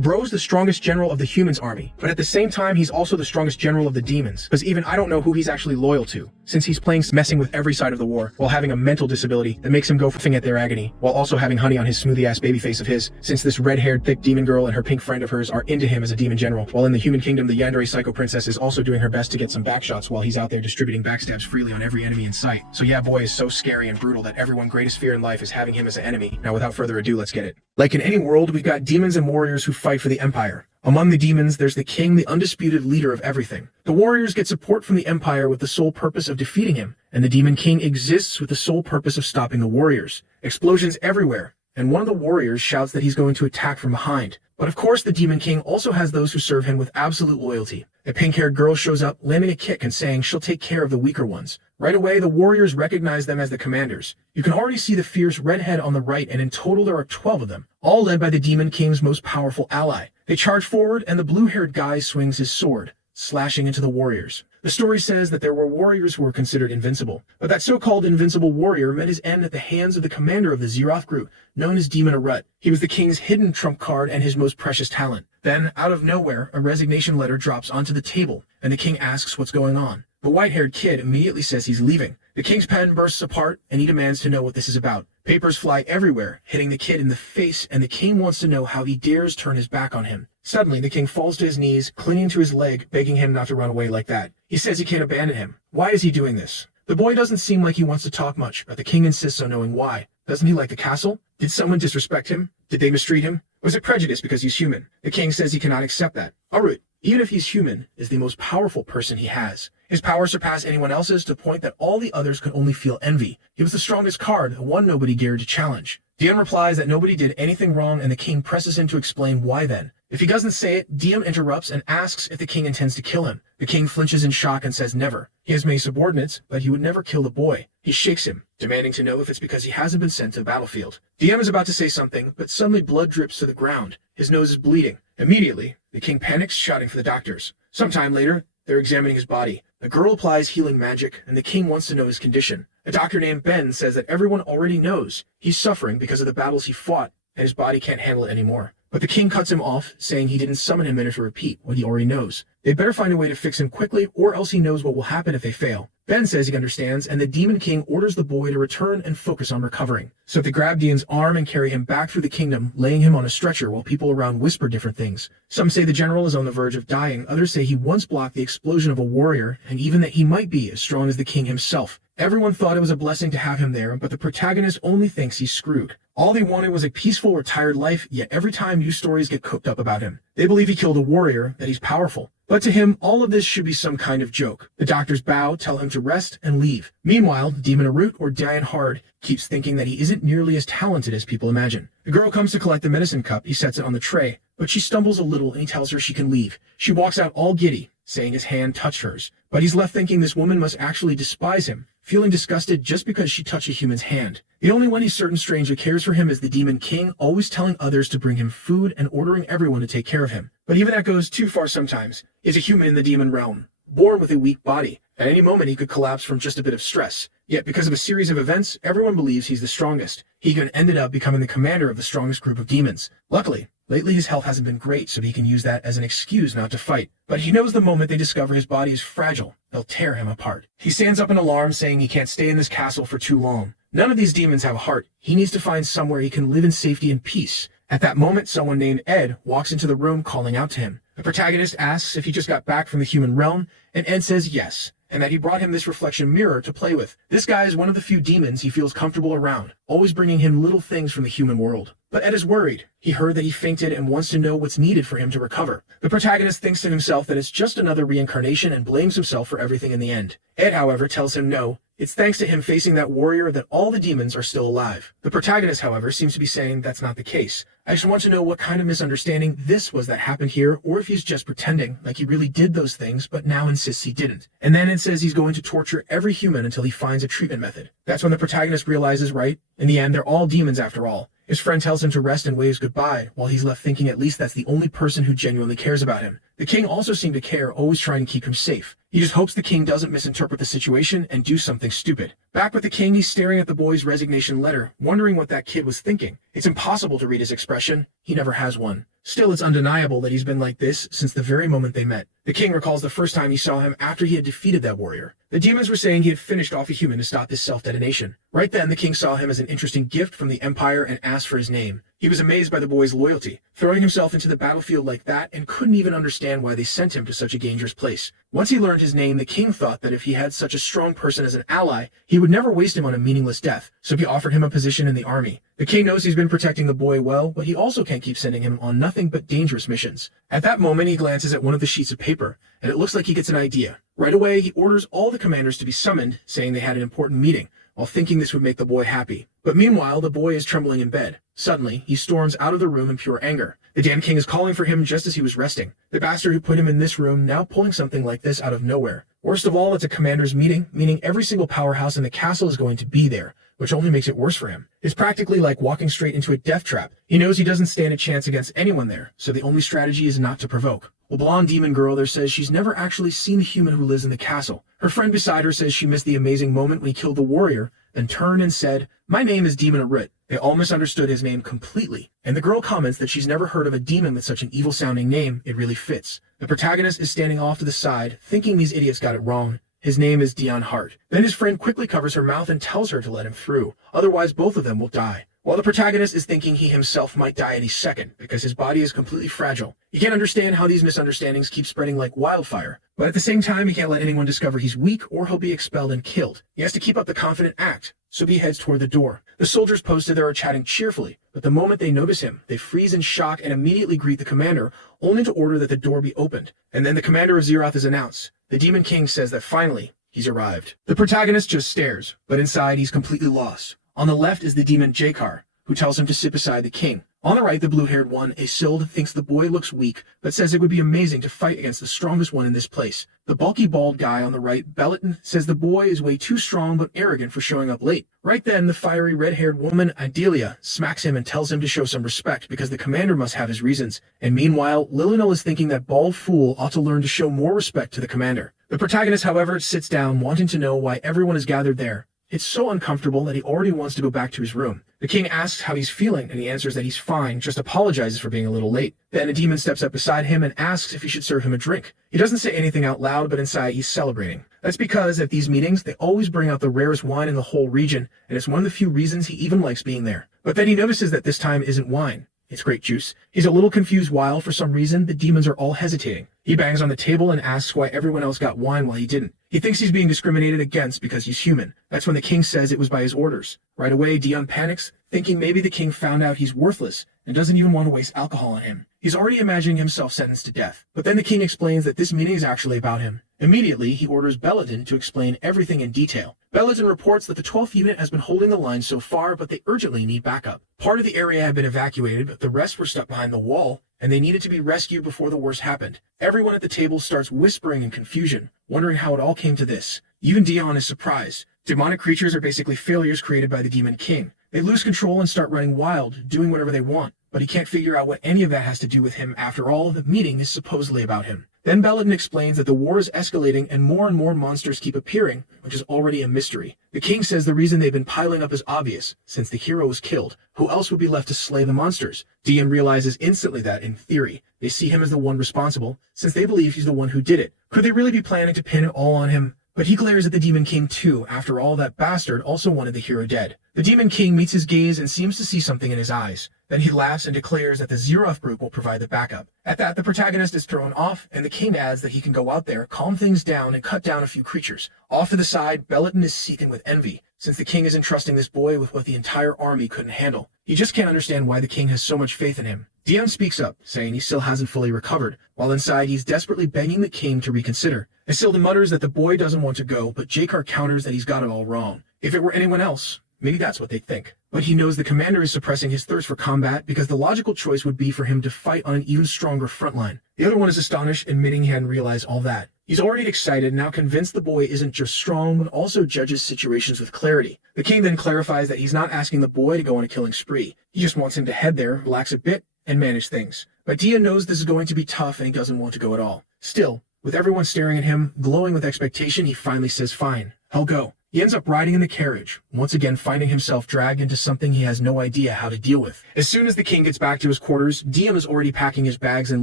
Bro's the strongest general of the humans army, but at the same time he's also the strongest general of the demons, because even I don't know who he's actually loyal to, since he's playing messing with every side of the war, while having a mental disability that makes him go f***ing at their agony, while also having honey on his smoothie ass baby face of his, since this red-haired thick demon girl and her pink friend of hers are into him as a demon general, while in the human kingdom the yandere psycho princess is also doing her best to get some backshots while he's out there distributing backstabs freely on every enemy in sight. So yeah, boy is so scary and brutal that everyone's greatest fear in life is having him as an enemy. Now without further ado, let's get it. Like in any world, we've got demons and warriors who fight for the empire. Among the demons, there's the king, the undisputed leader of everything. The warriors get support from the empire with the sole purpose of defeating him, and the demon king exists with the sole purpose of stopping the warriors. Explosions everywhere, and one of the warriors shouts that he's going to attack from behind. But of course, the demon king also has those who serve him with absolute loyalty. A pink-haired girl shows up, landing a kick and saying she'll take care of the weaker ones. Right away, the warriors recognize them as the commanders. You can already see the fierce redhead on the right, and in total there are 12 of them, all led by the demon king's most powerful ally. They charge forward, and the blue-haired guy swings his sword, slashing into the warriors. The story says that there were warriors who were considered invincible, but that so-called invincible warrior met his end at the hands of the commander of the Zeroth group, known as Demon Arut. He was the king's hidden trump card and his most precious talent. Then, out of nowhere, a resignation letter drops onto the table, and the king asks what's going on. The white-haired kid immediately says he's leaving. The king's pen bursts apart, and he demands to know what this is about. Papers fly everywhere, hitting the kid in the face, and the king wants to know how he dares turn his back on him. Suddenly, the king falls to his knees, clinging to his leg, begging him not to run away like that. He says he can't abandon him. Why is he doing this? The boy doesn't seem like he wants to talk much, but the king insists on knowing why. Doesn't he like the castle? Did someone disrespect him? Did they mistreat him? Was it prejudice because he's human? The king says he cannot accept that. Arut, even if he's human, is the most powerful person he has. His powers surpass anyone else's to the point that all the others could only feel envy. He was the strongest card, the one nobody dared to challenge. Diem replies that nobody did anything wrong, and the king presses him to explain why then. If he doesn't say it, Diem interrupts and asks if the king intends to kill him. The king flinches in shock and says never. He has many subordinates, but he would never kill the boy. He shakes him, demanding to know if it's because he hasn't been sent to the battlefield. Diem is about to say something, but suddenly blood drips to the ground. His nose is bleeding. Immediately, the king panics, shouting for the doctors. Sometime later, they're examining his body. The girl applies healing magic, and the king wants to know his condition. A doctor named Ben says that everyone already knows he's suffering because of the battles he fought, and his body can't handle it anymore. But the king cuts him off, saying he didn't summon him in to repeat what he already knows. They better find a way to fix him quickly, or else he knows what will happen if they fail. Ben says he understands, and the Demon King orders the boy to return and focus on recovering. So they grab Dian's arm and carry him back through the kingdom, laying him on a stretcher while people around whisper different things. Some say the general is on the verge of dying, others say he once blocked the explosion of a warrior, and even that he might be as strong as the king himself. Everyone thought it was a blessing to have him there, but the protagonist only thinks he's screwed. All they wanted was a peaceful, retired life, yet every time new stories get cooked up about him. They believe he killed a warrior, that he's powerful. But to him, all of this should be some kind of joke. The doctors bow, tell him to rest, and leave. Meanwhile, Demon Arut, or Dian Hard, keeps thinking that he isn't nearly as talented as people imagine. The girl comes to collect the medicine cup, he sets it on the tray, but she stumbles a little and he tells her she can leave. She walks out all giddy, saying his hand touched hers. But he's left thinking this woman must actually despise him, feeling disgusted just because she touched a human's hand. The only one he's certain strangely cares for him is the Demon King, always telling others to bring him food and ordering everyone to take care of him. But even that goes too far sometimes. He's a human in the demon realm, born with a weak body. At any moment he could collapse from just a bit of stress. Yet because of a series of events, everyone believes he's the strongest. He even ended up becoming the commander of the strongest group of demons. Luckily, lately his health hasn't been great, so he can use that as an excuse not to fight. But he knows the moment they discover his body is fragile, they'll tear him apart. He stands up in alarm, saying he can't stay in this castle for too long. None of these demons have a heart. He needs to find somewhere he can live in safety and peace. At that moment, someone named Ed walks into the room, calling out to him. The protagonist asks if he just got back from the human realm, and Ed says yes, and that he brought him this reflection mirror to play with. This guy is one of the few demons he feels comfortable around, always bringing him little things from the human world. But Ed is worried. He heard that he fainted and wants to know what's needed for him to recover. The protagonist thinks to himself that it's just another reincarnation and blames himself for everything in the end. Ed, however, tells him no. It's thanks to him facing that warrior that all the demons are still alive. The protagonist, however, seems to be saying that's not the case. I just want to know what kind of misunderstanding this was that happened here, or if he's just pretending like he really did those things but now insists he didn't. And then it says he's going to torture every human until he finds a treatment method. That's when the protagonist realizes, right, in the end they're all demons after all. His friend tells him to rest and waves goodbye, while he's left thinking at least that's the only person who genuinely cares about him. The king also seemed to care, always trying to keep him safe. He just hopes the king doesn't misinterpret the situation and do something stupid. Back with the king, he's staring at the boy's resignation letter, wondering what that kid was thinking. It's impossible to read his expression. He never has one. Still, it's undeniable that he's been like this since the very moment they met. The king recalls the first time he saw him after he had defeated that warrior. The demons were saying he had finished off a human to stop this self-detonation. Right then, the king saw him as an interesting gift from the empire and asked for his name. He was amazed by the boy's loyalty, throwing himself into the battlefield like that, and couldn't even understand why they sent him to such a dangerous place. Once he learned his name, the king thought that if he had such a strong person as an ally, he would never waste him on a meaningless death, so he offered him a position in the army. The king knows he's been protecting the boy well, but he also can't keep sending him on nothing but dangerous missions. At that moment, he glances at one of the sheets of paper, and it looks like he gets an idea. Right away, he orders all the commanders to be summoned, saying they had an important meeting, while thinking this would make the boy happy. But meanwhile, the boy is trembling in bed. Suddenly, he storms out of the room in pure anger. The damn king is calling for him just as he was resting. The bastard who put him in this room now pulling something like this out of nowhere. Worst of all, it's a commander's meeting, meaning every single powerhouse in the castle is going to be there, which only makes it worse for him. It's practically like walking straight into a death trap. He knows he doesn't stand a chance against anyone there, so the only strategy is not to provoke. A blonde demon girl there says she's never actually seen the human who lives in the castle. Her friend beside her says she missed the amazing moment when he killed the warrior, then turned and said, "My name is Demon Arut." They all misunderstood his name completely, and the girl comments that she's never heard of a demon with such an evil-sounding name. It really fits. The protagonist is standing off to the side, thinking these idiots got it wrong. His name is Dion Hart. Then his friend quickly covers her mouth and tells her to let him through, otherwise both of them will die. While the protagonist is thinking he himself might die any second because his body is completely fragile. He can't understand how these misunderstandings keep spreading like wildfire, but at the same time he can't let anyone discover he's weak or he'll be expelled and killed. He has to keep up the confident act, so he heads toward the door. The soldiers posted there are chatting cheerfully, but the moment they notice him, they freeze in shock and immediately greet the commander, only to order that the door be opened. And then the commander of Zeroth is announced. The Demon King says that finally, he's arrived. The protagonist just stares, but inside he's completely lost. On the left is the demon Jakar, who tells him to sit beside the king. On the right, the blue-haired one, Asild, thinks the boy looks weak, but says it would be amazing to fight against the strongest one in this place. The bulky bald guy on the right, Belleton, says the boy is way too strong but arrogant for showing up late. Right then, the fiery red-haired woman, Adelia, smacks him and tells him to show some respect because the commander must have his reasons. And meanwhile, Lillinel is thinking that bald fool ought to learn to show more respect to the commander. The protagonist, however, sits down wanting to know why everyone is gathered there. It's so uncomfortable that he already wants to go back to his room. The king asks how he's feeling, and he answers that he's fine, just apologizes for being a little late. Then a demon steps up beside him and asks if he should serve him a drink. He doesn't say anything out loud, but inside he's celebrating. That's because at these meetings, they always bring out the rarest wine in the whole region, and it's one of the few reasons he even likes being there. But then he notices that this time isn't wine. It's grape juice. He's a little confused while, for some reason, the demons are all hesitating. He bangs on the table and asks why everyone else got wine while he didn't. He thinks he's being discriminated against because he's human. That's when the king says it was by his orders. Right away, Dion panics, thinking maybe the king found out he's worthless and doesn't even want to waste alcohol on him. He's already imagining himself sentenced to death. But then the king explains that this meeting is actually about him. Immediately, he orders Belleton to explain everything in detail. Belleton reports that the 12th unit has been holding the line so far, but they urgently need backup. Part of the area had been evacuated, but the rest were stuck behind the wall, and they needed to be rescued before the worst happened. Everyone at the table starts whispering in confusion, wondering how it all came to this. Even Dion is surprised. Demonic creatures are basically failures created by the Demon King. They lose control and start running wild, doing whatever they want, but he can't figure out what any of that has to do with him. After all, the meeting is supposedly about him. Then Belleton explains that the war is escalating and more monsters keep appearing, which is already a mystery. The king says the reason they've been piling up is obvious. Since the hero was killed, who else would be left to slay the monsters? Dion realizes instantly that, in theory, they see him as the one responsible, since they believe he's the one who did it. Could they really be planning to pin it all on him? But he glares at the Demon King too. After all, that bastard also wanted the hero dead. The Demon King meets his gaze and seems to see something in his eyes. Then he laughs and declares that the Zeroth group will provide the backup. At that, the protagonist is thrown off, and the king adds that he can go out there, calm things down, and cut down a few creatures. Off to the side, Belleton is seething with envy, since the king is entrusting this boy with what the entire army couldn't handle. He just can't understand why the king has so much faith in him. Dion speaks up, saying he still hasn't fully recovered, while inside he's desperately begging the king to reconsider. Isilda mutters that the boy doesn't want to go, but Jakar counters that he's got it all wrong. If it were anyone else, maybe that's what they'd think. But he knows the commander is suppressing his thirst for combat because the logical choice would be for him to fight on an even stronger front line. The other one is astonished, admitting he hadn't realized all that. He's already excited, now convinced the boy isn't just strong, but also judges situations with clarity. The king then clarifies that he's not asking the boy to go on a killing spree. He just wants him to head there, relax a bit, and manage things. But Dion knows this is going to be tough and he doesn't want to go at all. Still, With everyone staring at him, glowing with expectation, he finally says fine, I'll go. He ends up riding in the carriage, once again finding himself dragged into something he has no idea how to deal with. As soon as the king gets back to his quarters, Diem is already packing his bags and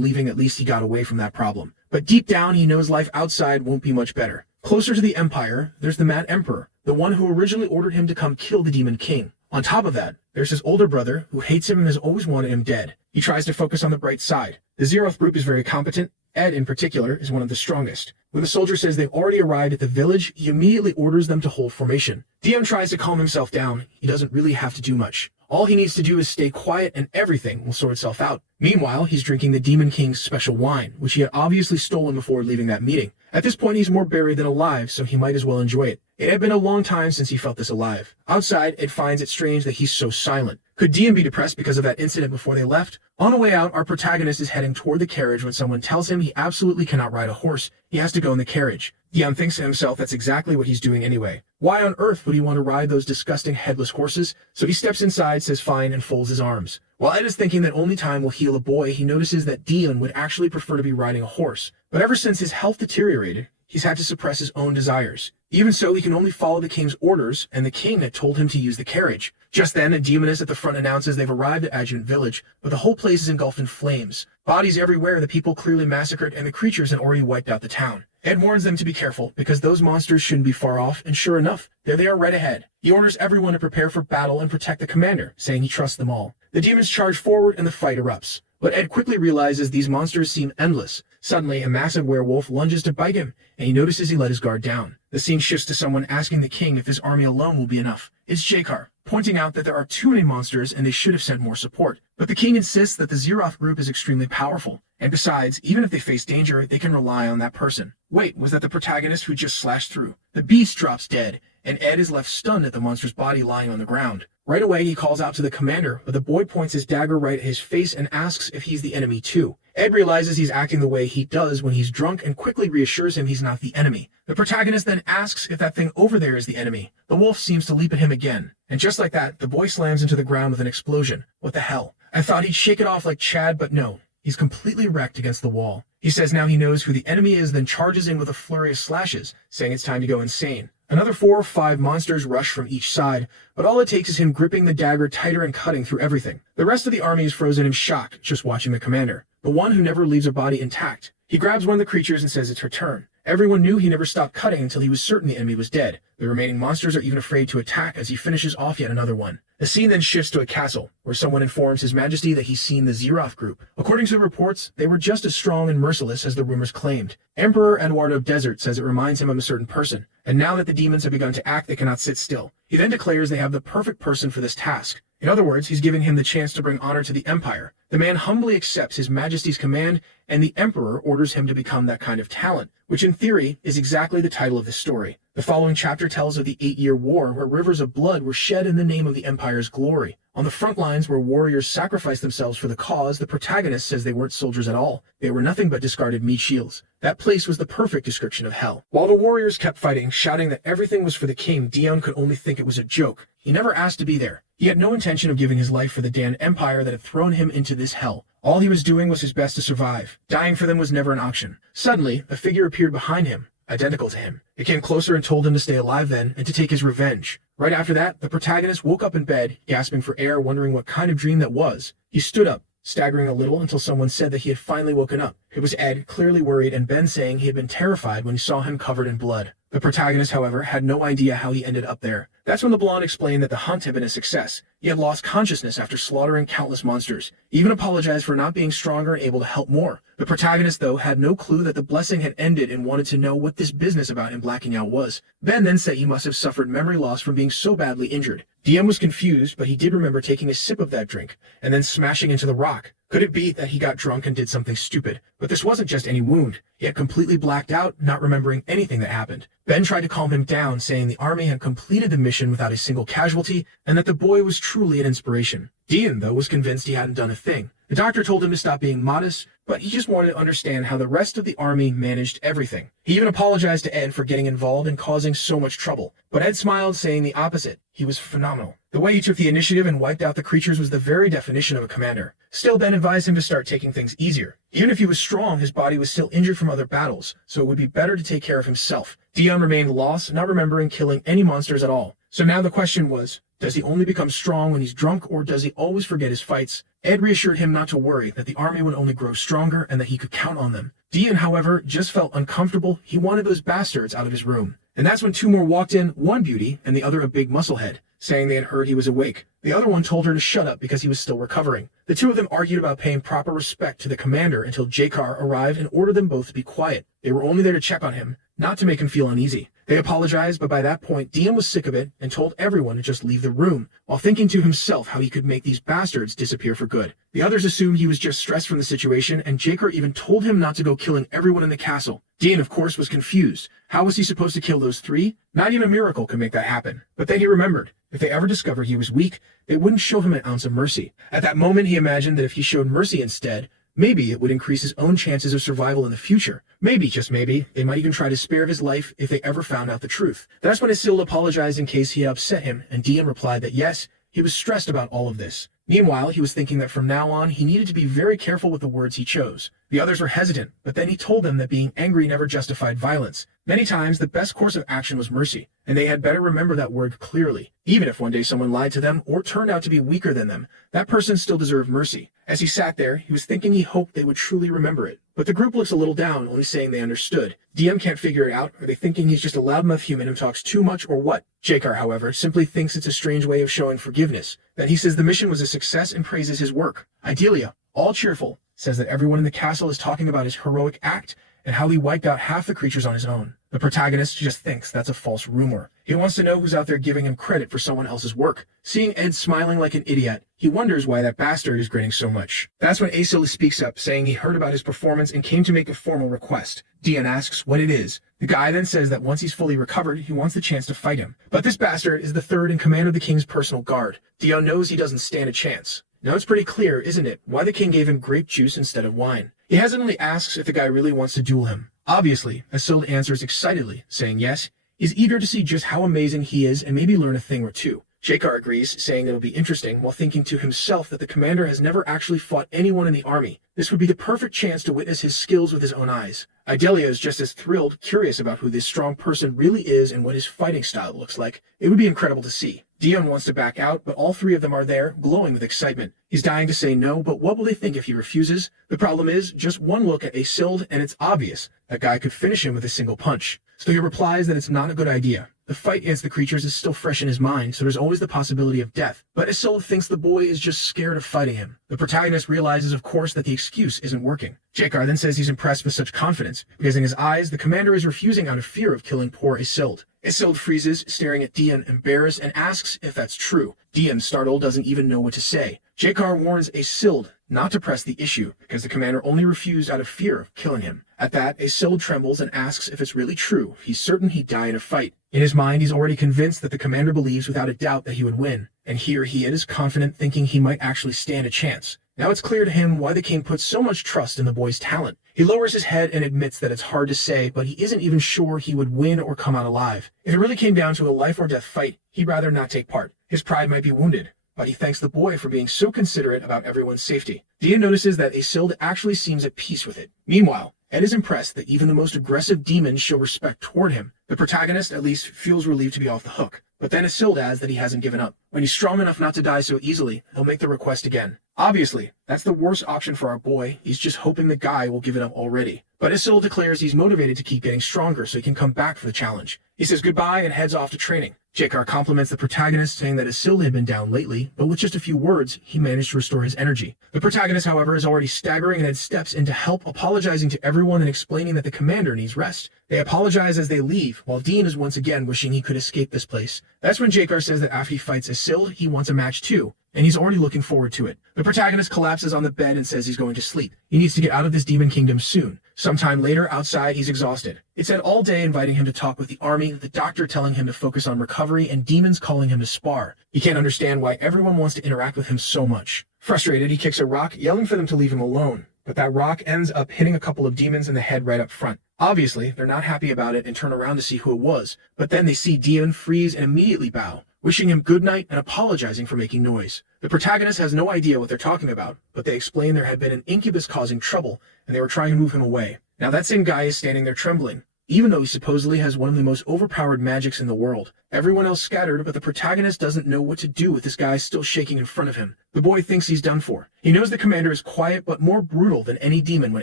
leaving. At least he got away from that problem. But deep down, he knows life outside won't be much better. Closer to the Empire, there's the Mad Emperor, the one who originally ordered him to come kill the Demon King. On top of that, there's his older brother, who hates him and has always wanted him dead. He tries to focus on the bright side. The Zeroth group is very competent. Ed, in particular, is one of the strongest. When the soldier says they've already arrived at the village, he immediately orders them to hold formation. Diem tries to calm himself down. He doesn't really have to do much. All he needs to do is stay quiet and everything will sort itself out. Meanwhile, he's drinking the Demon King's special wine, which he had obviously stolen before leaving that meeting. At this point, he's more buried than alive, so he might as well enjoy it. It had been a long time since he felt this alive. Outside, Ed finds it strange that he's so silent. Could Diem be depressed because of that incident before they left? On the way out, our protagonist is heading toward the carriage when someone tells him he absolutely cannot ride a horse. He has to go in the carriage. Diem thinks to himself that's exactly what he's doing anyway. Why on earth would he want to ride those disgusting headless horses? So he steps inside, says fine, and folds his arms. While Ed is thinking that only time will heal a boy, he notices that Diem would actually prefer to be riding a horse. But ever since his health deteriorated, he's had to suppress his own desires. Even so, he can only follow the king's orders, and the king had told him to use the carriage. Just then, a demoness at the front announces they've arrived at Adjunct Village, but the whole place is engulfed in flames. Bodies everywhere, the people clearly massacred, and the creatures had already wiped out the town. Ed warns them to be careful, because those monsters shouldn't be far off, and sure enough, there they are right ahead. He orders everyone to prepare for battle and protect the commander, saying he trusts them all. The demons charge forward, and the fight erupts. But Ed quickly realizes these monsters seem endless. Suddenly, a massive werewolf lunges to bite him, and he notices he let his guard down. The scene shifts to someone asking the king if his army alone will be enough. It's Jakar, pointing out that there are too many monsters and they should have sent more support. But the king insists that the Zeroth group is extremely powerful, and besides, even if they face danger, they can rely on that person. Wait, was that the protagonist who just slashed through? The beast drops dead, and Ed is left stunned at the monster's body lying on the ground. Right away, he calls out to the commander, but the boy points his dagger right at his face and asks if he's the enemy too. Ed realizes he's acting the way he does when he's drunk and quickly reassures him he's not the enemy. The protagonist then asks if that thing over there is the enemy. The wolf seems to leap at him again, and just like that, the boy slams into the ground with an explosion. What the hell? I thought he'd shake it off like Chad, but no. He's completely wrecked against the wall. He says now he knows who the enemy is, then charges in with a flurry of slashes, saying it's time to go insane. Another 4 or 5 monsters rush from each side, but all it takes is him gripping the dagger tighter and cutting through everything. The rest of the army is frozen in shock, just watching the commander, the one who never leaves a body intact. He grabs one of the creatures and says it's her turn. Everyone knew he never stopped cutting until he was certain the enemy was dead. The remaining monsters are even afraid to attack as he finishes off yet another one. The scene then shifts to a castle, where someone informs His Majesty that he's seen the Zeroth group. According to the reports, they were just as strong and merciless as the rumors claimed. Emperor Eduardo of Desert says it reminds him of a certain person, and now that the demons have begun to act, they cannot sit still. He then declares they have the perfect person for this task. In other words, he's giving him the chance to bring honor to the Empire. The man humbly accepts His Majesty's command, and the Emperor orders him to become that kind of talent, which in theory is exactly the title of this story. The following chapter tells of the 8-year war where rivers of blood were shed in the name of the Empire's glory. On the front lines where warriors sacrificed themselves for the cause, the protagonist says they weren't soldiers at all. They were nothing but discarded meat shields. That place was the perfect description of hell. While the warriors kept fighting, shouting that everything was for the king, Dion could only think it was a joke. He never asked to be there. He had no intention of giving his life for the Dan Empire that had thrown him into this hell. All he was doing was his best to survive. Dying for them was never an option. Suddenly, a figure appeared behind him, identical to him. It came closer and told him to stay alive then and to take his revenge. Right after that, the protagonist woke up in bed, gasping for air, wondering what kind of dream that was. He stood up, staggering a little until someone said that he had finally woken up. It was Ed, clearly worried, and Ben saying he had been terrified when he saw him covered in blood. The protagonist, however, had no idea how he ended up there. That's when the blonde explained that the hunt had been a success. He had lost consciousness after slaughtering countless monsters. He even apologized for not being stronger and able to help more. The protagonist, though, had no clue that the blessing had ended and wanted to know what this business about him blacking out was. Ben then said he must have suffered memory loss from being so badly injured. DM was confused, but he did remember taking a sip of that drink and then smashing into the rock. Could it be that he got drunk and did something stupid? But this wasn't just any wound. He had completely blacked out, not remembering anything that happened. Ben tried to calm him down, saying the army had completed the mission without a single casualty, and that the boy was truly an inspiration. Dian, though, was convinced he hadn't done a thing. The doctor told him to stop being modest, but he just wanted to understand how the rest of the army managed everything. He even apologized to Ed for getting involved and causing so much trouble. But Ed smiled, saying the opposite. He was phenomenal. The way he took the initiative and wiped out the creatures was the very definition of a commander. Still, Ben advised him to start taking things easier. Even if he was strong, his body was still injured from other battles, so it would be better to take care of himself. Dion remained lost, not remembering killing any monsters at all. So now the question was, does he only become strong when he's drunk, or does he always forget his fights? Ed reassured him not to worry, that the army would only grow stronger and that he could count on them. Dion, however, just felt uncomfortable. He wanted those bastards out of his room. And that's when two more walked in, one beauty and the other a big musclehead, saying they had heard he was awake. The other one told her to shut up because he was still recovering. The two of them argued about paying proper respect to the commander until Jakar arrived and ordered them both to be quiet. They were only there to check on him, not to make him feel uneasy. They apologized, but by that point, Dion was sick of it and told everyone to just leave the room, while thinking to himself how he could make these bastards disappear for good. The others assumed he was just stressed from the situation, and Jakar even told him not to go killing everyone in the castle. Dion, of course, was confused. How was he supposed to kill those three? Not even a miracle could make that happen. But then he remembered, if they ever discovered he was weak, they wouldn't show him an ounce of mercy. At that moment, he imagined that if he showed mercy instead, maybe it would increase his own chances of survival in the future. Maybe, just maybe, they might even try to spare his life if they ever found out the truth. That's when Isilde apologized in case he had upset him, and Dion replied that yes, he was stressed about all of this. Meanwhile, he was thinking that from now on, he needed to be very careful with the words he chose. The others were hesitant, but then he told them that being angry never justified violence. Many times, the best course of action was mercy, and they had better remember that word clearly. Even if one day someone lied to them or turned out to be weaker than them, that person still deserved mercy. As he sat there, he was thinking he hoped they would truly remember it. But the group looks a little down, only saying they understood. DM can't figure it out. Are they thinking he's just a loudmouth human who talks too much, or what? Jakar, however, simply thinks it's a strange way of showing forgiveness. That he says the mission was a success and praises his work. Idelia, all cheerful, says that everyone in the castle is talking about his heroic act and how he wiped out half the creatures on his own. The protagonist just thinks that's a false rumor. He wants to know who's out there giving him credit for someone else's work. Seeing Ed smiling like an idiot, he wonders why that bastard is grinning so much. That's when Isilde speaks up, saying he heard about his performance and came to make a formal request. Dion asks what it is. The guy then says that once he's fully recovered, he wants the chance to fight him. But this bastard is the third in command of the king's personal guard. Dion knows he doesn't stand a chance. Now it's pretty clear, isn't it, why the king gave him grape juice instead of wine. He hesitantly asks if the guy really wants to duel him. Obviously, Isilde answers excitedly, saying yes. He's eager to see just how amazing he is and maybe learn a thing or two. Jakar agrees, saying it'll be interesting, while thinking to himself that the commander has never actually fought anyone in the army. This would be the perfect chance to witness his skills with his own eyes. Idelia is just as thrilled, curious about who this strong person really is and what his fighting style looks like. It would be incredible to see. Dion wants to back out, but all three of them are there, glowing with excitement. He's dying to say no, but what will they think if he refuses? The problem is, just one look at Isilde and it's obvious. That guy could finish him with a single punch. So he replies that it's not a good idea. The fight against the creatures is still fresh in his mind, so there's always the possibility of death. But Isilde thinks the boy is just scared of fighting him. The protagonist realizes, of course, that the excuse isn't working. Jakar then says he's impressed with such confidence, because in his eyes, the commander is refusing out of fear of killing poor Isilde. Isilde freezes, staring at Dion embarrassed, and asks if that's true. Dion, startled, doesn't even know what to say. Jakar warns Isilde not to press the issue, because the commander only refused out of fear of killing him. At that, Isilde trembles and asks if it's really true. He's certain he'd die in a fight. In his mind, he's already convinced that the commander believes without a doubt that he would win. And here he is, confident, thinking he might actually stand a chance. Now it's clear to him why the king puts so much trust in the boy's talent. He lowers his head and admits that it's hard to say, but he isn't even sure he would win or come out alive. If it really came down to a life or death fight, he'd rather not take part. His pride might be wounded, but he thanks the boy for being so considerate about everyone's safety. Dion notices that Isilde actually seems at peace with it. Meanwhile, Ed is impressed that even the most aggressive demons show respect toward him. The protagonist, at least, feels relieved to be off the hook. But then Isilde adds that he hasn't given up. When he's strong enough not to die so easily, he'll make the request again. Obviously, that's the worst option for our boy. He's just hoping the guy will give it up already. But Isilde declares he's motivated to keep getting stronger so he can come back for the challenge. He says goodbye and heads off to training. Jakar compliments the protagonist, saying that Isilde had been down lately, but with just a few words, he managed to restore his energy. The protagonist, however, is already staggering and Ed steps in to help, apologizing to everyone and explaining that the commander needs rest. They apologize as they leave, while Dean is once again wishing he could escape this place. That's when Jakar says that after he fights Isilde, he wants a match too, and he's already looking forward to it. The protagonist collapses on the bed and says he's going to sleep. He needs to get out of this demon kingdom soon. Sometime later, outside, he's exhausted. It's Ed all day inviting him to talk with the army, the doctor telling him to focus on recovery, and demons calling him to spar. He can't understand why everyone wants to interact with him so much. Frustrated, he kicks a rock, yelling for them to leave him alone. But that rock ends up hitting a couple of demons in the head right up front. Obviously, they're not happy about it and turn around to see who it was, but then they see Dion freeze and immediately bow, wishing him good night and apologizing for making noise. The protagonist has no idea what they're talking about, but they explain there had been an incubus causing trouble, and they were trying to move him away. Now that same guy is standing there trembling, even though he supposedly has one of the most overpowered magics in the world. Everyone else scattered, but the protagonist doesn't know what to do with this guy still shaking in front of him. The boy thinks he's done for. He knows the commander is quiet but more brutal than any demon when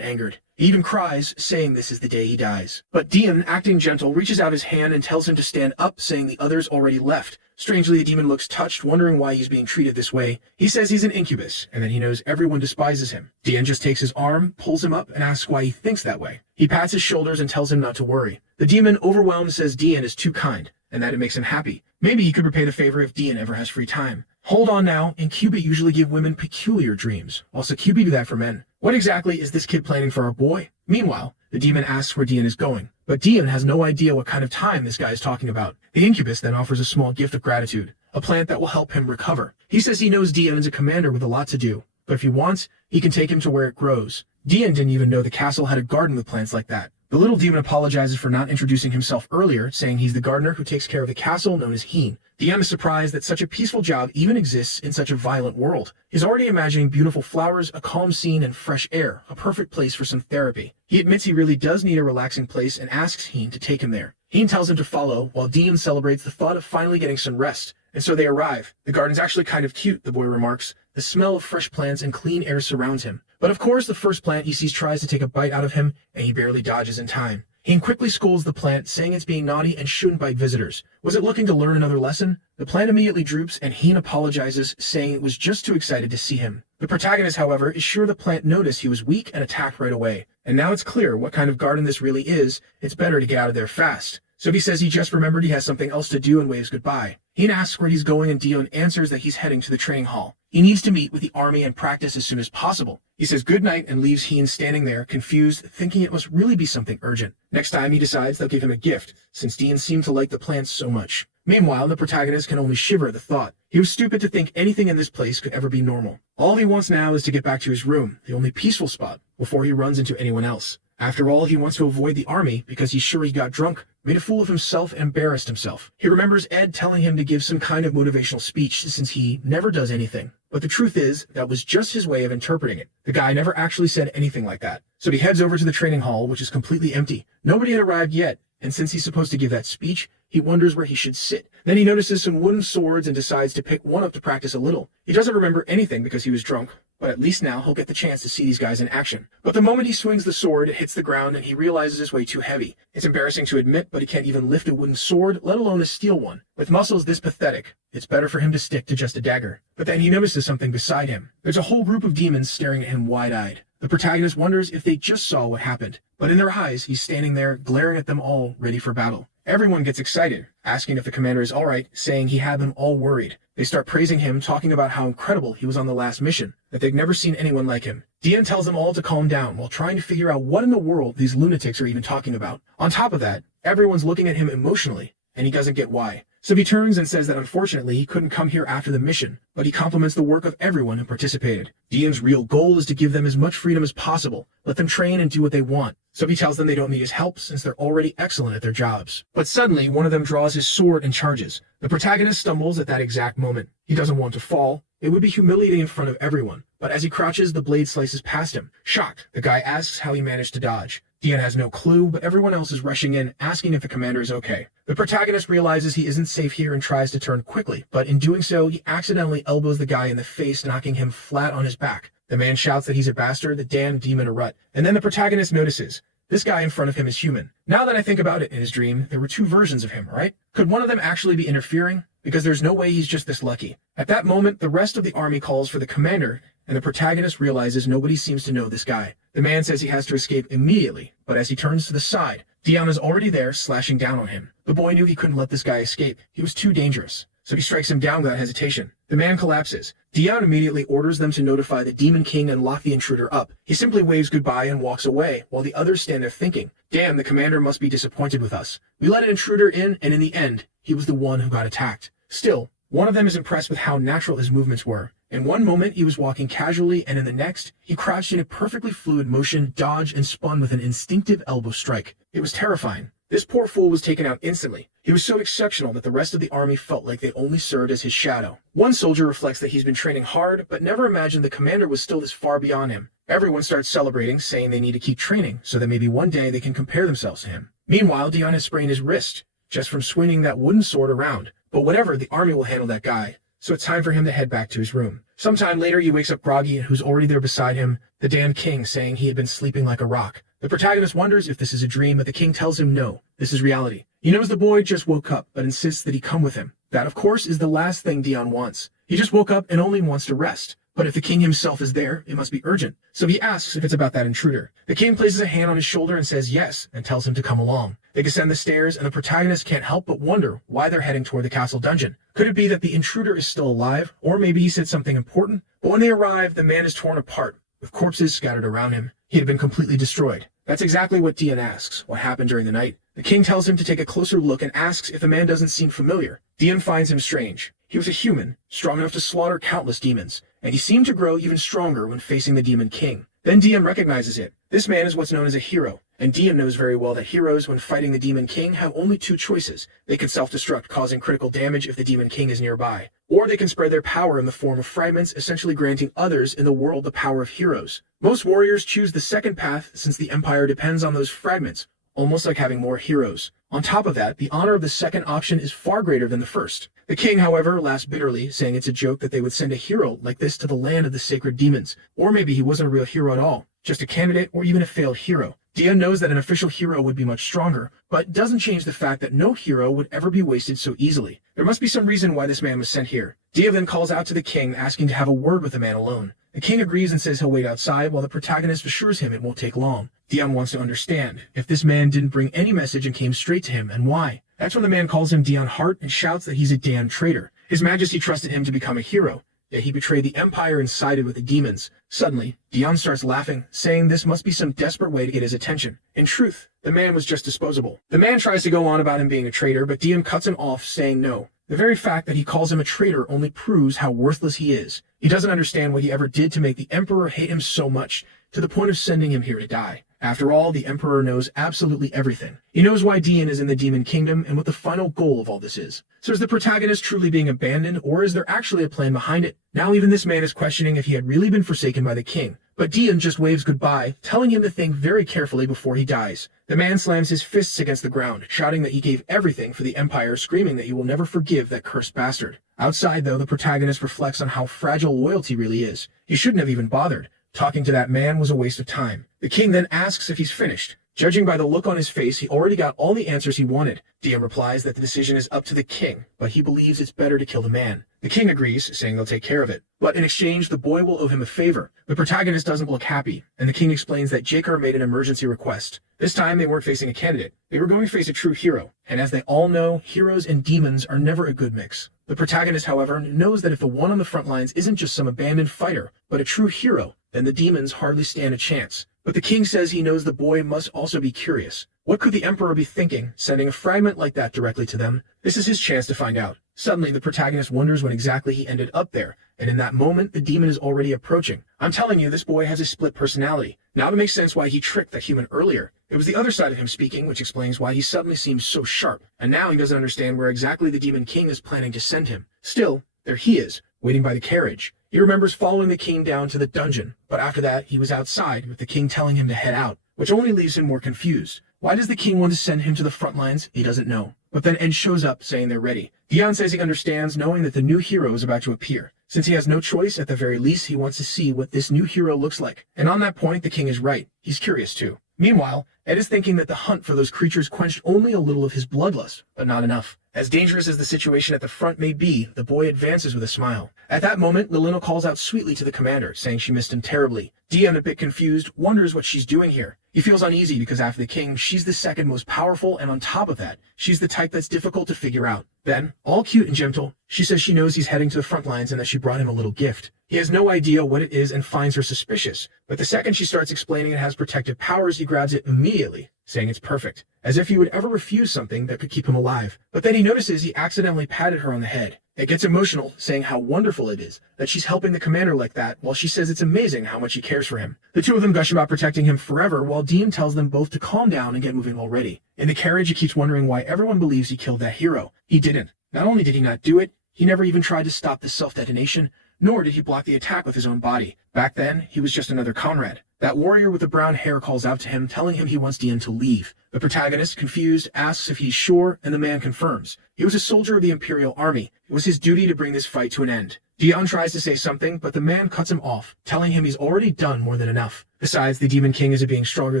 angered. He even cries, saying this is the day he dies. But Dion, acting gentle, reaches out his hand and tells him to stand up, saying the others already left. Strangely, the demon looks touched, wondering why he's being treated this way. He says he's an incubus, and that he knows everyone despises him. Dion just takes his arm, pulls him up, and asks why he thinks that way. He pats his shoulders and tells him not to worry. The demon, overwhelmed, says Dion is too kind, and that it makes him happy. Maybe he could repay the favor if Dion ever has free time. Hold on now, incubate usually give women peculiar dreams, while succubi do that for men. What exactly is this kid planning for our boy? Meanwhile, the demon asks where Dion is going, but Dion has no idea what kind of time this guy is talking about. The incubus then offers a small gift of gratitude, a plant that will help him recover. He says he knows Dion is a commander with a lot to do, but if he wants, he can take him to where it grows. Dion didn't even know the castle had a garden with plants like that. The little demon apologizes for not introducing himself earlier, saying he's the gardener who takes care of the castle known as Heen. Dion is surprised that such a peaceful job even exists in such a violent world. He's already imagining beautiful flowers, a calm scene, and fresh air, a perfect place for some therapy. He admits he really does need a relaxing place and asks Heen to take him there. Heen tells him to follow, while Dion celebrates the thought of finally getting some rest. And so they arrive. The garden's actually kind of cute, the boy remarks. The smell of fresh plants and clean air surrounds him. But of course, the first plant he sees tries to take a bite out of him, and he barely dodges in time. Heen quickly scolds the plant, saying it's being naughty and shouldn't bite visitors. Was it looking to learn another lesson? The plant immediately droops, and Heen apologizes, saying it was just too excited to see him. The protagonist, however, is sure the plant noticed he was weak and attacked right away. And now it's clear what kind of garden this really is. It's better to get out of there fast. So he says he just remembered he has something else to do and waves goodbye. Heen asks where he's going, and Dion answers that he's heading to the training hall. He needs to meet with the army and practice as soon as possible. He says goodnight and leaves Heen standing there, confused, thinking it must really be something urgent. Next time he decides they'll give him a gift, since Dion seemed to like the plants so much. Meanwhile, the protagonist can only shiver at the thought. He was stupid to think anything in this place could ever be normal. All he wants now is to get back to his room, the only peaceful spot, before he runs into anyone else. After all, he wants to avoid the army because he's sure he got drunk, made a fool of himself, and embarrassed himself. He remembers Ed telling him to give some kind of motivational speech since he never does anything. But the truth is, that was just his way of interpreting it. The guy never actually said anything like that. So he heads over to the training hall, which is completely empty. Nobody had arrived yet, and since he's supposed to give that speech, he wonders where he should sit. Then he notices some wooden swords and decides to pick one up to practice a little. He doesn't remember anything because he was drunk, but at least now he'll get the chance to see these guys in action. But the moment he swings the sword, it hits the ground and he realizes it's way too heavy. It's embarrassing to admit, but he can't even lift a wooden sword, let alone a steel one. With muscles this pathetic, it's better for him to stick to just a dagger. But then he notices something beside him. There's a whole group of demons staring at him wide-eyed. The protagonist wonders if they just saw what happened. But in their eyes, he's standing there, glaring at them all, ready for battle. Everyone gets excited, asking if the commander is alright, saying he had them all worried. They start praising him, talking about how incredible he was on the last mission, that they've never seen anyone like him. Dion tells them all to calm down while trying to figure out what in the world these lunatics are even talking about. On top of that, everyone's looking at him emotionally, and he doesn't get why. So he turns and says that unfortunately he couldn't come here after the mission, but he compliments the work of everyone who participated. Dion's real goal is to give them as much freedom as possible, let them train and do what they want. So he tells them they don't need his help since they're already excellent at their jobs. But suddenly, one of them draws his sword and charges. The protagonist stumbles at that exact moment. He doesn't want to fall. It would be humiliating in front of everyone. But as he crouches, the blade slices past him. Shocked, the guy asks how he managed to dodge. Dion has no clue, but everyone else is rushing in, asking if the commander is okay. The protagonist realizes he isn't safe here and tries to turn quickly, but in doing so, he accidentally elbows the guy in the face, knocking him flat on his back. The man shouts that he's a bastard, the damned demon a rut, and then the protagonist notices. This guy in front of him is human. Now that I think about it, in his dream, there were two versions of him, right? Could one of them actually be interfering? Because there's no way he's just this lucky. At that moment, the rest of the army calls for the commander, and the protagonist realizes nobody seems to know this guy. The man says he has to escape immediately, but as he turns to the side, Dion is already there, slashing down on him. The boy knew he couldn't let this guy escape. He was too dangerous. So he strikes him down without hesitation. The man collapses. Dion immediately orders them to notify the Demon King and lock the intruder up. He simply waves goodbye and walks away, while the others stand there thinking, damn, the commander must be disappointed with us. We let an intruder in, and in the end, he was the one who got attacked. Still, one of them is impressed with how natural his movements were, In one moment, he was walking casually, and in the next, he crouched in a perfectly fluid motion, dodged, and spun with an instinctive elbow strike. It was terrifying. This poor fool was taken out instantly. He was so exceptional that the rest of the army felt like they only served as his shadow. One soldier reflects that he's been training hard, but never imagined the commander was still this far beyond him. Everyone starts celebrating, saying they need to keep training, so that maybe one day they can compare themselves to him. Meanwhile, Dion has sprained his wrist, just from swinging that wooden sword around. But whatever, the army will handle that guy. So it's time for him to head back to his room. Sometime later, he wakes up groggy, and who's already there beside him? The damn king, saying he had been sleeping like a rock. The protagonist wonders if this is a dream, but the king tells him no, this is reality. He knows the boy just woke up, but insists that he come with him. That, of course, is the last thing Dion wants. He just woke up and only wants to rest. But if the king himself is there, it must be urgent. So he asks if it's about that intruder. The king places a hand on his shoulder and says yes, and tells him to come along. They descend the stairs, and the protagonist can't help but wonder why they're heading toward the castle dungeon. Could it be that the intruder is still alive, or maybe he said something important? But when they arrive, the man is torn apart, with corpses scattered around him. He had been completely destroyed. That's exactly what Dion asks, what happened during the night. The king tells him to take a closer look and asks if the man doesn't seem familiar. Dion finds him strange. He was a human, strong enough to slaughter countless demons, and he seemed to grow even stronger when facing the demon king. Then Dion recognizes it. This man is what's known as a hero, and Dion knows very well that heroes, when fighting the demon king, have only two choices. They can self-destruct, causing critical damage if the demon king is nearby, or they can spread their power in the form of fragments, essentially granting others in the world the power of heroes. Most warriors choose the second path since the empire depends on those fragments, almost like having more heroes. On top of that, the honor of the second option is far greater than the first. The king, however, laughs bitterly, saying it's a joke that they would send a hero like this to the land of the sacred demons. Or maybe he wasn't a real hero at all, just a candidate or even a failed hero. Dion knows that an official hero would be much stronger, but doesn't change the fact that no hero would ever be wasted so easily. There must be some reason why this man was sent here. Dion then calls out to the king, asking to have a word with the man alone. The king agrees and says he'll wait outside, while the protagonist assures him it won't take long. Dion wants to understand if this man didn't bring any message and came straight to him, and why. That's when the man calls him Dion Hart and shouts that he's a damn traitor. His Majesty trusted him to become a hero, yet he betrayed the empire and sided with the demons. Suddenly, Dion starts laughing, saying this must be some desperate way to get his attention. In truth, the man was just disposable. The man tries to go on about him being a traitor, but Dion cuts him off, saying no. The very fact that he calls him a traitor only proves how worthless he is. He doesn't understand what he ever did to make the emperor hate him so much, to the point of sending him here to die. After all, the emperor knows absolutely everything. He knows why Dion is in the demon kingdom and what the final goal of all this is. So is the protagonist truly being abandoned, or is there actually a plan behind it? Now even this man is questioning if he had really been forsaken by the king. But Dion just waves goodbye, telling him to think very carefully before he dies. The man slams his fists against the ground, shouting that he gave everything for the empire, screaming that he will never forgive that cursed bastard. Outside, though, the protagonist reflects on how fragile loyalty really is. He shouldn't have even bothered. Talking to that man was a waste of time. The king then asks if he's finished. Judging by the look on his face, he already got all the answers he wanted. Dion replies that the decision is up to the king, but he believes it's better to kill the man. The king agrees, saying they'll take care of it. But in exchange, the boy will owe him a favor. The protagonist doesn't look happy, and the king explains that Jakar made an emergency request. This time, they weren't facing a candidate. They were going to face a true hero. And as they all know, heroes and demons are never a good mix. The protagonist, however, knows that if the one on the front lines isn't just some abandoned fighter, but a true hero, then the demons hardly stand a chance. But the king says he knows the boy must also be curious. What could the emperor be thinking, sending a fragment like that directly to them? This is his chance to find out. Suddenly, the protagonist wonders when exactly he ended up there, and in that moment, the demon is already approaching. I'm telling you, this boy has a split personality. Now it makes sense why he tricked that human earlier. It was the other side of him speaking, which explains why he suddenly seems so sharp. And now he doesn't understand where exactly the demon king is planning to send him. Still, there he is, waiting by the carriage. He remembers following the king down to the dungeon, but after that, he was outside, with the king telling him to head out, which only leaves him more confused. Why does the king want to send him to the front lines? He doesn't know. But then Ed shows up, saying they're ready. Dion says he understands, knowing that the new hero is about to appear. Since he has no choice, at the very least, he wants to see what this new hero looks like. And on that point, the king is right. He's curious too. Meanwhile, Ed is thinking that the hunt for those creatures quenched only a little of his bloodlust, but not enough. As dangerous as the situation at the front may be, the boy advances with a smile. At that moment, Lilino calls out sweetly to the commander, saying she missed him terribly. Dion, a bit confused, wonders what she's doing here. He feels uneasy because after the king, she's the second most powerful, and on top of that, she's the type that's difficult to figure out. Then, all cute and gentle, she says she knows he's heading to the front lines and that she brought him a little gift. He has no idea what it is and finds her suspicious, but the second she starts explaining it has protective powers, he grabs it immediately, saying it's perfect, as if he would ever refuse something that could keep him alive. But then he notices he accidentally patted her on the head. It gets emotional, saying how wonderful it is that she's helping the commander like that, while she says it's amazing how much he cares for him. The two of them gush about protecting him forever, while Dean tells them both to calm down and get moving already. In the carriage, he keeps wondering why everyone believes he killed that hero. He didn't. Not only did he not do it, he never even tried to stop the self-detonation, nor did he block the attack with his own body. Back then, he was just another comrade. That warrior with the brown hair calls out to him, telling him he wants Dian to leave. The protagonist, confused, asks if he's sure, and the man confirms. He was a soldier of the Imperial Army. It was his duty to bring this fight to an end. Dian tries to say something, but the man cuts him off, telling him he's already done more than enough. Besides, the Demon King is a being stronger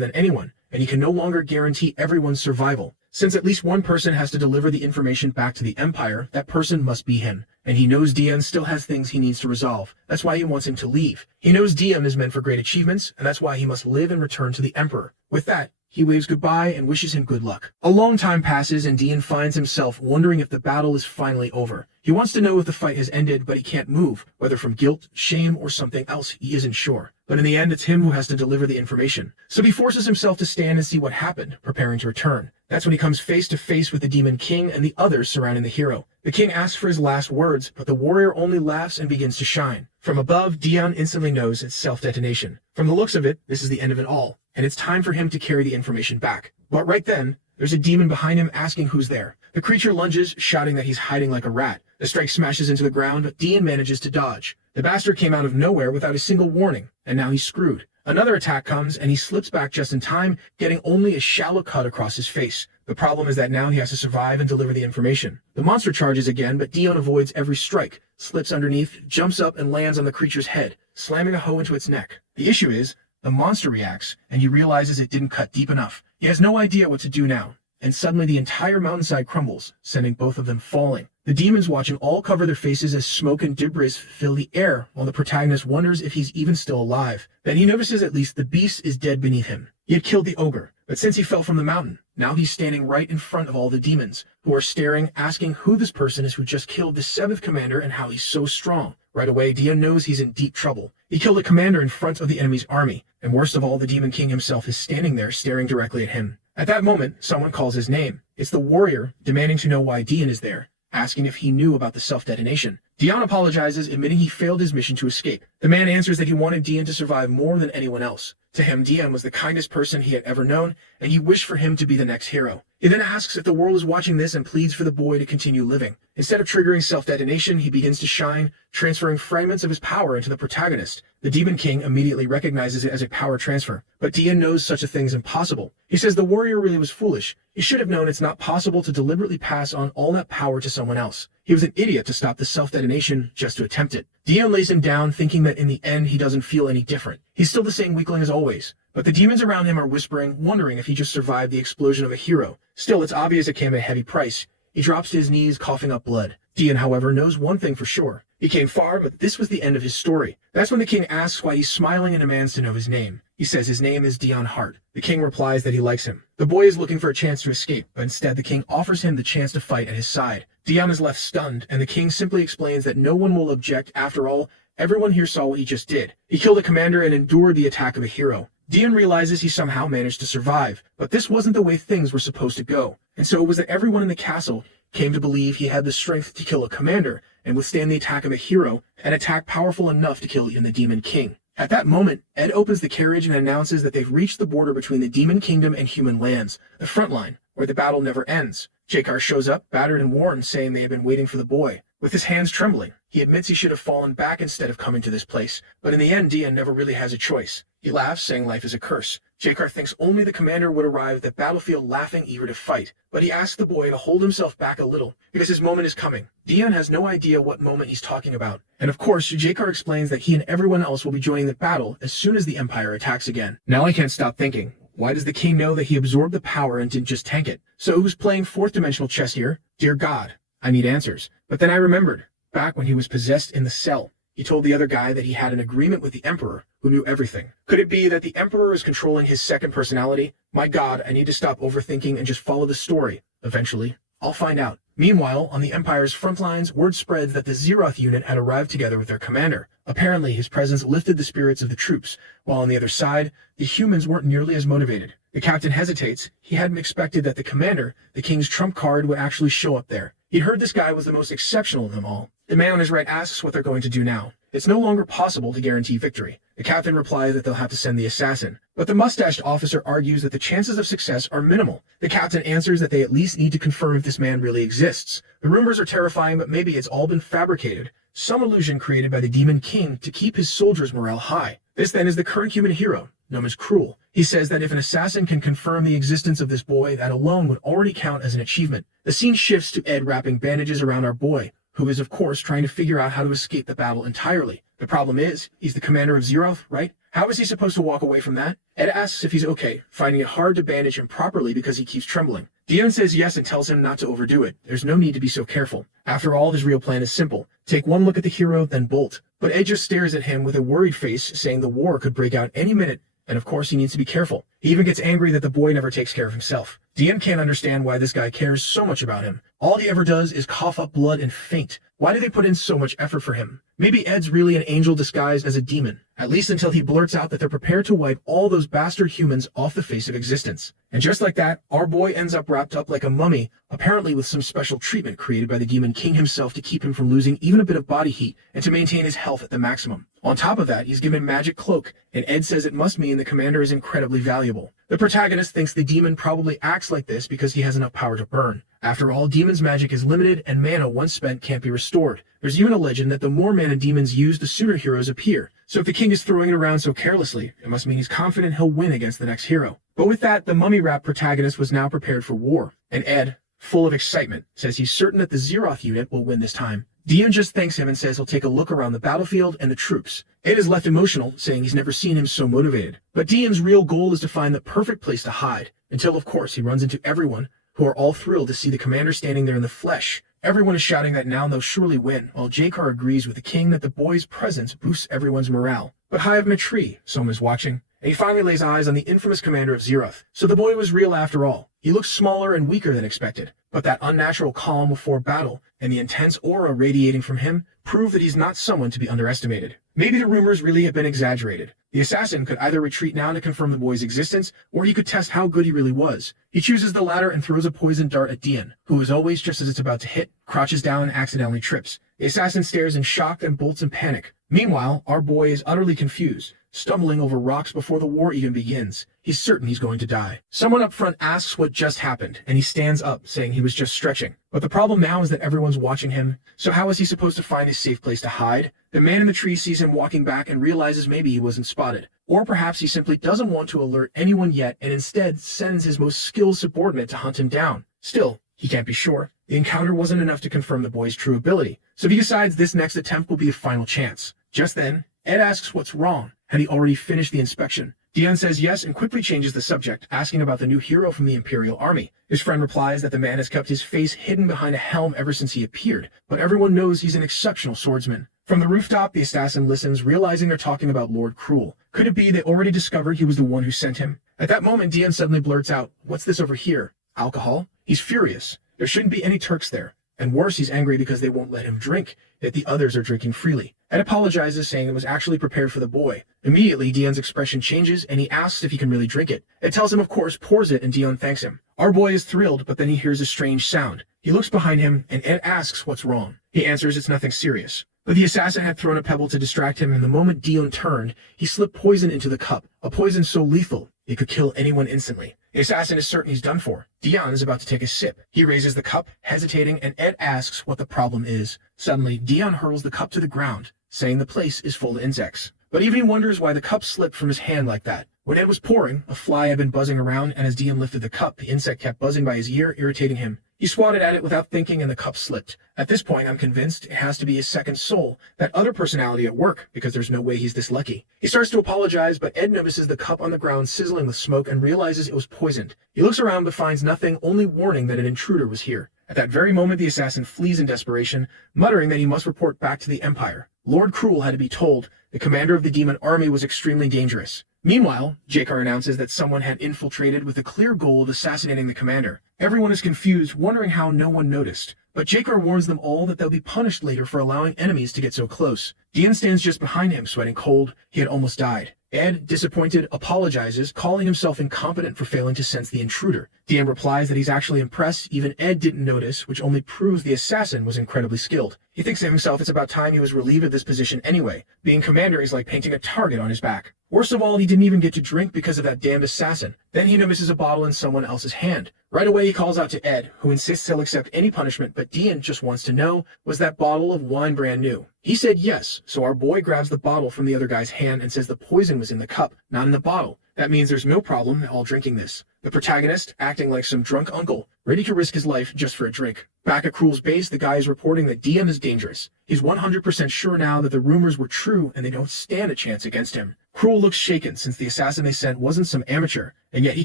than anyone, and he can no longer guarantee everyone's survival. Since at least one person has to deliver the information back to the Empire, that person must be him. And he knows Dian still has things he needs to resolve. That's why he wants him to leave. He knows Dian is meant for great achievements, and that's why he must live and return to the Emperor. With that, he waves goodbye and wishes him good luck. A long time passes, and Dian finds himself wondering if the battle is finally over. He wants to know if the fight has ended, but he can't move, whether from guilt, shame, or something else he isn't sure. But in the end, it's him who has to deliver the information. So he forces himself to stand and see what happened, preparing to return. That's when he comes face to face with the Demon King and the others surrounding the hero. The king asks for his last words, but the warrior only laughs and begins to shine. From above, Dian instantly knows it's self-detonation. From the looks of it, this is the end of it all, and it's time for him to carry the information back. But right then, there's a demon behind him asking who's there. The creature lunges, shouting that he's hiding like a rat. The strike smashes into the ground, but Dian manages to dodge. The bastard came out of nowhere without a single warning, and now he's screwed. Another attack comes, and he slips back just in time, getting only a shallow cut across his face. The problem is that now he has to survive and deliver the information. The monster charges again, but Dian avoids every strike, slips underneath, jumps up, and lands on the creature's head, slamming a hoe into its neck. The issue is, the monster reacts, and he realizes it didn't cut deep enough. He has no idea what to do now, and suddenly the entire mountainside crumbles, sending both of them falling. The demons watching all cover their faces as smoke and debris fill the air, while the protagonist wonders if he's even still alive. Then he notices at least the beast is dead beneath him. He had killed the ogre, but since he fell from the mountain, now he's standing right in front of all the demons, who are staring, asking who this person is who just killed the 7th commander and how he's so strong. Right away, Dian knows he's in deep trouble. He killed a commander in front of the enemy's army, and worst of all, the Demon King himself is standing there staring directly at him. At that moment, someone calls his name. It's the warrior, demanding to know why Dian is there, asking if he knew about the self-detonation. Dian apologizes, admitting he failed his mission to escape. The man answers that he wanted Dian to survive more than anyone else. To him, Dian was the kindest person he had ever known, and he wished for him to be the next hero. He then asks if the world is watching this and pleads for the boy to continue living. Instead of triggering self-detonation, he begins to shine, transferring fragments of his power into the protagonist. The Demon King immediately recognizes it as a power transfer, but Dian knows such a thing is impossible. He says the warrior really was foolish. He should have known it's not possible to deliberately pass on all that power to someone else. He was an idiot to stop the self-detonation just to attempt it. Dian lays him down, thinking that in the end he doesn't feel any different. He's still the same weakling as always, but the demons around him are whispering, wondering if he just survived the explosion of a hero. Still, it's obvious it came at a heavy price. He drops to his knees, coughing up blood. Dian, however, knows one thing for sure. He came far, but this was the end of his story. That's when the king asks why he's smiling and demands to know his name. He says his name is Dian Hart. The king replies that he likes him. The boy is looking for a chance to escape, but instead the king offers him the chance to fight at his side. Dian is left stunned, and the king simply explains that no one will object. After all, everyone here saw what he just did. He killed a commander and endured the attack of a hero. Dian realizes he somehow managed to survive, but this wasn't the way things were supposed to go. And so it was that everyone in the castle came to believe he had the strength to kill a commander and withstand the attack of a hero, an attack powerful enough to kill even the Demon King. At that moment, Ed opens the carriage and announces that they've reached the border between the Demon Kingdom and human lands, the front line, where the battle never ends. Jakar shows up, battered and worn, saying they have been waiting for the boy. With his hands trembling, he admits he should have fallen back instead of coming to this place, but in the end, Dian never really has a choice. He laughs, saying life is a curse. Jakar thinks only the commander would arrive at the battlefield laughing, eager to fight, but he asks the boy to hold himself back a little, because his moment is coming. Dian has no idea what moment he's talking about, and of course, Jakar explains that he and everyone else will be joining the battle as soon as the Empire attacks again. Now I can't stop thinking, why does the king know that he absorbed the power and didn't just tank it? So who's playing fourth-dimensional chess here? Dear God, I need answers. But then I remembered, back when he was possessed in the cell, he told the other guy that he had an agreement with the Emperor, who knew everything. Could it be that the Emperor is controlling his second personality? My God, I need to stop overthinking and just follow the story. Eventually, I'll find out. Meanwhile, on the Empire's front lines, word spreads that the Zeroth unit had arrived together with their commander. Apparently, his presence lifted the spirits of the troops, while on the other side, the humans weren't nearly as motivated. The captain hesitates. He hadn't expected that the commander, the king's trump card, would actually show up there. He'd heard this guy was the most exceptional of them all. The man on his right asks what they're going to do now. It's no longer possible to guarantee victory. The captain replies that they'll have to send the assassin, but the mustached officer argues that the chances of success are minimal. The captain answers that they at least need to confirm if this man really exists. The rumors are terrifying, but maybe it's all been fabricated. Some illusion created by the Demon King to keep his soldiers' morale high. This then is the current human hero, known as Cruel. He says that if an assassin can confirm the existence of this boy, that alone would already count as an achievement. The scene shifts to Ed wrapping bandages around our boy, who is of course trying to figure out how to escape the battle entirely. The problem is, he's the commander of Zeroth, right? How is he supposed to walk away from that? Ed asks if he's okay, finding it hard to bandage him properly because he keeps trembling. Dion says yes and tells him not to overdo it. There's no need to be so careful. After all, his real plan is simple. Take one look at the hero, then bolt. But Ed just stares at him with a worried face, saying the war could break out any minute, and of course he needs to be careful. He even gets angry that the boy never takes care of himself. Dion can't understand why this guy cares so much about him. All he ever does is cough up blood and faint. Why do they put in so much effort for him? Maybe Ed's really an angel disguised as a demon, at least until he blurts out that they're prepared to wipe all those bastard humans off the face of existence. And just like that, our boy ends up wrapped up like a mummy, apparently with some special treatment created by the Demon King himself to keep him from losing even a bit of body heat and to maintain his health at the maximum. On top of that, he's given magic cloak, and Ed says it must mean the commander is incredibly valuable. The protagonist thinks the demon probably acts like this because he has enough power to burn. After all, demon's magic is limited and mana once spent can't be restored. There's even a legend that the more mana demons use, the sooner heroes appear. So if the king is throwing it around so carelessly, it must mean he's confident he'll win against the next hero. But with that, the mummy-wrapped protagonist was now prepared for war. And Ed, full of excitement, says he's certain that the Zeroth unit will win this time. Dion just thanks him and says he'll take a look around the battlefield and the troops. Ed is left emotional, saying he's never seen him so motivated. But Dion's real goal is to find the perfect place to hide, until of course he runs into everyone, who are all thrilled to see the commander standing there in the flesh. Everyone is shouting that now they'll surely win, while Jakar agrees with the king that the boy's presence boosts everyone's morale. But high up in a tree, someone is watching, and he finally lays eyes on the infamous commander of Zeroth. So the boy was real after all. He looks smaller and weaker than expected, but that unnatural calm before battle and the intense aura radiating from him prove that he's not someone to be underestimated. Maybe the rumors really have been exaggerated. The assassin could either retreat now to confirm the boy's existence, or he could test how good he really was. He chooses the latter and throws a poison dart at Dion, who as always, just as it's about to hit, crouches down and accidentally trips. The assassin stares in shock and bolts in panic. Meanwhile, our boy is utterly confused, stumbling over rocks before the war even begins. He's certain he's going to die. Someone up front asks what just happened, and he stands up, saying he was just stretching. But the problem now is that everyone's watching him, so how is he supposed to find a safe place to hide? The man in the tree sees him walking back and realizes maybe he wasn't spotted. Or perhaps he simply doesn't want to alert anyone yet and instead sends his most skilled subordinate to hunt him down. Still, he can't be sure. The encounter wasn't enough to confirm the boy's true ability, so he decides this next attempt will be a final chance. Just then, Ed asks what's wrong. Had he already finished the inspection? Dion says yes and quickly changes the subject, asking about the new hero from the Imperial Army. His friend replies that the man has kept his face hidden behind a helm ever since he appeared, but everyone knows he's an exceptional swordsman. From the rooftop, the assassin listens, realizing they're talking about Lord Cruel. Could it be they already discovered he was the one who sent him? At that moment, Dion suddenly blurts out, "What's this over here? Alcohol?" He's furious. There shouldn't be any Turks there. And worse, he's angry because they won't let him drink, yet the others are drinking freely. Ed apologizes, saying it was actually prepared for the boy. Immediately, Dion's expression changes, and he asks if he can really drink it. Ed tells him, of course, pours it, and Dion thanks him. Our boy is thrilled, but then he hears a strange sound. He looks behind him, and Ed asks what's wrong. He answers it's nothing serious. But the assassin had thrown a pebble to distract him, and the moment Dion turned, he slipped poison into the cup, a poison so lethal it could kill anyone instantly. The assassin is certain he's done for. Dion is about to take a sip. He raises the cup, hesitating, and Ed asks what the problem is. Suddenly, Dion hurls the cup to the ground, saying the place is full of insects. But even he wonders why the cup slipped from his hand like that. When Ed was pouring, a fly had been buzzing around, and as Dion lifted the cup, the insect kept buzzing by his ear, irritating him. He swatted at it without thinking, and the cup slipped. At this point, I'm convinced it has to be his second soul, that other personality at work, because there's no way he's this lucky. He starts to apologize, but Ed notices the cup on the ground sizzling with smoke and realizes it was poisoned. He looks around but finds nothing, only warning that an intruder was here. At that very moment, the assassin flees in desperation, muttering that he must report back to the Empire. Lord Cruel had to be told the commander of the demon army was extremely dangerous. Meanwhile, Jakar announces that someone had infiltrated with the clear goal of assassinating the commander. Everyone is confused, wondering how no one noticed. But Jakar warns them all that they'll be punished later for allowing enemies to get so close. Dion stands just behind him, sweating cold. He had almost died. Ed, disappointed, apologizes, calling himself incompetent for failing to sense the intruder. DM replies that he's actually impressed even Ed didn't notice, which only proves the assassin was incredibly skilled. He thinks to himself it's about time he was relieved of this position anyway. Being commander is like painting a target on his back. Worst of all, he didn't even get to drink because of that damned assassin. Then he notices a bottle in someone else's hand. Right away he calls out to Ed, who insists he'll accept any punishment, but Dean just wants to know, was that bottle of wine brand new? He said yes, so our boy grabs the bottle from the other guy's hand and says the poison was in the cup, not in the bottle. That means there's no problem all drinking this. The protagonist, acting like some drunk uncle, ready to risk his life just for a drink. Back at Cruel's base, the guy is reporting that DM is dangerous. He's 100% sure now that the rumors were true and they don't stand a chance against him. Cruel looks shaken since the assassin they sent wasn't some amateur, and yet he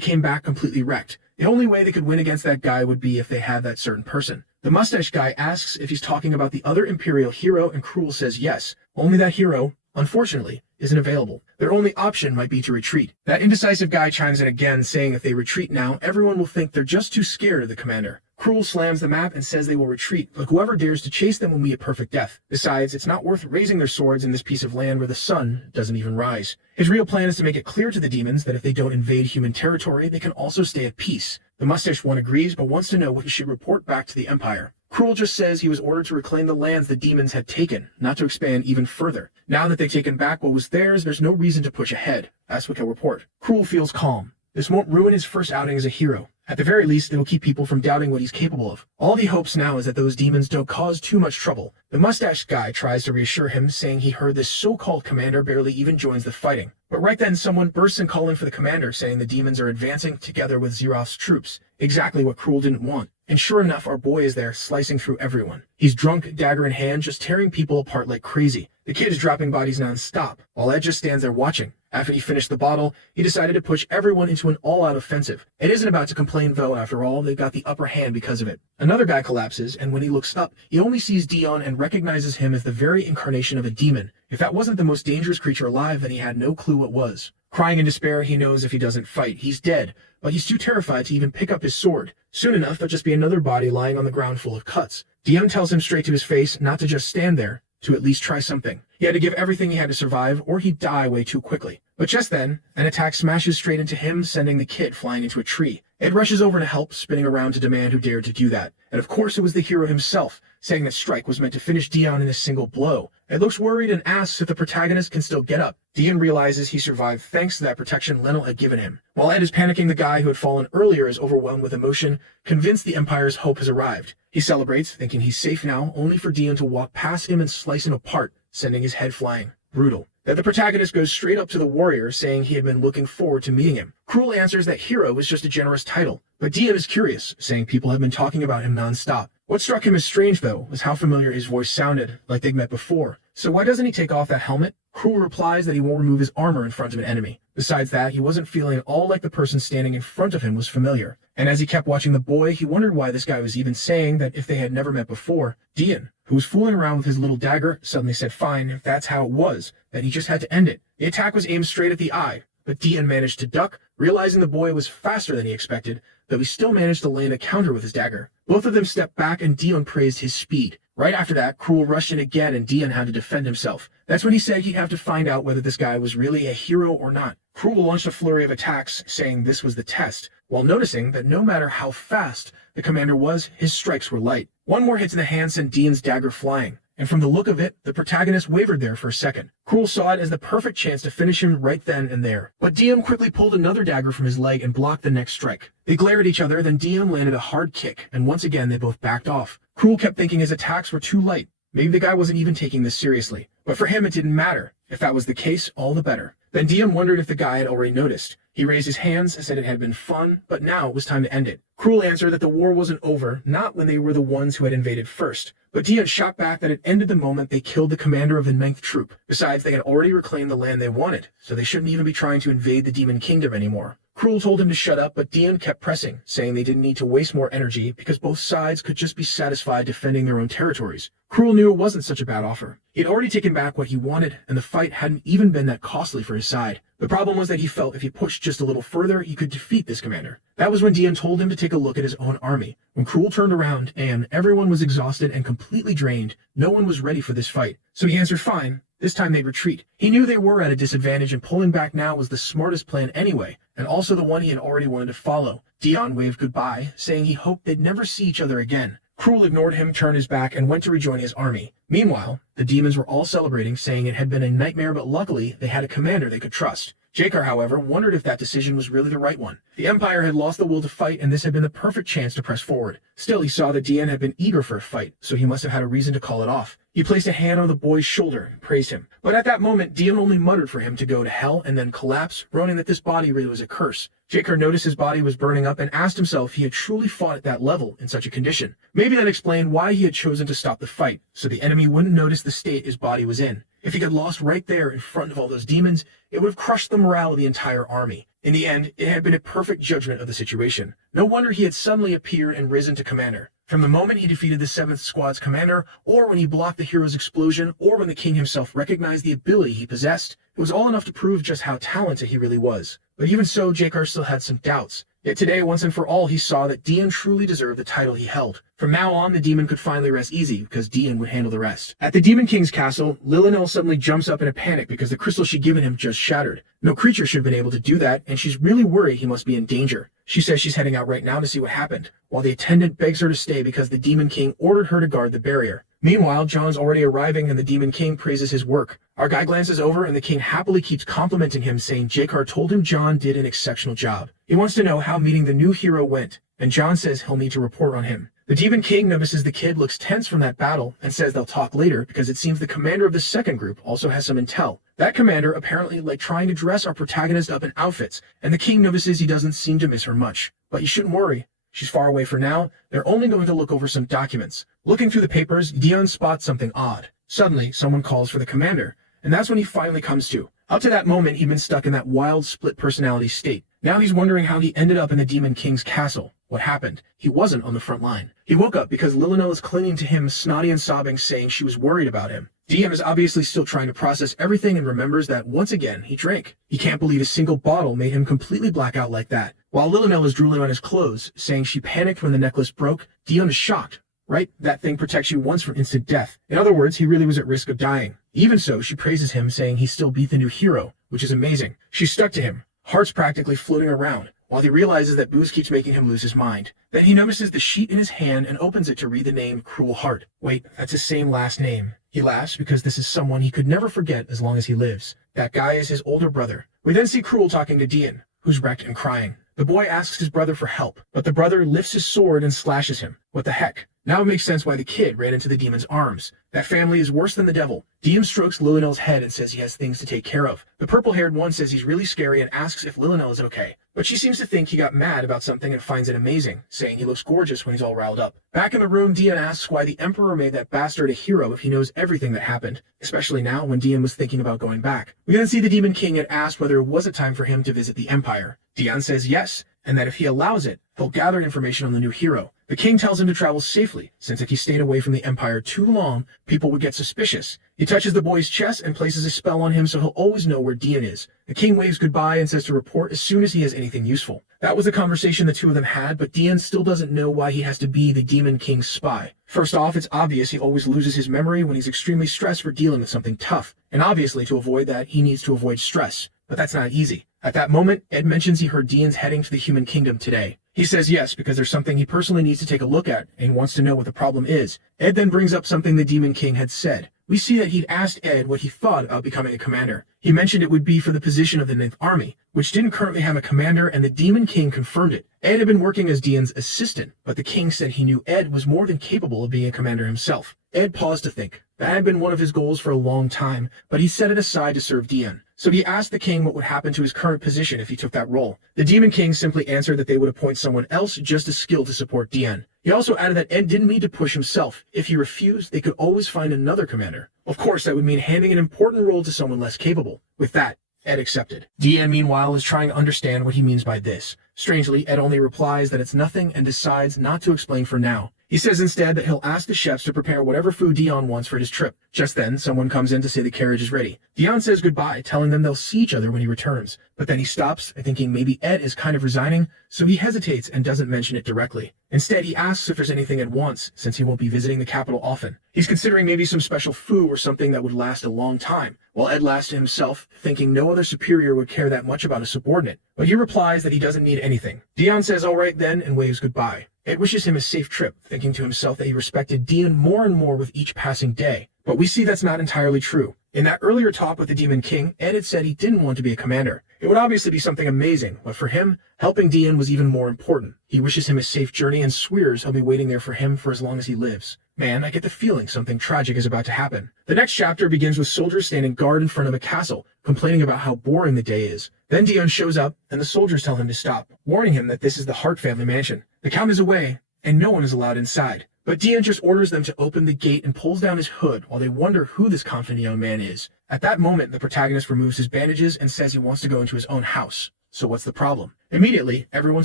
came back completely wrecked. The only way they could win against that guy would be if they had that certain person. The mustache guy asks if he's talking about the other Imperial hero, and Cruel says yes, only that hero, unfortunately, isn't available. Their only option might be to retreat. That indecisive guy chimes in again, saying if they retreat now, everyone will think they're just too scared of the commander. Cruel slams the map and says they will retreat, but whoever dares to chase them will meet a perfect death. Besides, it's not worth raising their swords in this piece of land where the sun doesn't even rise. His real plan is to make it clear to the demons that if they don't invade human territory, they can also stay at peace. The mustache one agrees, but wants to know what he should report back to the Empire. Cruel just says he was ordered to reclaim the lands the demons had taken, not to expand even further. Now that they've taken back what was theirs, there's no reason to push ahead. That's what he'll report. Cruel feels calm. This won't ruin his first outing as a hero. At the very least, it'll keep people from doubting what he's capable of. All he hopes now is that those demons don't cause too much trouble. The mustache guy tries to reassure him, saying he heard this so-called commander barely even joins the fighting. But right then, someone bursts in calling for the commander, saying the demons are advancing together with Zeroth's troops. Exactly what Cruel didn't want. And sure enough, our boy is there, slicing through everyone. He's drunk, dagger in hand, just tearing people apart like crazy. The kid is dropping bodies non-stop, while Ed just stands there watching. After he finished the bottle, he decided to push everyone into an all-out offensive. Ed isn't about to complain though, after all, they've got the upper hand because of it. Another guy collapses, and when he looks up, he only sees Dion and recognizes him as the very incarnation of a demon. If that wasn't the most dangerous creature alive, then he had no clue what was. Crying in despair, he knows if he doesn't fight, he's dead, but he's too terrified to even pick up his sword. Soon enough, there'll just be another body lying on the ground full of cuts. Dion tells him straight to his face not to just stand there, to at least try something. He had to give everything he had to survive, or he'd die way too quickly. But just then, an attack smashes straight into him, sending the kid flying into a tree. Ed rushes over to help, spinning around to demand who dared to do that. And of course it was the hero himself, saying that strike was meant to finish Dion in a single blow. Ed looks worried and asks if the protagonist can still get up. Dion realizes he survived thanks to that protection Lennel had given him. While Ed is panicking, the guy who had fallen earlier is overwhelmed with emotion, convinced the Empire's hope has arrived. He celebrates, thinking he's safe now, only for Dion to walk past him and slice him apart, sending his head flying. Brutal. That the protagonist goes straight up to the warrior, saying he had been looking forward to meeting him. Cruel answers that hero is just a generous title, but Dion is curious, saying people have been talking about him non-stop. What struck him as strange, though, was how familiar his voice sounded, like they'd met before. So why doesn't he take off that helmet? Cruel replies that he won't remove his armor in front of an enemy. Besides that, he wasn't feeling at all like the person standing in front of him was familiar. And as he kept watching the boy, he wondered why this guy was even saying that if they had never met before. Dion, who was fooling around with his little dagger, suddenly said fine, if that's how it was, that he just had to end it. The attack was aimed straight at the eye, but Dion managed to duck, realizing the boy was faster than he expected, though he still managed to land a counter with his dagger. Both of them stepped back, and Dion praised his speed. Right after that, Cruel rushed in again, and Dion had to defend himself. That's when he said he'd have to find out whether this guy was really a hero or not. Cruel launched a flurry of attacks, saying this was the test, while noticing that no matter how fast the commander was, his strikes were light. One more hit to the hand sent Dion's dagger flying, and from the look of it, the protagonist wavered there for a second. Cruel saw it as the perfect chance to finish him right then and there. But Dion quickly pulled another dagger from his leg and blocked the next strike. They glared at each other, then Dion landed a hard kick, and once again they both backed off. Cruel kept thinking his attacks were too light. Maybe the guy wasn't even taking this seriously. But for him it didn't matter. If that was the case, all the better. Then Dion wondered if the guy had already noticed. He raised his hands and said it had been fun, but now it was time to end it. Cruel answered that the war wasn't over, not when they were the ones who had invaded first. But Dion shot back that it ended the moment they killed the commander of the 9th Troop. Besides, they had already reclaimed the land they wanted, so they shouldn't even be trying to invade the Demon Kingdom anymore. Cruel told him to shut up, but Dion kept pressing, saying they didn't need to waste more energy because both sides could just be satisfied defending their own territories. Cruel knew it wasn't such a bad offer. He'd already taken back what he wanted, and the fight hadn't even been that costly for his side. The problem was that he felt if he pushed just a little further, he could defeat this commander. That was when Dion told him to take a look at his own army. When Cruel turned around, and everyone was exhausted and completely drained, no one was ready for this fight. So he answered fine, This time they'd retreat. He knew they were at a disadvantage, and pulling back now was the smartest plan anyway, and also the one he had already wanted to follow. Dion waved goodbye, saying he hoped they'd never see each other again. Cruel ignored him, turned his back, and went to rejoin his army. Meanwhile, the demons were all celebrating, saying it had been a nightmare, but luckily they had a commander they could trust. Jakar, however, wondered if that decision was really the right one. The Empire had lost the will to fight, and this had been the perfect chance to press forward. Still, he saw that Dian had been eager for a fight, so he must have had a reason to call it off. He placed a hand on the boy's shoulder and praised him. But at that moment, Dian only muttered for him to go to hell and then collapse, groaning that this body really was a curse. Jakar noticed his body was burning up and asked himself if he had truly fought at that level in such a condition. Maybe that explained why he had chosen to stop the fight, so the enemy wouldn't notice the state his body was in. If he got lost right there in front of all those demons, it would have crushed the morale of the entire army. In the end, it had been a perfect judgment of the situation. No wonder he had suddenly appeared and risen to commander. From the moment he defeated the 7th Squad's commander, or when he blocked the hero's explosion, or when the king himself recognized the ability he possessed, it was all enough to prove just how talented he really was. But even so, Jakar still had some doubts. Yet today, once and for all, he saw that Dian truly deserved the title he held. From now on, the demon could finally rest easy, because Dian would handle the rest. At the Demon King's castle, Lillinel suddenly jumps up in a panic because the crystal she'd given him just shattered. No creature should have been able to do that, and she's really worried he must be in danger. She says she's heading out right now to see what happened, while the attendant begs her to stay because the Demon King ordered her to guard the barrier. Meanwhile, John's already arriving and the Demon King praises his work. Our guy glances over and the king happily keeps complimenting him, saying Jakar told him John did an exceptional job. He wants to know how meeting the new hero went, and John says he'll need to report on him. The Demon King notices the kid looks tense from that battle and says they'll talk later because it seems the commander of the second group also has some intel. That commander apparently liked trying to dress our protagonist up in outfits, and the king notices he doesn't seem to miss her much. But you shouldn't worry. She's far away for now. They're only going to look over some documents. Looking through the papers, Dion spots something odd. Suddenly, someone calls for the commander, and that's when he finally comes to. Up to that moment, he'd been stuck in that wild split personality state. Now he's wondering how he ended up in the Demon King's castle. What happened? He wasn't on the front line. He woke up because Lillinel is clinging to him, snotty and sobbing, saying she was worried about him. DM is obviously still trying to process everything and remembers that once again he drank. He can't believe a single bottle made him completely black out like that. While Lillinel is drooling on his clothes, saying she panicked when the necklace broke, Dion is shocked. Right? That thing protects you once from instant death. In other words, he really was at risk of dying. Even so, she praises him, saying he still beat the new hero, which is amazing. She's stuck to him, hearts practically floating around, while he realizes that booze keeps making him lose his mind. Then he notices the sheet in his hand and opens it to read the name Cruel Heart. Wait, that's his same last name. He laughs because this is someone he could never forget as long as he lives. That guy is his older brother. We then see Cruel talking to Dian, who's wrecked and crying. The boy asks his brother for help, but the brother lifts his sword and slashes him. What the heck? Now it makes sense why the kid ran into the demon's arms. That family is worse than the devil. Dian strokes Lillinel's head and says he has things to take care of. The purple-haired one says he's really scary and asks if Lillinel is okay. But she seems to think he got mad about something and finds it amazing, saying he looks gorgeous when he's all riled up. Back in the room, Dian asks why the Emperor made that bastard a hero if he knows everything that happened, especially now when Dian was thinking about going back. We then see the Demon King had asked whether it was a time for him to visit the Empire. Dian says yes, and that if he allows it, he'll gather information on the new hero. The king tells him to travel safely, since if he stayed away from the Empire too long, people would get suspicious. He touches the boy's chest and places a spell on him so he'll always know where Dian is. The king waves goodbye and says to report as soon as he has anything useful. That was the conversation the two of them had, but Dian still doesn't know why he has to be the Demon King's spy. First off, it's obvious he always loses his memory when he's extremely stressed for dealing with something tough, and obviously to avoid that, he needs to avoid stress. But that's not easy. At that moment, Ed mentions he heard Dian's heading to the Human Kingdom today. He says yes because there's something he personally needs to take a look at and wants to know what the problem is. Ed then brings up something the Demon King had said. We see that he'd asked Ed what he thought about becoming a commander. He mentioned it would be for the position of the 9th Army, which didn't currently have a commander, and the Demon King confirmed it. Ed had been working as Dian's assistant, but the king said he knew Ed was more than capable of being a commander himself. Ed paused to think. That had been one of his goals for a long time, but he set it aside to serve Dian. So he asked the king what would happen to his current position if he took that role. The Demon King simply answered that they would appoint someone else just as skilled to support Dian. He also added that Ed didn't need to push himself. If he refused, they could always find another commander. Of course, that would mean handing an important role to someone less capable. With that, Ed accepted. Dian, meanwhile, is trying to understand what he means by this. Strangely, Ed only replies that it's nothing and decides not to explain for now. He says instead that he'll ask the chefs to prepare whatever food Dion wants for his trip. Just then, someone comes in to say the carriage is ready. Dion says goodbye, telling them they'll see each other when he returns. But then he stops, thinking maybe Ed is kind of resigning, so he hesitates and doesn't mention it directly. Instead, he asks if there's anything Ed wants, since he won't be visiting the capital often. He's considering maybe some special food or something that would last a long time, while Ed laughs to himself, thinking no other superior would care that much about a subordinate. But he replies that he doesn't need anything. Dion says all right then and waves goodbye. Ed wishes him a safe trip, thinking to himself that he respected Dion more and more with each passing day. But we see that's not entirely true. In that earlier talk with the Demon King, Ed had said he didn't want to be a commander. It would obviously be something amazing, but for him, helping Dion was even more important. He wishes him a safe journey and swears he'll be waiting there for him for as long as he lives. Man, I get the feeling something tragic is about to happen. The next chapter begins with soldiers standing guard in front of a castle, complaining about how boring the day is. Then Dion shows up, and the soldiers tell him to stop, warning him that this is the Hart family mansion. The Count is away, and no one is allowed inside. But Dion just orders them to open the gate and pulls down his hood while they wonder who this confident young man is. At that moment, the protagonist removes his bandages and says he wants to go into his own house. So what's the problem? Immediately, everyone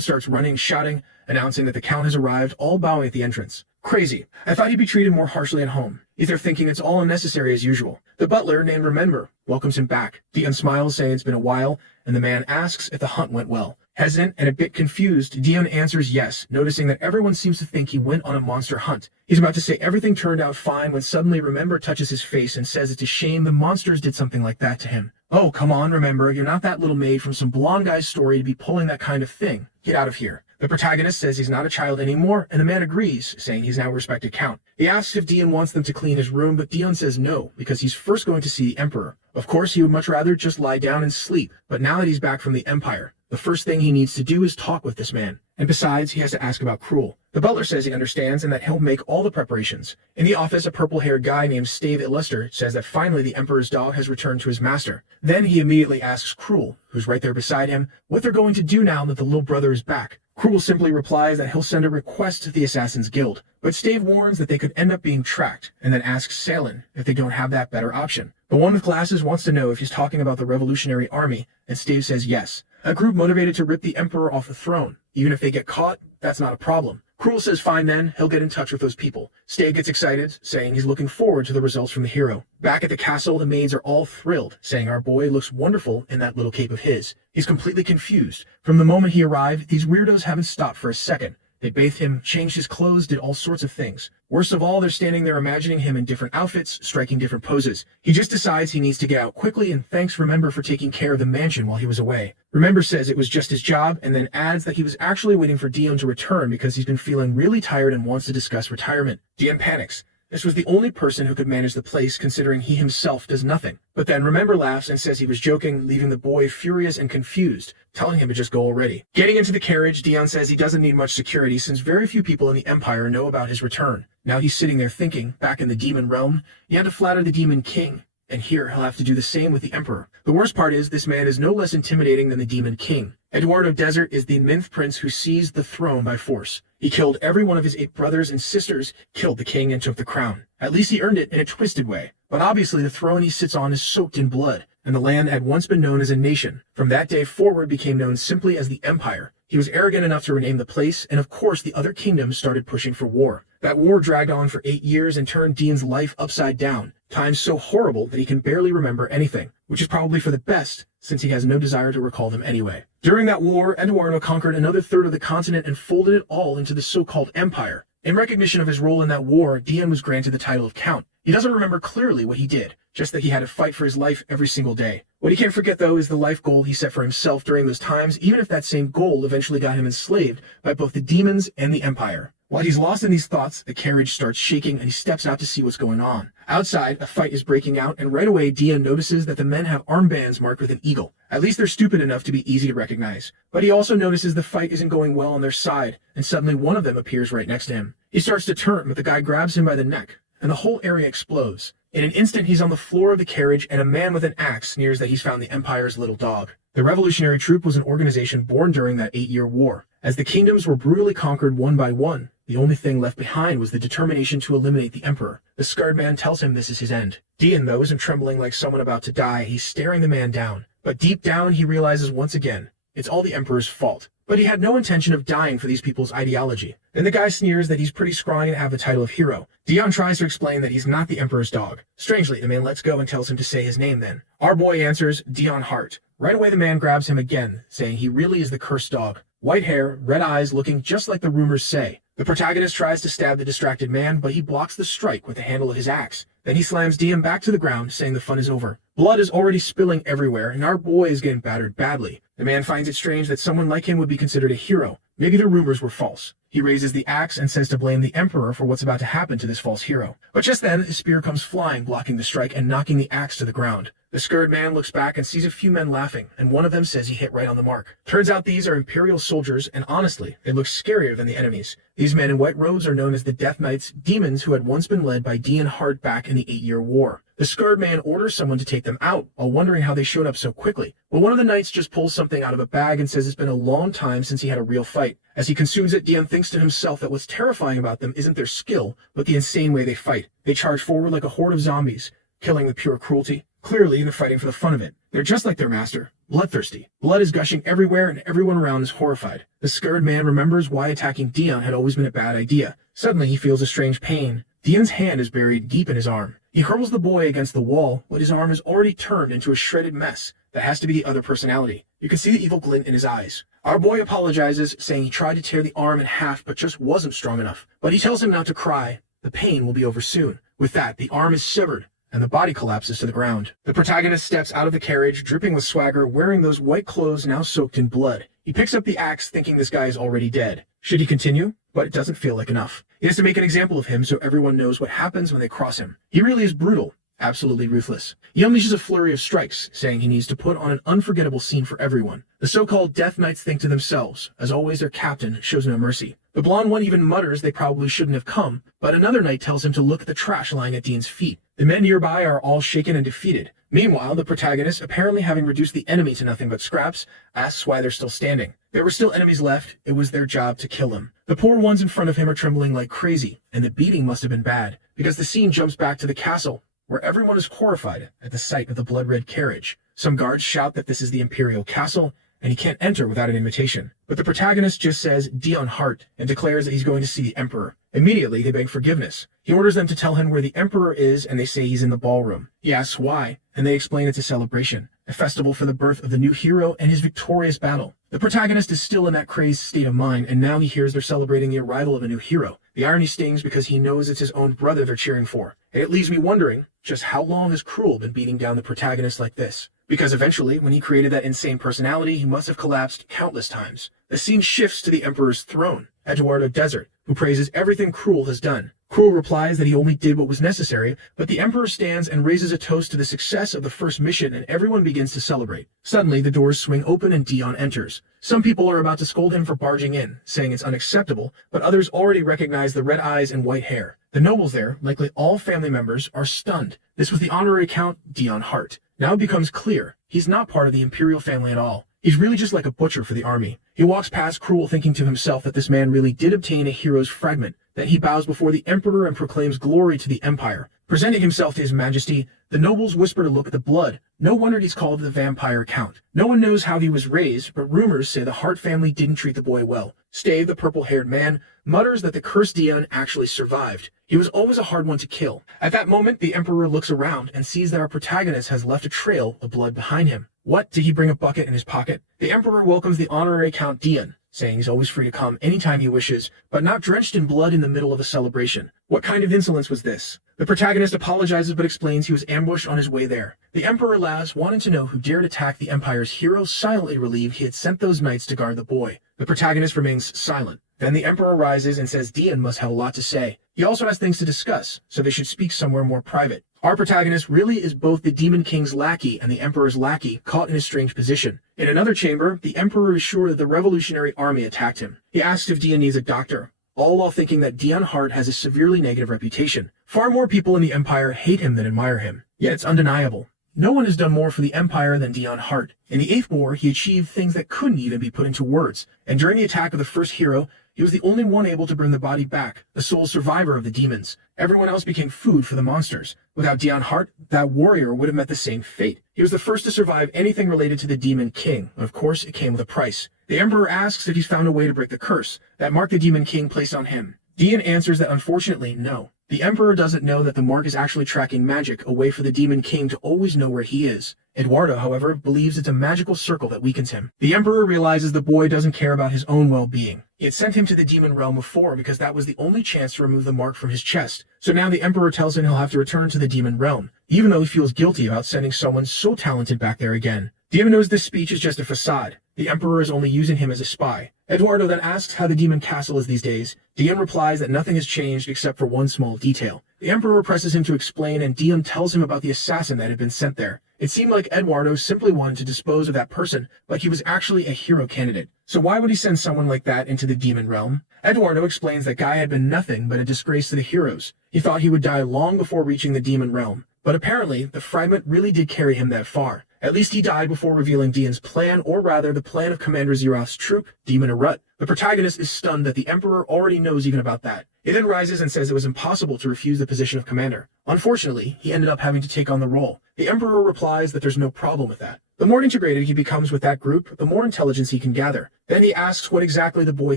starts running, shouting, announcing that the Count has arrived, all bowing at the entrance. Crazy. I thought he'd be treated more harshly at home. They're thinking it's all unnecessary as usual. The butler, named Remember, welcomes him back. Dion smiles, saying it's been a while, and the man asks if the hunt went well. Hesitant and a bit confused, Dion answers yes, noticing that everyone seems to think he went on a monster hunt. He's about to say everything turned out fine when suddenly Remember touches his face and says it's a shame the monsters did something like that to him. Oh, come on, Remember, you're not that little maid from some blonde guy's story to be pulling that kind of thing. Get out of here. The protagonist says he's not a child anymore, and the man agrees, saying he's now a respected count. He asks if Dion wants them to clean his room, but Dion says no, because he's first going to see the Emperor. Of course, he would much rather just lie down and sleep, but now that he's back from the Empire, the first thing he needs to do is talk with this man. And besides, he has to ask about Cruel. The butler says he understands and that he'll make all the preparations. In the office, a purple-haired guy named Stave Illuster says that finally the Emperor's dog has returned to his master. Then he immediately asks Cruel, who's right there beside him, what they're going to do now that the little brother is back. Cruel simply replies that he'll send a request to the Assassin's Guild, but Stave warns that they could end up being tracked, and then asks Salin if they don't have that better option. The one with glasses wants to know if he's talking about the Revolutionary Army, and Stave says yes. A group motivated to rip the Emperor off the throne. Even if they get caught, that's not a problem. Cruel says fine then, he'll get in touch with those people. Stave gets excited, saying he's looking forward to the results from the hero. Back at the castle, the maids are all thrilled, saying our boy looks wonderful in that little cape of his. He's completely confused. From the moment he arrived, these weirdos haven't stopped for a second. They bathed him, changed his clothes, did all sorts of things. Worst of all, they're standing there imagining him in different outfits, striking different poses. He just decides he needs to get out quickly and thanks Remember for taking care of the mansion while he was away. Remember says it was just his job and then adds that he was actually waiting for Dion to return because he's been feeling really tired and wants to discuss retirement. Dion panics. This was the only person who could manage the place considering he himself does nothing. But then Remember laughs and says he was joking, leaving the boy furious and confused, telling him to just go already. Getting into the carriage, Dion says he doesn't need much security since very few people in the Empire know about his return. Now he's sitting there thinking, back in the demon realm, he had to flatter the Demon King. And here he'll have to do the same with the Emperor. The worst part is this man is no less intimidating than the Demon King. Eduardo Desert is the ninth prince who seized the throne by force. He killed every one of his 8 brothers and sisters, killed the king, and took the crown. At least he earned it in a twisted way. But obviously the throne he sits on is soaked in blood, and the land had once been known as a nation. From that day forward became known simply as the Empire. He was arrogant enough to rename the place, and of course the other kingdoms started pushing for war. That war dragged on for 8 years and turned Dion's life upside down. Times so horrible that he can barely remember anything, which is probably for the best, since he has no desire to recall them anyway. During that war, Eduardo conquered another third of the continent and folded it all into the so-called Empire. In recognition of his role in that war, Dion was granted the title of Count. He doesn't remember clearly what he did, just that he had to fight for his life every single day. What he can't forget, though, is the life goal he set for himself during those times, even if that same goal eventually got him enslaved by both the demons and the Empire. While he's lost in these thoughts, the carriage starts shaking and he steps out to see what's going on. Outside, a fight is breaking out, and right away Dion notices that the men have armbands marked with an eagle. At least they're stupid enough to be easy to recognize. But he also notices the fight isn't going well on their side, and suddenly one of them appears right next to him. He starts to turn, but the guy grabs him by the neck, and the whole area explodes. In an instant, he's on the floor of the carriage, and a man with an axe sneers that he's found the Empire's little dog. The Revolutionary Troop was an organization born during that 8-year war. As the kingdoms were brutally conquered one by one, the only thing left behind was the determination to eliminate the Emperor. The scarred man tells him this is his end. Dion, though, isn't trembling like someone about to die. He's staring the man down. But deep down, he realizes once again, it's all the Emperor's fault. but he had no intention of dying for these people's ideology. Then the guy sneers that he's pretty scrawny to have the title of hero. Dion tries to explain that he's not the Emperor's dog. Strangely, the man lets go and tells him to say his name then. Our boy answers, Dion Hart. Right away the man grabs him again, saying he really is the cursed dog. White hair, red eyes, looking just like the rumors say. The protagonist tries to stab the distracted man, but he blocks the strike with the handle of his axe. Then he slams Dion back to the ground, saying the fun is over. Blood is already spilling everywhere, and our boy is getting battered badly. The man finds it strange that someone like him would be considered a hero. Maybe the rumors were false. He raises the axe and says to blame the Emperor for what's about to happen to this false hero. But just then, his spear comes flying, blocking the strike and knocking the axe to the ground. The scared man looks back and sees a few men laughing, and one of them says he hit right on the mark. Turns out these are Imperial soldiers, and honestly, they look scarier than the enemies. These men in white robes are known as the Death Knights, demons who had once been led by Dion Hart back in the 8-Year War. The scared man orders someone to take them out, while wondering how they showed up so quickly. But one of the knights just pulls something out of a bag and says it's been a long time since he had a real fight. As he consumes it, Dion thinks to himself that what's terrifying about them isn't their skill, but the insane way they fight. They charge forward like a horde of zombies, killing with pure cruelty. Clearly, they're fighting for the fun of it. They're just like their master, bloodthirsty. Blood is gushing everywhere and everyone around is horrified. The scared man remembers why attacking Dion had always been a bad idea. Suddenly, he feels a strange pain. Dion's hand is buried deep in his arm. He hurls the boy against the wall, but his arm is already turned into a shredded mess. That has to be the other personality. You can see the evil glint in his eyes. Our boy apologizes, saying he tried to tear the arm in half but just wasn't strong enough. But he tells him not to cry. The pain will be over soon. With that, the arm is severed, and the body collapses to the ground. The protagonist steps out of the carriage, dripping with swagger, wearing those white clothes now soaked in blood. He picks up the axe, thinking this guy is already dead. Should he continue? But it doesn't feel like enough. He has to make an example of him so everyone knows what happens when they cross him. He really is brutal, absolutely ruthless. He unleashes a flurry of strikes, saying he needs to put on an unforgettable scene for everyone. The so-called Death Knights think to themselves. As always, their captain shows no mercy. The blonde one even mutters they probably shouldn't have come, but another knight tells him to look at the trash lying at Dean's feet. The men nearby are all shaken and defeated. Meanwhile, the protagonist, apparently having reduced the enemy to nothing but scraps, asks why they're still standing. There were still enemies left. It was their job to kill him. The poor ones in front of him are trembling like crazy, and the beating must have been bad, because the scene jumps back to the castle, where everyone is horrified at the sight of the blood-red carriage. Some guards shout that this is the Imperial castle, and he can't enter without an invitation. But the protagonist just says Dion Hart and declares that he's going to see the Emperor. Immediately, they beg forgiveness. He orders them to tell him where the Emperor is, and they say he's in the ballroom. He asks why, and they explain it's a celebration, a festival for the birth of the new hero and his victorious battle. The protagonist is still in that crazed state of mind, and now he hears they're celebrating the arrival of a new hero. The irony stings because he knows it's his own brother they're cheering for. And it leaves me wondering, just how long has Cruel been beating down the protagonist like this? Because eventually, when he created that insane personality, he must have collapsed countless times. The scene shifts to the Emperor's throne, Eduardo Desert, who praises everything Cruel has done. Cruel replies that he only did what was necessary, but the Emperor stands and raises a toast to the success of the first mission, and everyone begins to celebrate. Suddenly, the doors swing open and Dion enters. Some people are about to scold him for barging in, saying it's unacceptable, but others already recognize the red eyes and white hair. The nobles there, likely all family members, are stunned. This was the honorary Count Dion Hart. Now it becomes clear, he's not part of the Imperial family at all. He's really just like a butcher for the army. He walks past Cruel thinking to himself that this man really did obtain a hero's fragment, that he bows before the Emperor and proclaims glory to the Empire. Presenting himself to his majesty, the nobles whisper to look at the blood. No wonder he's called the Vampire Count. No one knows how he was raised, but rumors say the Hart family didn't treat the boy well. Stave, the purple-haired man, mutters that the cursed Dion actually survived. He was always a hard one to kill. At that moment, the Emperor looks around and sees that our protagonist has left a trail of blood behind him. What? Did he bring a bucket in his pocket? The Emperor welcomes the honorary Count Dion, saying he's always free to come anytime he wishes, but not drenched in blood in the middle of a celebration. What kind of insolence was this? The protagonist apologizes but explains he was ambushed on his way there. The Emperor laughs, wanting to know who dared attack the Empire's hero, silently relieved he had sent those knights to guard the boy. The protagonist remains silent. Then the Emperor rises and says Dion must have a lot to say. He also has things to discuss, so they should speak somewhere more private. Our protagonist really is both the Demon King's lackey and the Emperor's lackey, caught in a strange position. In another chamber, the Emperor is sure that the Revolutionary Army attacked him. He asks if Dion needs a doctor, all while thinking that Dion Hart has a severely negative reputation. Far more people in the Empire hate him than admire him. Yet it's undeniable. No one has done more for the Empire than Dion Hart. In the 8th War, he achieved things that couldn't even be put into words. And during the attack of the first hero, he was the only one able to bring the body back, the sole survivor of the demons. Everyone else became food for the monsters. Without Dion Hart, that warrior would have met the same fate. He was the first to survive anything related to the Demon King, and of course, it came with a price. The Emperor asks if he's found a way to break the curse that Mark the Demon King placed on him. Dian answers that unfortunately, no. The Emperor doesn't know that the mark is actually tracking magic, a way for the Demon King to always know where he is. Eduardo, however, believes it's a magical circle that weakens him. The Emperor realizes the boy doesn't care about his own well-being. He had sent him to the demon realm before because that was the only chance to remove the mark from his chest. So now the Emperor tells him he'll have to return to the demon realm, even though he feels guilty about sending someone so talented back there again. Dian knows this speech is just a facade. The Emperor is only using him as a spy. Eduardo then asks how the demon castle is these days. Dian replies that nothing has changed except for one small detail. The Emperor presses him to explain, and Dian tells him about the assassin that had been sent there. It seemed like Eduardo simply wanted to dispose of that person, but he was actually a hero candidate. So why would he send someone like that into the demon realm? Eduardo explains that Guy had been nothing but a disgrace to the heroes. He thought he would die long before reaching the demon realm. But apparently, the fragment really did carry him that far. At least he died before revealing Dian's plan, or rather the plan of Commander Zeroth's troop, Demon Arut. The protagonist is stunned that the Emperor already knows even about that. He then rises and says it was impossible to refuse the position of commander. Unfortunately, he ended up having to take on the role. The Emperor replies that there's no problem with that. The more integrated he becomes with that group, the more intelligence he can gather. Then he asks what exactly the boy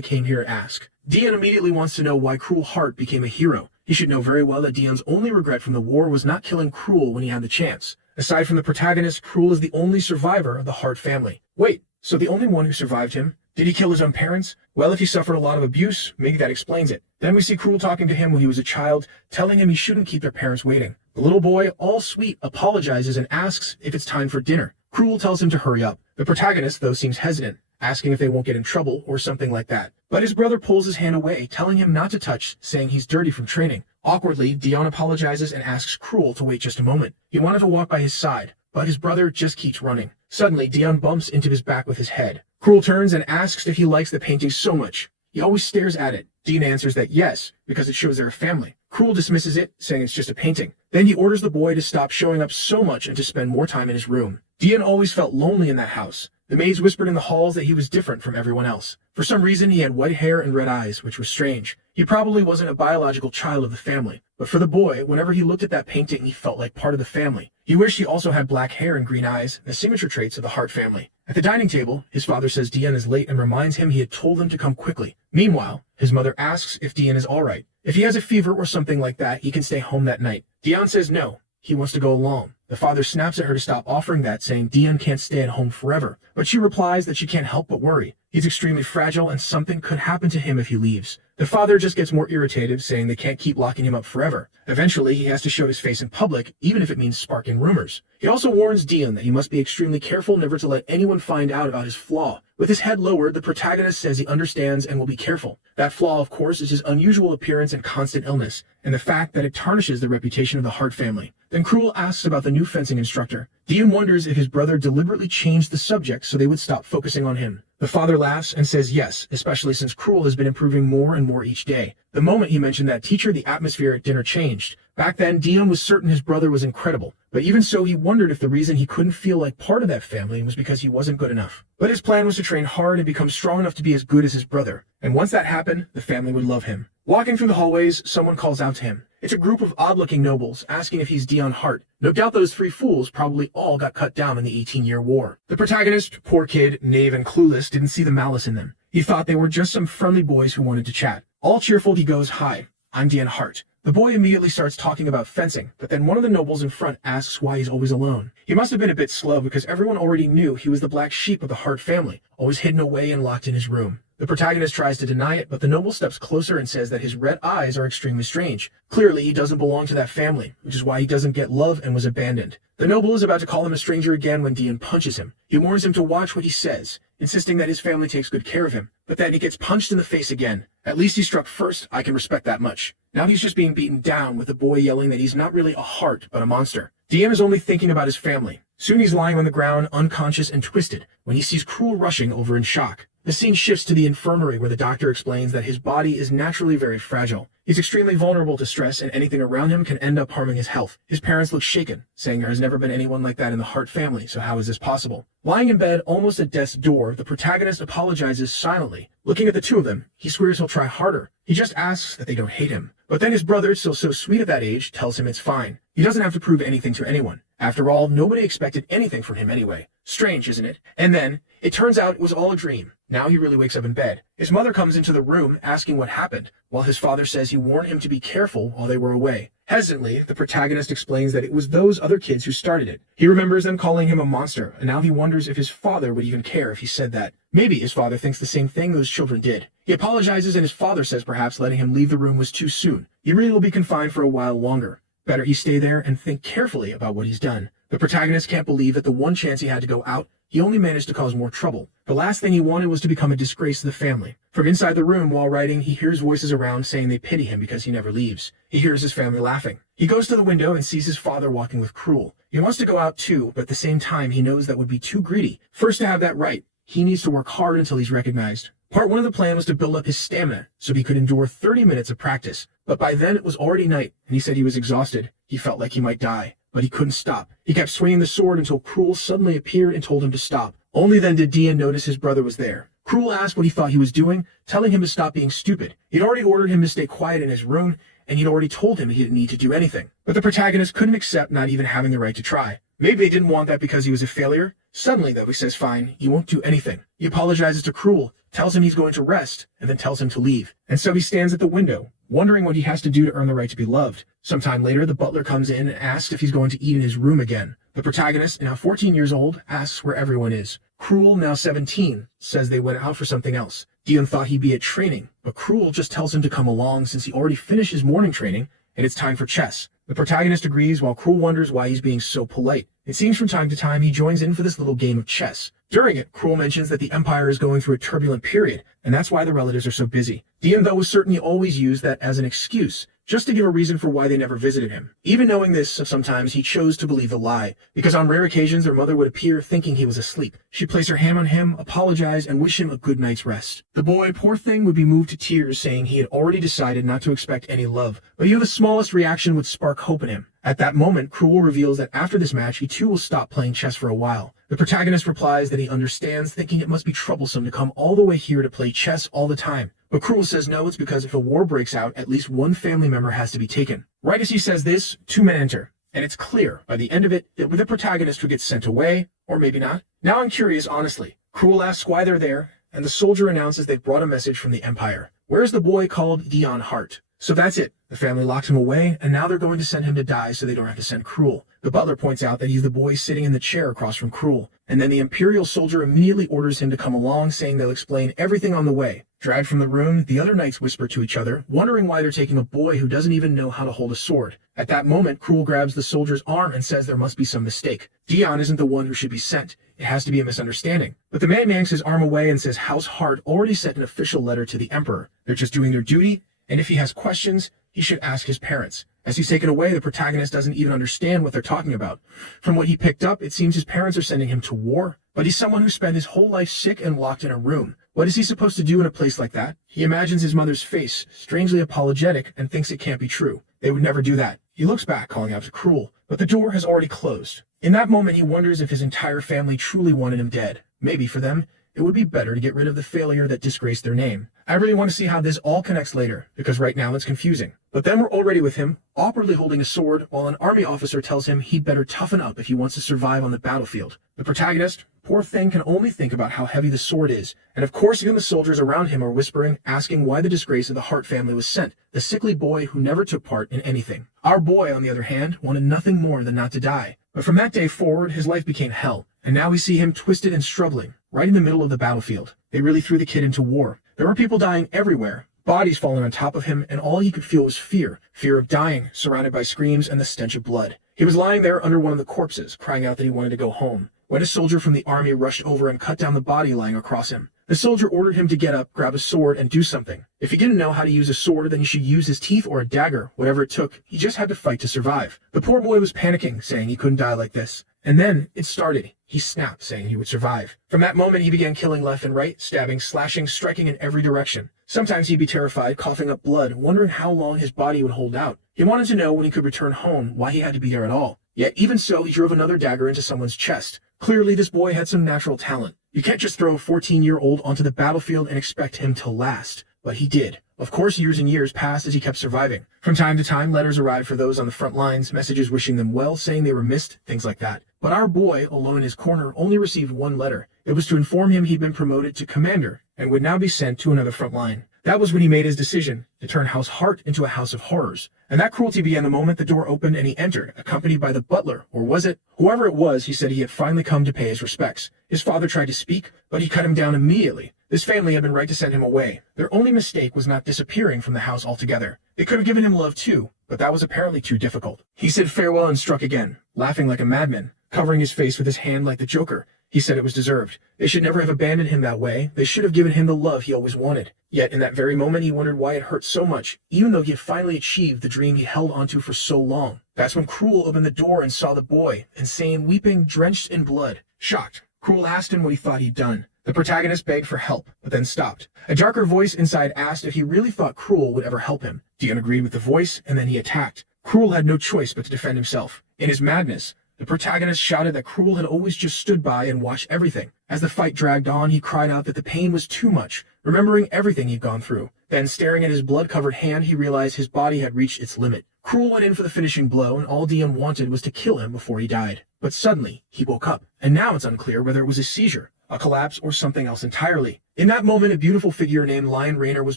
came here to ask. Dian immediately wants to know why Cruel Heart became a hero. He should know very well that Dian's only regret from the war was not killing Cruel when he had the chance. Aside from the protagonist, Cruel is the only survivor of the Heart family. Wait, so the only one who survived him? Did he kill his own parents? Well, if he suffered a lot of abuse, maybe that explains it. Then we see Cruel talking to him when he was a child, telling him he shouldn't keep their parents waiting. The little boy, all sweet, apologizes and asks if it's time for dinner. Cruel tells him to hurry up. The protagonist, though, seems hesitant, asking if they won't get in trouble or something like that. But his brother pulls his hand away, telling him not to touch, saying he's dirty from training. Awkwardly, Dian apologizes and asks Cruel to wait just a moment. He wanted to walk by his side, but his brother just keeps running. Suddenly, Dian bumps into his back with his head. Cruel turns and asks if he likes the painting so much. He always stares at it. Dian answers that yes, because it shows they're a family. Cruel dismisses it, saying it's just a painting. Then he orders the boy to stop showing up so much and to spend more time in his room. Dian always felt lonely in that house. The maids whispered in the halls that he was different from everyone else. For some reason, he had white hair and red eyes, which was strange. He probably wasn't a biological child of the family, but for the boy, whenever he looked at that painting, he felt like part of the family. He wished he also had black hair and green eyes, the signature traits of the Hart family. At the dining table, his father says Dian is late and reminds him he had told them to come quickly. Meanwhile, his mother asks if Dian is alright. If he has a fever or something like that, he can stay home that night. Dian says no. He wants to go along. The father snaps at her to stop offering that, saying Dian can't stay at home forever. But she replies that she can't help but worry. He's extremely fragile and something could happen to him if he leaves. The father just gets more irritated, saying they can't keep locking him up forever. Eventually, he has to show his face in public, even if it means sparking rumors. He also warns Dian that he must be extremely careful never to let anyone find out about his flaw. With his head lowered, the protagonist says he understands and will be careful. That flaw, of course, is his unusual appearance and constant illness, and the fact that it tarnishes the reputation of the Hart family. Then Cruel asks about the new fencing instructor. Dian wonders if his brother deliberately changed the subject so they would stop focusing on him. The father laughs and says yes, especially since Cruel has been improving more and more each day. The moment he mentioned that teacher, the atmosphere at dinner changed. Back then, Dian was certain his brother was incredible, but even so, he wondered if the reason he couldn't feel like part of that family was because he wasn't good enough. But his plan was to train hard and become strong enough to be as good as his brother. And once that happened, the family would love him. Walking through the hallways, someone calls out to him. It's a group of odd-looking nobles, asking if he's Dian Hart. No doubt those three fools probably all got cut down in the 18-year war. The protagonist, poor kid, knave and clueless, didn't see the malice in them. He thought they were just some friendly boys who wanted to chat. All cheerful, he goes, "Hi, I'm Dian Hart." The boy immediately starts talking about fencing, but then one of the nobles in front asks why he's always alone. He must have been a bit slow because everyone already knew he was the black sheep of the Hart family, always hidden away and locked in his room. The protagonist tries to deny it, but the noble steps closer and says that his red eyes are extremely strange. Clearly, he doesn't belong to that family, which is why he doesn't get love and was abandoned. The noble is about to call him a stranger again when Dian punches him. He warns him to watch what he says, insisting that his family takes good care of him. But then he gets punched in the face again. At least he struck first, I can respect that much. Now he's just being beaten down with the boy yelling that he's not really a heart, but a monster. Dian is only thinking about his family. Soon he's lying on the ground, unconscious and twisted, when he sees Cruel rushing over in shock. The scene shifts to the infirmary where the doctor explains that his body is naturally very fragile. He's extremely vulnerable to stress and anything around him can end up harming his health. His parents look shaken, saying there has never been anyone like that in the Hart family, so how is this possible? Lying in bed, almost at death's door, the protagonist apologizes silently. Looking at the two of them, he swears he'll try harder. He just asks that they don't hate him. But then his brother, still so sweet at that age, tells him it's fine. He doesn't have to prove anything to anyone. After all, nobody expected anything from him anyway. Strange, isn't it? And then, it turns out it was all a dream. Now he really wakes up in bed. His mother comes into the room asking what happened, while his father says he warned him to be careful while they were away. Hesitantly, the protagonist explains that it was those other kids who started it. He remembers them calling him a monster, and now he wonders if his father would even care if he said that. Maybe his father thinks the same thing those children did. He apologizes, and his father says perhaps letting him leave the room was too soon. He really will be confined for a while longer. Better he stay there and think carefully about what he's done. The protagonist can't believe that the one chance he had to go out, he only managed to cause more trouble. The last thing he wanted was to become a disgrace to the family. From inside the room while writing, he hears voices around saying they pity him because he never leaves. He hears his family laughing. He goes to the window and sees his father walking with Cruel. He wants to go out too, but at the same time he knows that would be too greedy. First, to have that right, he needs to work hard until he's recognized. Part 1 of the plan was to build up his stamina so he could endure 30 minutes of practice. But by then it was already night, and he said he was exhausted. He felt like he might die, but he couldn't stop. He kept swinging the sword until Cruel suddenly appeared and told him to stop. Only then did Dian notice his brother was there. Cruel asked what he thought he was doing, telling him to stop being stupid. He'd already ordered him to stay quiet in his room, and he'd already told him he didn't need to do anything. But the protagonist couldn't accept not even having the right to try. Maybe they didn't want that because he was a failure. Suddenly, though, he says fine, he won't do anything. He apologizes to Cruel, tells him he's going to rest, and then tells him to leave. And so he stands at the window, wondering what he has to do to earn the right to be loved. Sometime later, the butler comes in and asks if he's going to eat in his room again. The protagonist, now 14 years old, asks where everyone is. Cruel, now 17, says they went out for something else. Dion thought he'd be at training, but Cruel just tells him to come along since he already finished his morning training, and it's time for chess. The protagonist agrees while Cruel wonders why he's being so polite. It seems from time to time he joins in for this little game of chess. During it, Cruel mentions that the Empire is going through a turbulent period, and that's why the relatives are so busy. Dion, though, was certain he always used that as an excuse, just to give a reason for why they never visited him. Even knowing this, sometimes he chose to believe the lie, because on rare occasions their mother would appear thinking he was asleep. She'd place her hand on him, apologize, and wish him a good night's rest. The boy, poor thing, would be moved to tears, saying he had already decided not to expect any love, but even the smallest reaction would spark hope in him. At that moment, Cruel reveals that after this match he too will stop playing chess for a while. The protagonist replies that he understands, thinking it must be troublesome to come all the way here to play chess all the time. But Cruel says no, it's because if a war breaks out, at least one family member has to be taken. Right as he says this, 2 men enter, and it's clear, by the end of it, that with the protagonist who gets sent away, or maybe not. Now I'm curious, honestly. Cruel asks why they're there, and the soldier announces they've brought a message from the Empire. Where's the boy called Dion Hart? So that's it. The family locks him away, and now they're going to send him to die so they don't have to send Cruel. The butler points out that he's the boy sitting in the chair across from Cruel, and then the Imperial soldier immediately orders him to come along, saying they'll explain everything on the way. Dragged from the room, the other knights whisper to each other, wondering why they're taking a boy who doesn't even know how to hold a sword. At that moment, Cruel grabs the soldier's arm and says there must be some mistake. Dion isn't the one who should be sent. It has to be a misunderstanding. But the man yanks his arm away and says House Hart already sent an official letter to the Emperor. They're just doing their duty, and if he has questions, he should ask his parents. As he's taken away, the protagonist doesn't even understand what they're talking about. From what he picked up, it seems his parents are sending him to war. But he's someone who spent his whole life sick and locked in a room. What is he supposed to do in a place like that? He imagines his mother's face, strangely apologetic, and thinks it can't be true. They would never do that. He looks back, calling out to Cruel, but the door has already closed. In that moment, he wonders if his entire family truly wanted him dead. Maybe for them, it would be better to get rid of the failure that disgraced their name. I really want to see how this all connects later, because right now it's confusing. But then we're already with him, awkwardly holding a sword, while an army officer tells him he'd better toughen up if he wants to survive on the battlefield. The protagonist, poor thing, can only think about how heavy the sword is, and of course even the soldiers around him are whispering, asking why the disgrace of the Hart family was sent, the sickly boy who never took part in anything. Our boy, on the other hand, wanted nothing more than not to die. But from that day forward, his life became hell, and now we see him twisted and struggling, right in the middle of the battlefield. They really threw the kid into war. There were people dying everywhere, bodies falling on top of him, and all he could feel was fear of dying, surrounded by screams and the stench of blood. He was lying there under one of the corpses, crying out that he wanted to go home, when a soldier from the army rushed over and cut down the body lying across him. The soldier ordered him to get up, grab a sword, and do something. If he didn't know how to use a sword, then he should use his teeth or a dagger, whatever it took. He just had to fight to survive. The poor boy was panicking, saying he couldn't die like this. And then it started. He snapped, saying he would survive. From that moment, he began killing left and right, stabbing, slashing, striking in every direction. Sometimes he'd be terrified, coughing up blood, wondering how long his body would hold out. He wanted to know when he could return home, why he had to be there at all. Yet even so, he drove another dagger into someone's chest. Clearly, this boy had some natural talent. You can't just throw a 14-year-old onto the battlefield and expect him to last. But he did. Of course, years and years passed as he kept surviving. From time to time, letters arrived for those on the front lines, messages wishing them well, saying they were missed, things like that. But our boy, alone in his corner, only received one letter. It was to inform him he'd been promoted to commander and would now be sent to another front line. That was when he made his decision to turn House Heart into a house of horrors. And that cruelty began the moment the door opened and he entered, accompanied by the butler, or was it? Whoever it was, he said he had finally come to pay his respects. His father tried to speak, but he cut him down immediately. This family had been right to send him away. Their only mistake was not disappearing from the house altogether. They could have given him love too, but that was apparently too difficult. He said farewell and struck again, laughing like a madman, covering his face with his hand like the Joker. He said it was deserved. They should never have abandoned him that way. They should have given him the love he always wanted. Yet in that very moment he wondered why it hurt so much, even though he had finally achieved the dream he held onto for so long. That's when Cruel opened the door and saw the boy, insane, weeping, drenched in blood. Shocked, Cruel asked him what he thought he'd done. The protagonist begged for help, but then stopped. A darker voice inside asked if he really thought Cruel would ever help him. Dion agreed with the voice, and then he attacked. Cruel had no choice but to defend himself. In his madness, the protagonist shouted that Cruel had always just stood by and watched everything. As the fight dragged on, he cried out that the pain was too much, remembering everything he'd gone through. Then, staring at his blood-covered hand, he realized his body had reached its limit. Cruel went in for the finishing blow, and all Dion wanted was to kill him before he died. But suddenly, he woke up, and now it's unclear whether it was a seizure, a collapse, or something else entirely. In that moment, a beautiful figure named Lion Rainer was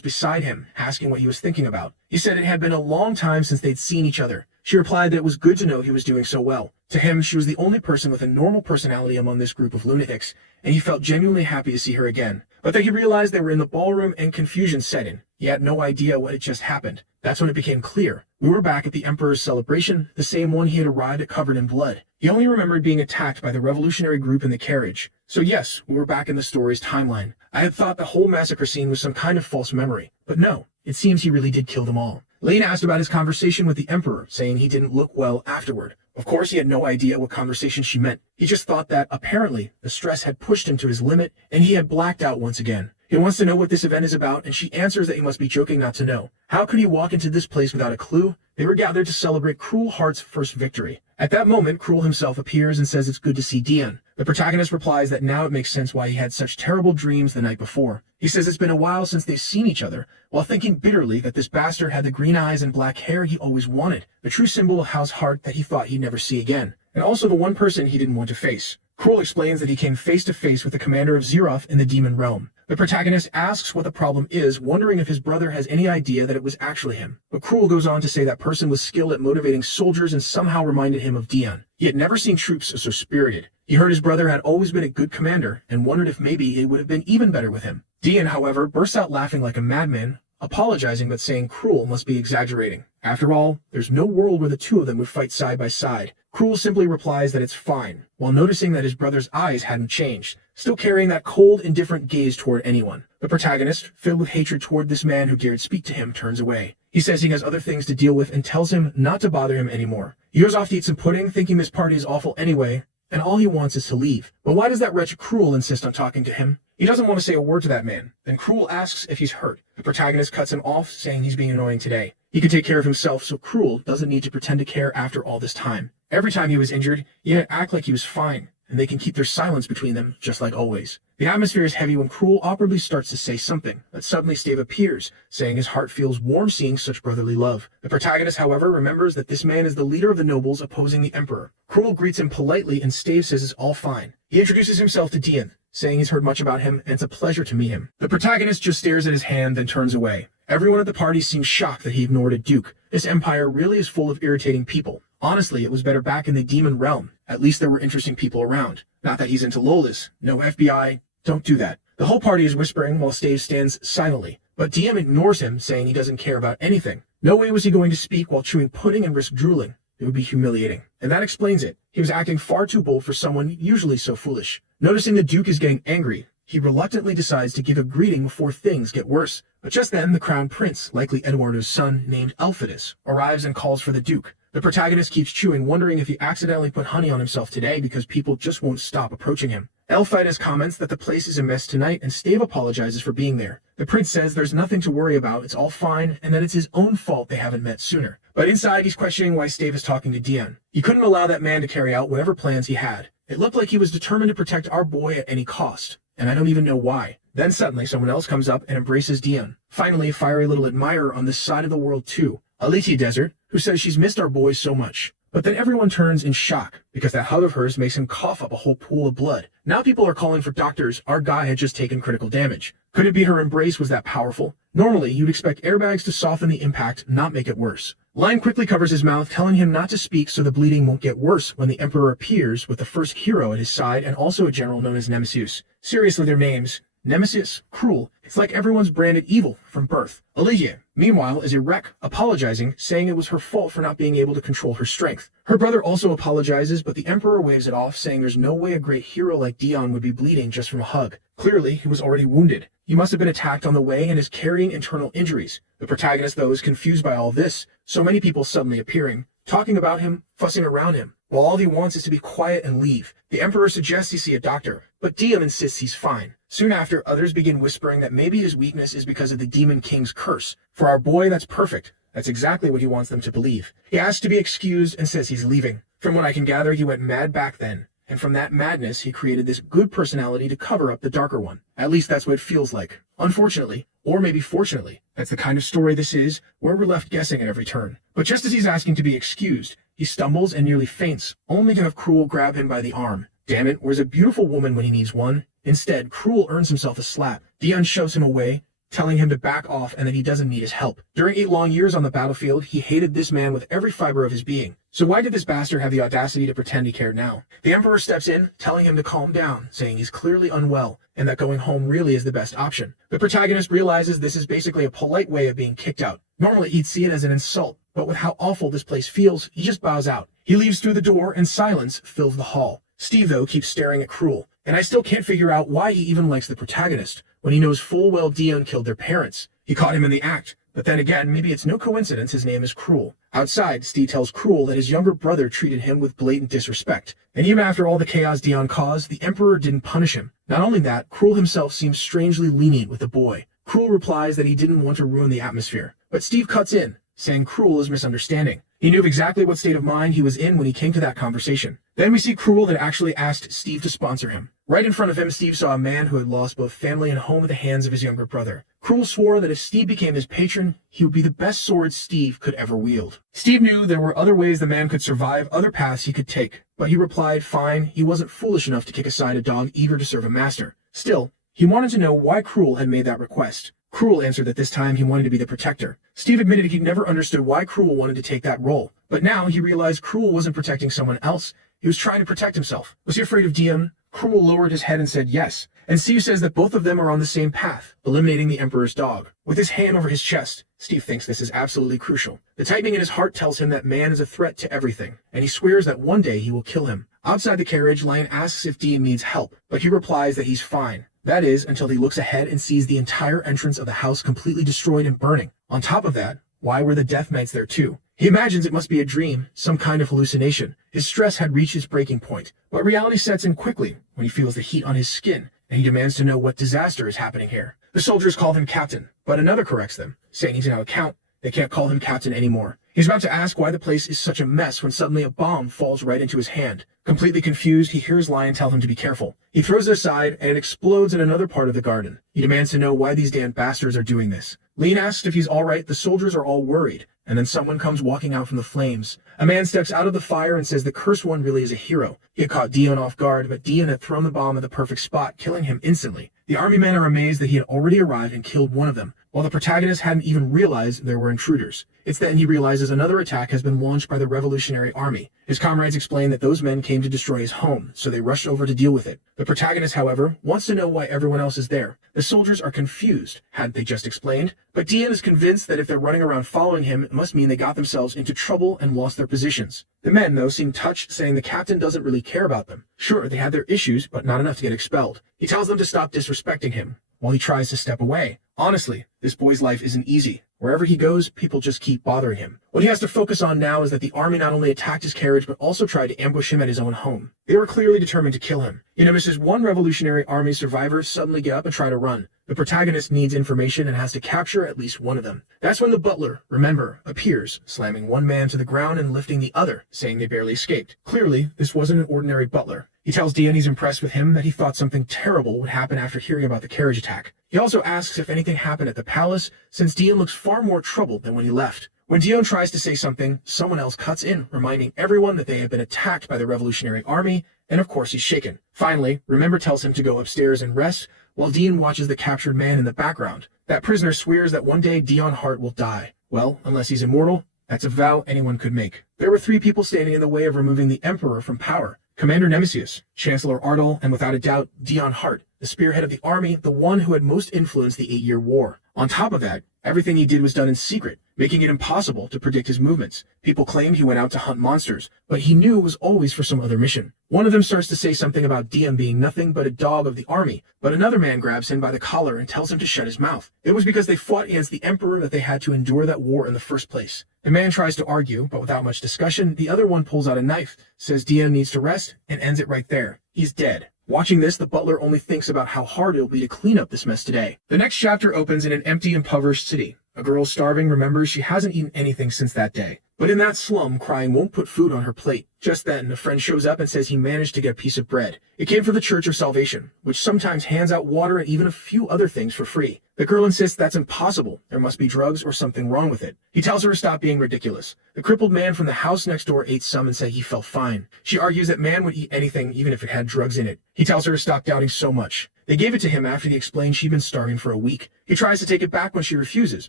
beside him, asking what he was thinking about. He said it had been a long time since they'd seen each other. She replied that it was good to know he was doing so well. To him, she was the only person with a normal personality among this group of lunatics, and he felt genuinely happy to see her again. But then he realized they were in the ballroom and confusion set in. He had no idea what had just happened. That's when it became clear. We were back at the Emperor's celebration, the same one he had arrived at covered in blood. He only remembered being attacked by the revolutionary group in the carriage. So yes, we were back in the story's timeline. I had thought the whole massacre scene was some kind of false memory. But no, it seems he really did kill them all. Lane asked about his conversation with the Emperor, saying he didn't look well afterward. Of course, he had no idea what conversation she meant. He just thought that, apparently, the stress had pushed him to his limit, and he had blacked out once again. He wants to know what this event is about, and she answers that he must be joking not to know. How could he walk into this place without a clue? They were gathered to celebrate Cruel Heart's first victory. At that moment, Cruel himself appears and says it's good to see Dion. The protagonist replies that now it makes sense why he had such terrible dreams the night before. He says it's been a while since they've seen each other, while thinking bitterly that this bastard had the green eyes and black hair he always wanted, the true symbol of House Heart that he thought he'd never see again, and also the one person he didn't want to face. Cruel explains that he came face to face with the commander of Zeroth in the demon realm. The protagonist asks what the problem is, wondering if his brother has any idea that it was actually him. But Cruel goes on to say that person was skilled at motivating soldiers and somehow reminded him of Dion. He had never seen troops so spirited. He heard his brother had always been a good commander and wondered if maybe it would have been even better with him. Dion, however, bursts out laughing like a madman, apologizing but saying Cruel must be exaggerating. After all, there's no world where the two of them would fight side by side. Cruel simply replies that it's fine, while noticing that his brother's eyes hadn't changed, still carrying that cold, indifferent gaze toward anyone. The protagonist, filled with hatred toward this man who dared speak to him, turns away. He says he has other things to deal with and tells him not to bother him anymore. He goes off to eat some pudding, thinking this party is awful anyway, and all he wants is to leave. But why does that wretch Cruel insist on talking to him? He doesn't want to say a word to that man. Then Cruel asks if he's hurt. The protagonist cuts him off, saying he's being annoying today. He can take care of himself, so Cruel doesn't need to pretend to care after all this time. Every time he was injured, he had to act like he was fine, and they can keep their silence between them, just like always. The atmosphere is heavy when Cruel awkwardly starts to say something, but suddenly Stave appears, saying his heart feels warm seeing such brotherly love. The protagonist, however, remembers that this man is the leader of the nobles opposing the Emperor. Cruel greets him politely, and Stave says it's all fine. He introduces himself to Dion, saying he's heard much about him, and it's a pleasure to meet him. The protagonist just stares at his hand, then turns away. Everyone at the party seems shocked that he ignored a duke. This empire really is full of irritating people. Honestly, it was better back in the demon realm. At least there were interesting people around. Not that he's into Lolas. No FBI. Don't do that. The whole party is whispering while Stave stands silently. But DM ignores him, saying he doesn't care about anything. No way was he going to speak while chewing pudding and risk drooling. It would be humiliating. And that explains it. He was acting far too bold for someone usually so foolish. Noticing the Duke is getting angry, he reluctantly decides to give a greeting before things get worse. But just then, the crown prince, likely Eduardo's son, named Elphidus, arrives and calls for the Duke. The protagonist keeps chewing, wondering if he accidentally put honey on himself today because people just won't stop approaching him. Elphidus comments that the place is a mess tonight, and Stave apologizes for being there. The prince says there's nothing to worry about, it's all fine, and that it's his own fault they haven't met sooner. But inside, he's questioning why Stave is talking to Dion. He couldn't allow that man to carry out whatever plans he had. It looked like he was determined to protect our boy at any cost, and I don't even know why. Then suddenly, someone else comes up and embraces Dion. Finally, a fiery little admirer on this side of the world too, Aliti Desert, who says she's missed our boy so much. But then everyone turns in shock, because that hug of hers makes him cough up a whole pool of blood. Now people are calling for doctors. Our guy had just taken critical damage. Could it be her embrace was that powerful? Normally, you'd expect airbags to soften the impact, not make it worse. Lion quickly covers his mouth, telling him not to speak so the bleeding won't get worse when the Emperor appears with the first hero at his side and also a general known as Nemesis. Seriously, their names. Nemesis, cruel. It's like everyone's branded evil from birth. Olivier, meanwhile, is a wreck, apologizing, saying it was her fault for not being able to control her strength. Her brother also apologizes, but the Emperor waves it off, saying there's no way a great hero like Dion would be bleeding just from a hug. Clearly, he was already wounded. He must have been attacked on the way and is carrying internal injuries. The protagonist, though, is confused by all this, so many people suddenly appearing, talking about him, fussing around him, while all he wants is to be quiet and leave. The Emperor suggests he see a doctor, but Dion insists he's fine. Soon after, others begin whispering that maybe his weakness is because of the Demon King's curse. For our boy, that's perfect. That's exactly what he wants them to believe. He asks to be excused and says he's leaving. From what I can gather, he went mad back then. And from that madness, he created this good personality to cover up the darker one. At least that's what it feels like. Unfortunately, or maybe fortunately, that's the kind of story this is, where we're left guessing at every turn. But just as he's asking to be excused, he stumbles and nearly faints, only to have Cruel grab him by the arm. Damn it, where's a beautiful woman when he needs one? Instead, Cruel earns himself a slap. Dion shoves him away, telling him to back off and that he doesn't need his help. During 8 long years on the battlefield, he hated this man with every fiber of his being. So why did this bastard have the audacity to pretend he cared now? The Emperor steps in, telling him to calm down, saying he's clearly unwell, and that going home really is the best option. The protagonist realizes this is basically a polite way of being kicked out. Normally he'd see it as an insult, but with how awful this place feels, he just bows out. He leaves through the door and silence fills the hall. Steve, though, keeps staring at Cruel, and I still can't figure out why he even likes the protagonist, when he knows full well Dion killed their parents. He caught him in the act, but then again, maybe it's no coincidence his name is Cruel. Outside, Steve tells Cruel that his younger brother treated him with blatant disrespect, and even after all the chaos Dion caused, the Emperor didn't punish him. Not only that, Cruel himself seems strangely lenient with the boy. Cruel replies that he didn't want to ruin the atmosphere, but Steve cuts in, saying Cruel is misunderstanding. He knew exactly what state of mind he was in when he came to that conversation. Then we see Cruel that actually asked Steve to sponsor him. Right in front of him, Steve saw a man who had lost both family and home at the hands of his younger brother. Cruel swore that if Steve became his patron, he would be the best sword Steve could ever wield. Steve knew there were other ways the man could survive, other paths he could take, but he replied fine, he wasn't foolish enough to kick aside a dog eager to serve a master. Still, he wanted to know why Cruel had made that request. Cruel answered that this time he wanted to be the protector. Steve admitted he'd never understood why Cruel wanted to take that role, but now he realized Cruel wasn't protecting someone else, he was trying to protect himself. Was he afraid of Dion? Cruel lowered his head and said yes, and Steve says that both of them are on the same path, eliminating the Emperor's dog. With his hand over his chest, Steve thinks this is absolutely crucial. The tightening in his heart tells him that man is a threat to everything, and he swears that one day he will kill him. Outside the carriage, Lion asks if Dion needs help, but he replies that he's fine. That is, until he looks ahead and sees the entire entrance of the house completely destroyed and burning. On top of that, why were the Death Knights there too? He imagines it must be a dream, some kind of hallucination. His stress had reached its breaking point, but reality sets in quickly when he feels the heat on his skin, and he demands to know what disaster is happening here. The soldiers call him Captain, but another corrects them, saying he's now a count. They can't call him Captain anymore. He's about to ask why the place is such a mess when suddenly a bomb falls right into his hand. Completely confused, he hears Lion tell him to be careful. He throws it aside, and it explodes in another part of the garden. He demands to know why these damn bastards are doing this. Lean asks if he's alright, the soldiers are all worried, and then someone comes walking out from the flames. A man steps out of the fire and says the cursed one really is a hero. He had caught Dion off guard, but Dion had thrown the bomb at the perfect spot, killing him instantly. The army men are amazed that he had already arrived and killed one of them, while the protagonist hadn't even realized there were intruders. It's then he realizes another attack has been launched by the Revolutionary Army. His comrades explain that those men came to destroy his home, so they rushed over to deal with it. The protagonist, however, wants to know why everyone else is there. The soldiers are confused, hadn't they just explained? But Dion is convinced that if they're running around following him, it must mean they got themselves into trouble and lost their positions. The men, though, seem touched, saying the captain doesn't really care about them. Sure, they had their issues, but not enough to get expelled. He tells them to stop disrespecting him, while he tries to step away. Honestly, this boy's life isn't easy. Wherever he goes, people just keep bothering him. What he has to focus on now is that the army not only attacked his carriage, but also tried to ambush him at his own home. They were clearly determined to kill him. He notices one Revolutionary Army survivor suddenly get up and try to run. The protagonist needs information and has to capture at least one of them. That's when the butler, remember, appears, slamming one man to the ground and lifting the other, saying they barely escaped. Clearly, this wasn't an ordinary butler. He tells Dion he's impressed with him, that he thought something terrible would happen after hearing about the carriage attack. He also asks if anything happened at the palace, since Dion looks far more troubled than when he left. When Dion tries to say something, someone else cuts in, reminding everyone that they have been attacked by the Revolutionary Army, and of course he's shaken. Finally, Remember tells him to go upstairs and rest, while Dion watches the captured man in the background. That prisoner swears that one day Dion Hart will die. Well, unless he's immortal, that's a vow anyone could make. There were 3 people standing in the way of removing the Emperor from power. Commander Nemesis, Chancellor Ardal, and without a doubt, Dion Hart, the spearhead of the army, the one who had most influenced the 8-Year War. On top of that, everything he did was done in secret, making it impossible to predict his movements. People claimed he went out to hunt monsters, but he knew it was always for some other mission. One of them starts to say something about Dion being nothing but a dog of the army, but another man grabs him by the collar and tells him to shut his mouth. It was because they fought against the Emperor that they had to endure that war in the first place. The man tries to argue, but without much discussion, the other one pulls out a knife, says Dion needs to rest, and ends it right there. He's dead. Watching this, the butler only thinks about how hard it'll be to clean up this mess today. The next chapter opens in an empty, impoverished city. A girl starving remembers she hasn't eaten anything since that day. But in that slum, crying won't put food on her plate. Just then, a friend shows up and says he managed to get a piece of bread. It came from the Church of Salvation, which sometimes hands out water and even a few other things for free. The girl insists that's impossible. There must be drugs or something wrong with it. He tells her to stop being ridiculous. The crippled man from the house next door ate some and said he felt fine. She argues that man would eat anything even if it had drugs in it. He tells her to stop doubting so much. They gave it to him after he explained she'd been starving for a week. He tries to take it back when she refuses,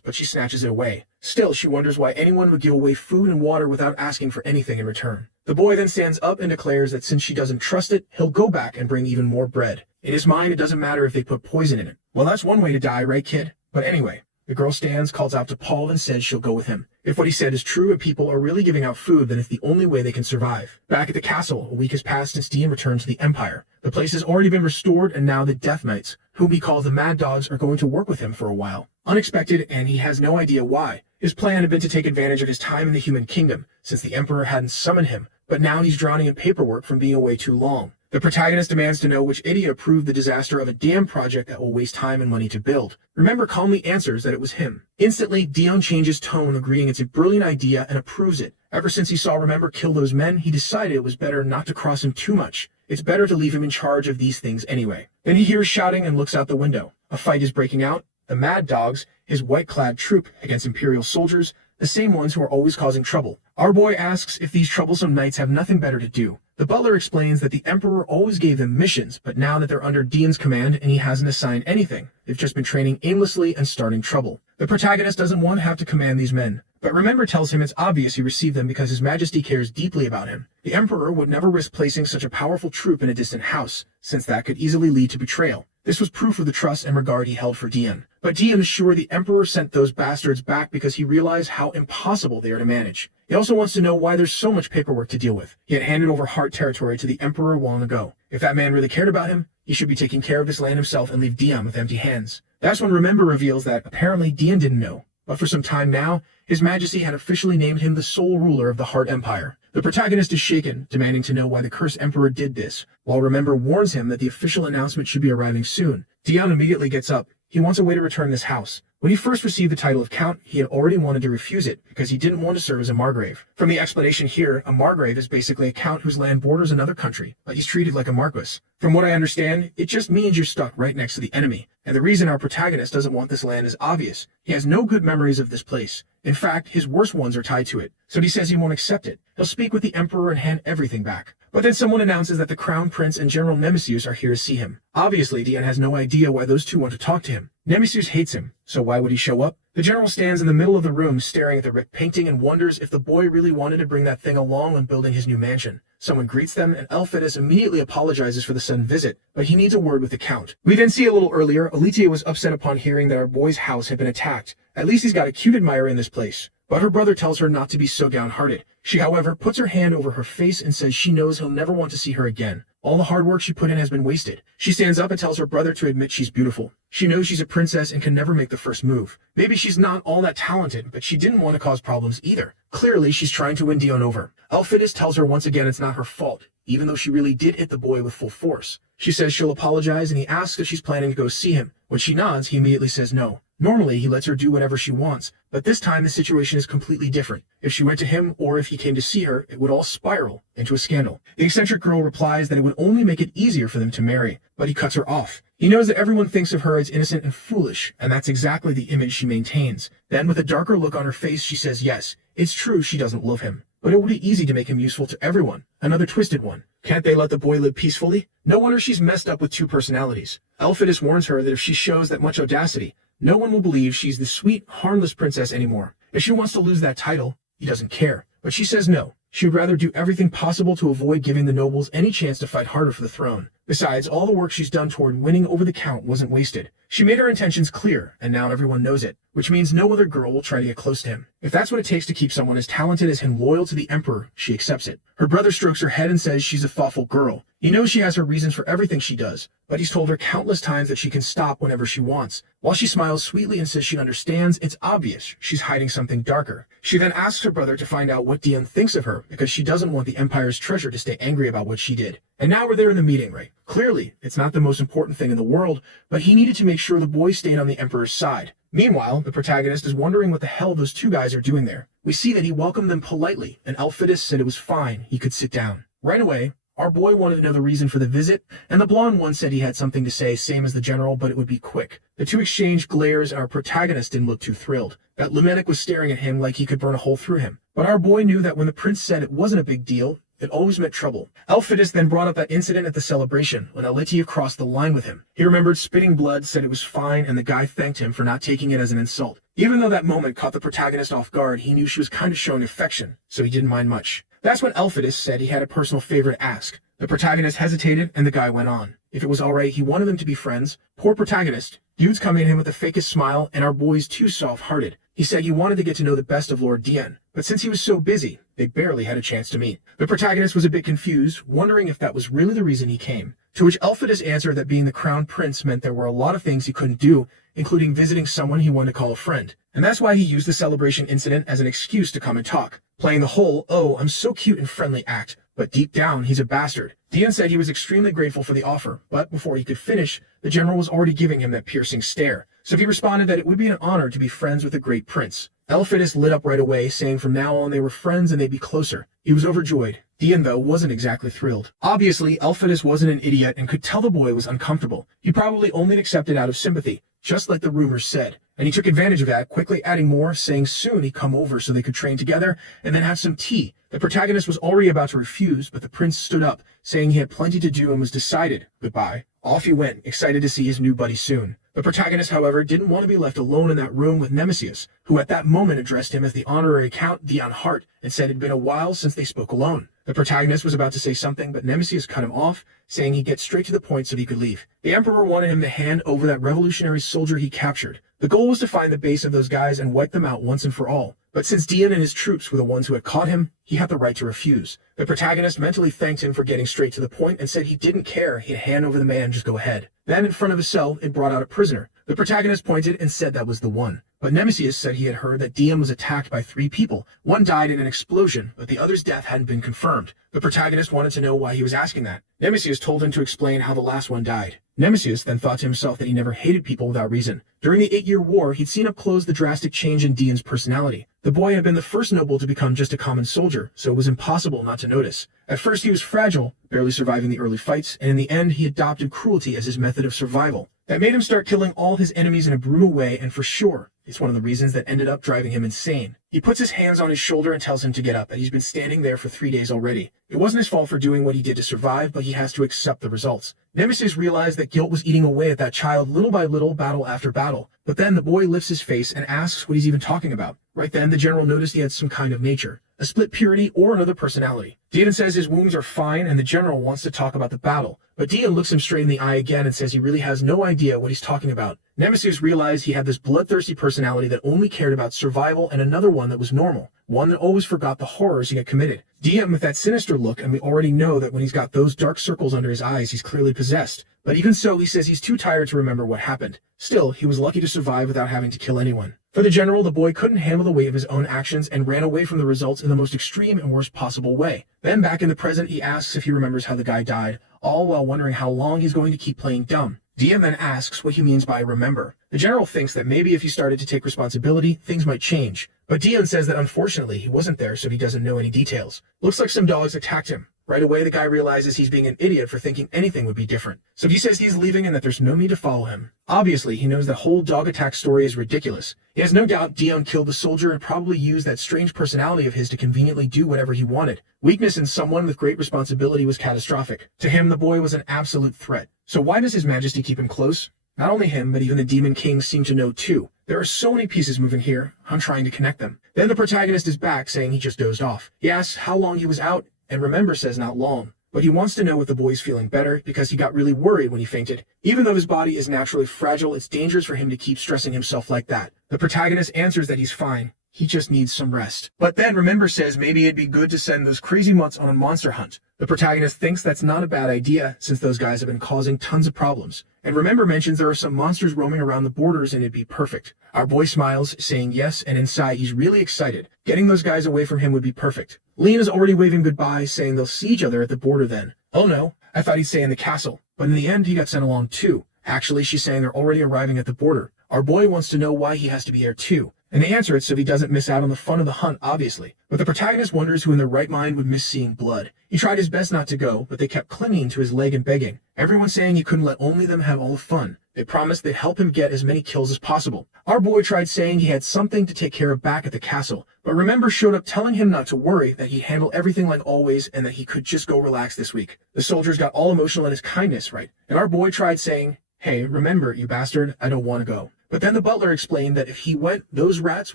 but she snatches it away. Still, she wonders why anyone would give away food and water without asking for anything in return. The boy then stands up and declares that since she doesn't trust it, he'll go back and bring even more bread. In his mind, it doesn't matter if they put poison in it. Well, that's one way to die, right, kid? But anyway, the girl stands, calls out to Paul, and says she'll go with him. If what he said is true and people are really giving out food, then it's the only way they can survive. Back at the castle, a week has passed since Dion returned to the Empire. The place has already been restored, and now the Death Knights, whom he calls the Mad Dogs, are going to work with him for a while. Unexpected, and he has no idea why. His plan had been to take advantage of his time in the human kingdom, since the Emperor hadn't summoned him, but now he's drowning in paperwork from being away too long. The protagonist demands to know which idiot approved the disaster of a dam project that will waste time and money to build. Remember calmly answers that it was him. Instantly, Dion changes tone, agreeing it's a brilliant idea and approves it. Ever since he saw Remember kill those men, he decided it was better not to cross him too much. It's better to leave him in charge of these things anyway. Then he hears shouting and looks out the window. A fight is breaking out. The Mad Dogs, his white-clad troop, against Imperial soldiers, the same ones who are always causing trouble. Our boy asks if these troublesome knights have nothing better to do. The butler explains that the Emperor always gave them missions, but now that they're under Dion's command and he hasn't assigned anything, they've just been training aimlessly and starting trouble. The protagonist doesn't want to have to command these men, but Remember tells him it's obvious he received them because His Majesty cares deeply about him. The Emperor would never risk placing such a powerful troop in a distant house, since that could easily lead to betrayal. This was proof of the trust and regard he held for Dion. But Dion is sure the Emperor sent those bastards back because he realized how impossible they are to manage. He also wants to know why there's so much paperwork to deal with. He had handed over Hart territory to the Emperor long ago. If that man really cared about him, he should be taking care of this land himself and leave Dion with empty hands. That's when Remember reveals that apparently Dion didn't know. But for some time now, His Majesty had officially named him the sole ruler of the Hart Empire. The protagonist is shaken, demanding to know why the cursed Emperor did this, while Remember warns him that the official announcement should be arriving soon. Dion immediately gets up. He wants a way to return this house. When he first received the title of Count, he had already wanted to refuse it because he didn't want to serve as a Margrave. From the explanation here, a Margrave is basically a Count whose land borders another country, but he's treated like a Marquis. From what I understand, it just means you're stuck right next to the enemy. And the reason our protagonist doesn't want this land is obvious. He has no good memories of this place. In fact, his worst ones are tied to it. So he says he won't accept it. He'll speak with the Emperor and hand everything back. But then someone announces that the Crown Prince and General Nemesis are here to see him. Obviously, Dion has no idea why those two want to talk to him. Nemesis hates him, so why would he show up? The general stands in the middle of the room staring at the Rick painting and wonders if the boy really wanted to bring that thing along when building his new mansion. Someone greets them, and Elphidas immediately apologizes for the sudden visit, but he needs a word with the Count. We then see a little earlier, Alitia was upset upon hearing that our boy's house had been attacked. At least he's got a cute admirer in this place. But her brother tells her not to be so downhearted. She, however, puts her hand over her face and says she knows he'll never want to see her again. All the hard work she put in has been wasted. She stands up and tells her brother to admit she's beautiful. She knows she's a princess and can never make the first move. Maybe she's not all that talented, but she didn't want to cause problems either. Clearly, she's trying to win Dion over. Elphidas tells her once again it's not her fault, even though she really did hit the boy with full force. She says she'll apologize, and he asks if she's planning to go see him. When she nods, he immediately says no. Normally, he lets her do whatever she wants, but this time the situation is completely different. If she went to him, or if he came to see her, it would all spiral into a scandal. The eccentric girl replies that it would only make it easier for them to marry, but he cuts her off. He knows that everyone thinks of her as innocent and foolish, and that's exactly the image she maintains. Then with a darker look on her face, she says yes, it's true she doesn't love him, but it would be easy to make him useful to everyone. Another twisted one. Can't they let the boy live peacefully? No wonder she's messed up with two personalities. Elpidus warns her that if she shows that much audacity, no one will believe she's the sweet, harmless princess anymore. If she wants to lose that title, he doesn't care. But she says no. She would rather do everything possible to avoid giving the nobles any chance to fight harder for the throne. Besides, all the work she's done toward winning over the count wasn't wasted. She made her intentions clear, and now everyone knows it, which means no other girl will try to get close to him. If that's what it takes to keep someone as talented as him loyal to the emperor, she accepts it. Her brother strokes her head and says she's a thoughtful girl. He knows she has her reasons for everything she does, but he's told her countless times that she can stop whenever she wants. While she smiles sweetly and says she understands, it's obvious she's hiding something darker. She then asks her brother to find out what Dion thinks of her, because she doesn't want the Empire's treasure to stay angry about what she did. And now we're there in the meeting, right? Clearly, it's not the most important thing in the world, but he needed to make sure the boy stayed on the Emperor's side. Meanwhile, the protagonist is wondering what the hell those two guys are doing there. We see that he welcomed them politely, and Elpidus said it was fine, he could sit down. Right away, our boy wanted to know the reason for the visit, and the blonde one said he had something to say, same as the general, but it would be quick. The two exchanged glares, and our protagonist didn't look too thrilled. That Lumenik was staring at him like he could burn a hole through him. But our boy knew that when the prince said it wasn't a big deal, it always meant trouble. Elpidus then brought up that incident at the celebration, when Alitia crossed the line with him. He remembered spitting blood, said it was fine, and the guy thanked him for not taking it as an insult. Even though that moment caught the protagonist off guard, he knew she was kind of showing affection, so he didn't mind much. That's when Elpidus said he had a personal favor to ask. The protagonist hesitated, and the guy went on. If it was alright, he wanted them to be friends. Poor protagonist. Dudes coming at him with the fakest smile, and our boy's too soft-hearted. He said he wanted to get to know the best of Lord Dion, but since he was so busy, they barely had a chance to meet. The protagonist was a bit confused, wondering if that was really the reason he came. To which Elpidus answered that being the crown prince meant there were a lot of things he couldn't do, including visiting someone he wanted to call a friend. And that's why he used the celebration incident as an excuse to come and talk, playing the whole, oh, I'm so cute and friendly act, but deep down, he's a bastard. Dion said he was extremely grateful for the offer, but before he could finish, the general was already giving him that piercing stare. So he responded that it would be an honor to be friends with a great prince. Elpidus lit up right away, saying from now on they were friends and they'd be closer. He was overjoyed. Dion, though, wasn't exactly thrilled. Obviously, Elpidus wasn't an idiot and could tell the boy was uncomfortable. He probably only accepted out of sympathy, just like the rumors said. And he took advantage of that, quickly adding more, saying soon he'd come over so they could train together and then have some tea. The protagonist was already about to refuse, but the prince stood up, saying he had plenty to do and was decided. Goodbye. Off he went, excited to see his new buddy soon. The protagonist, however, didn't want to be left alone in that room with Nemesis, who at that moment addressed him as the honorary Count Dion Hart and said it'd been a while since they spoke alone. The protagonist was about to say something, but Nemesis cut him off, saying he'd get straight to the point so he could leave. The Emperor wanted him to hand over that revolutionary soldier he captured. The goal was to find the base of those guys and wipe them out once and for all. But since Dion and his troops were the ones who had caught him, he had the right to refuse. The protagonist mentally thanked him for getting straight to the point and said he didn't care, he'd hand over the man, just go ahead. Then, in front of his cell, it brought out a prisoner. The protagonist pointed and said that was the one. But Nemesis said he had heard that Dion was attacked by 3 people. One died in an explosion, but the other's death hadn't been confirmed. The protagonist wanted to know why he was asking that. Nemesis told him to explain how the last one died. Nemesis then thought to himself that he never hated people without reason. During the 8-year war, he'd seen up close the drastic change in Dion's personality. The boy had been the first noble to become just a common soldier, so it was impossible not to notice. At first he was fragile, barely surviving the early fights, and in the end he adopted cruelty as his method of survival. That made him start killing all his enemies in a brutal way, and for sure, it's one of the reasons that ended up driving him insane. He puts his hands on his shoulder and tells him to get up, that he's been standing there for 3 days already. It wasn't his fault for doing what he did to survive, but he has to accept the results. Nemesis realized that guilt was eating away at that child little by little, battle after battle. But then the boy lifts his face and asks what he's even talking about. Right then, the general noticed he had some kind of nature, a split purity or another personality. Dion says his wounds are fine and the general wants to talk about the battle. But Dion looks him straight in the eye again and says he really has no idea what he's talking about. Nemesis realized he had this bloodthirsty personality that only cared about survival and another one that was normal, one that always forgot the horrors he had committed. Dion with that sinister look, and we already know that when he's got those dark circles under his eyes, he's clearly possessed. But even so, he says he's too tired to remember what happened. Still, he was lucky to survive without having to kill anyone. For the general, the boy couldn't handle the weight of his own actions and ran away from the results in the most extreme and worst possible way. Then back in the present, he asks if he remembers how the guy died, all while wondering how long he's going to keep playing dumb. Dion then asks what he means by remember. The general thinks that maybe if he started to take responsibility, things might change. But Dion says that unfortunately he wasn't there, so he doesn't know any details. Looks like some dogs attacked him. Right away, the guy realizes he's being an idiot for thinking anything would be different. So he says he's leaving and that there's no need to follow him. Obviously, he knows the whole dog attack story is ridiculous. He has no doubt Dion killed the soldier and probably used that strange personality of his to conveniently do whatever he wanted. Weakness in someone with great responsibility was catastrophic. To him, the boy was an absolute threat. So why does His Majesty keep him close? Not only him, but even the Demon Kings seem to know too. There are so many pieces moving here, I'm trying to connect them. Then the protagonist is back, saying he just dozed off. He asks how long he was out, and Remember says not long. But he wants to know if the boy's feeling better, because he got really worried when he fainted. Even though his body is naturally fragile, it's dangerous for him to keep stressing himself like that. The protagonist answers that he's fine. He just needs some rest. But then Remember says maybe it'd be good to send those crazy mutts on a monster hunt. The protagonist thinks that's not a bad idea, since those guys have been causing tons of problems. And Remember mentions there are some monsters roaming around the borders and it'd be perfect. Our boy smiles, saying yes, and inside he's really excited. Getting those guys away from him would be perfect. Lean is already waving goodbye, saying they'll see each other at the border then. Oh no, I thought he'd say in the castle. But in the end, he got sent along too. Actually, she's saying they're already arriving at the border. Our boy wants to know why he has to be there too. And they answer it so he doesn't miss out on the fun of the hunt, obviously. But the protagonist wonders who in their right mind would miss seeing blood. He tried his best not to go, but they kept clinging to his leg and begging. Everyone saying he couldn't let only them have all the fun. They promised they'd help him get as many kills as possible. Our boy tried saying he had something to take care of back at the castle, but Remember showed up telling him not to worry, that he'd handle everything like always, and that he could just go relax this week. The soldiers got all emotional at his kindness, right? And our boy tried saying, "Hey, Remember, you bastard, I don't want to go." But then the butler explained that if he went, those rats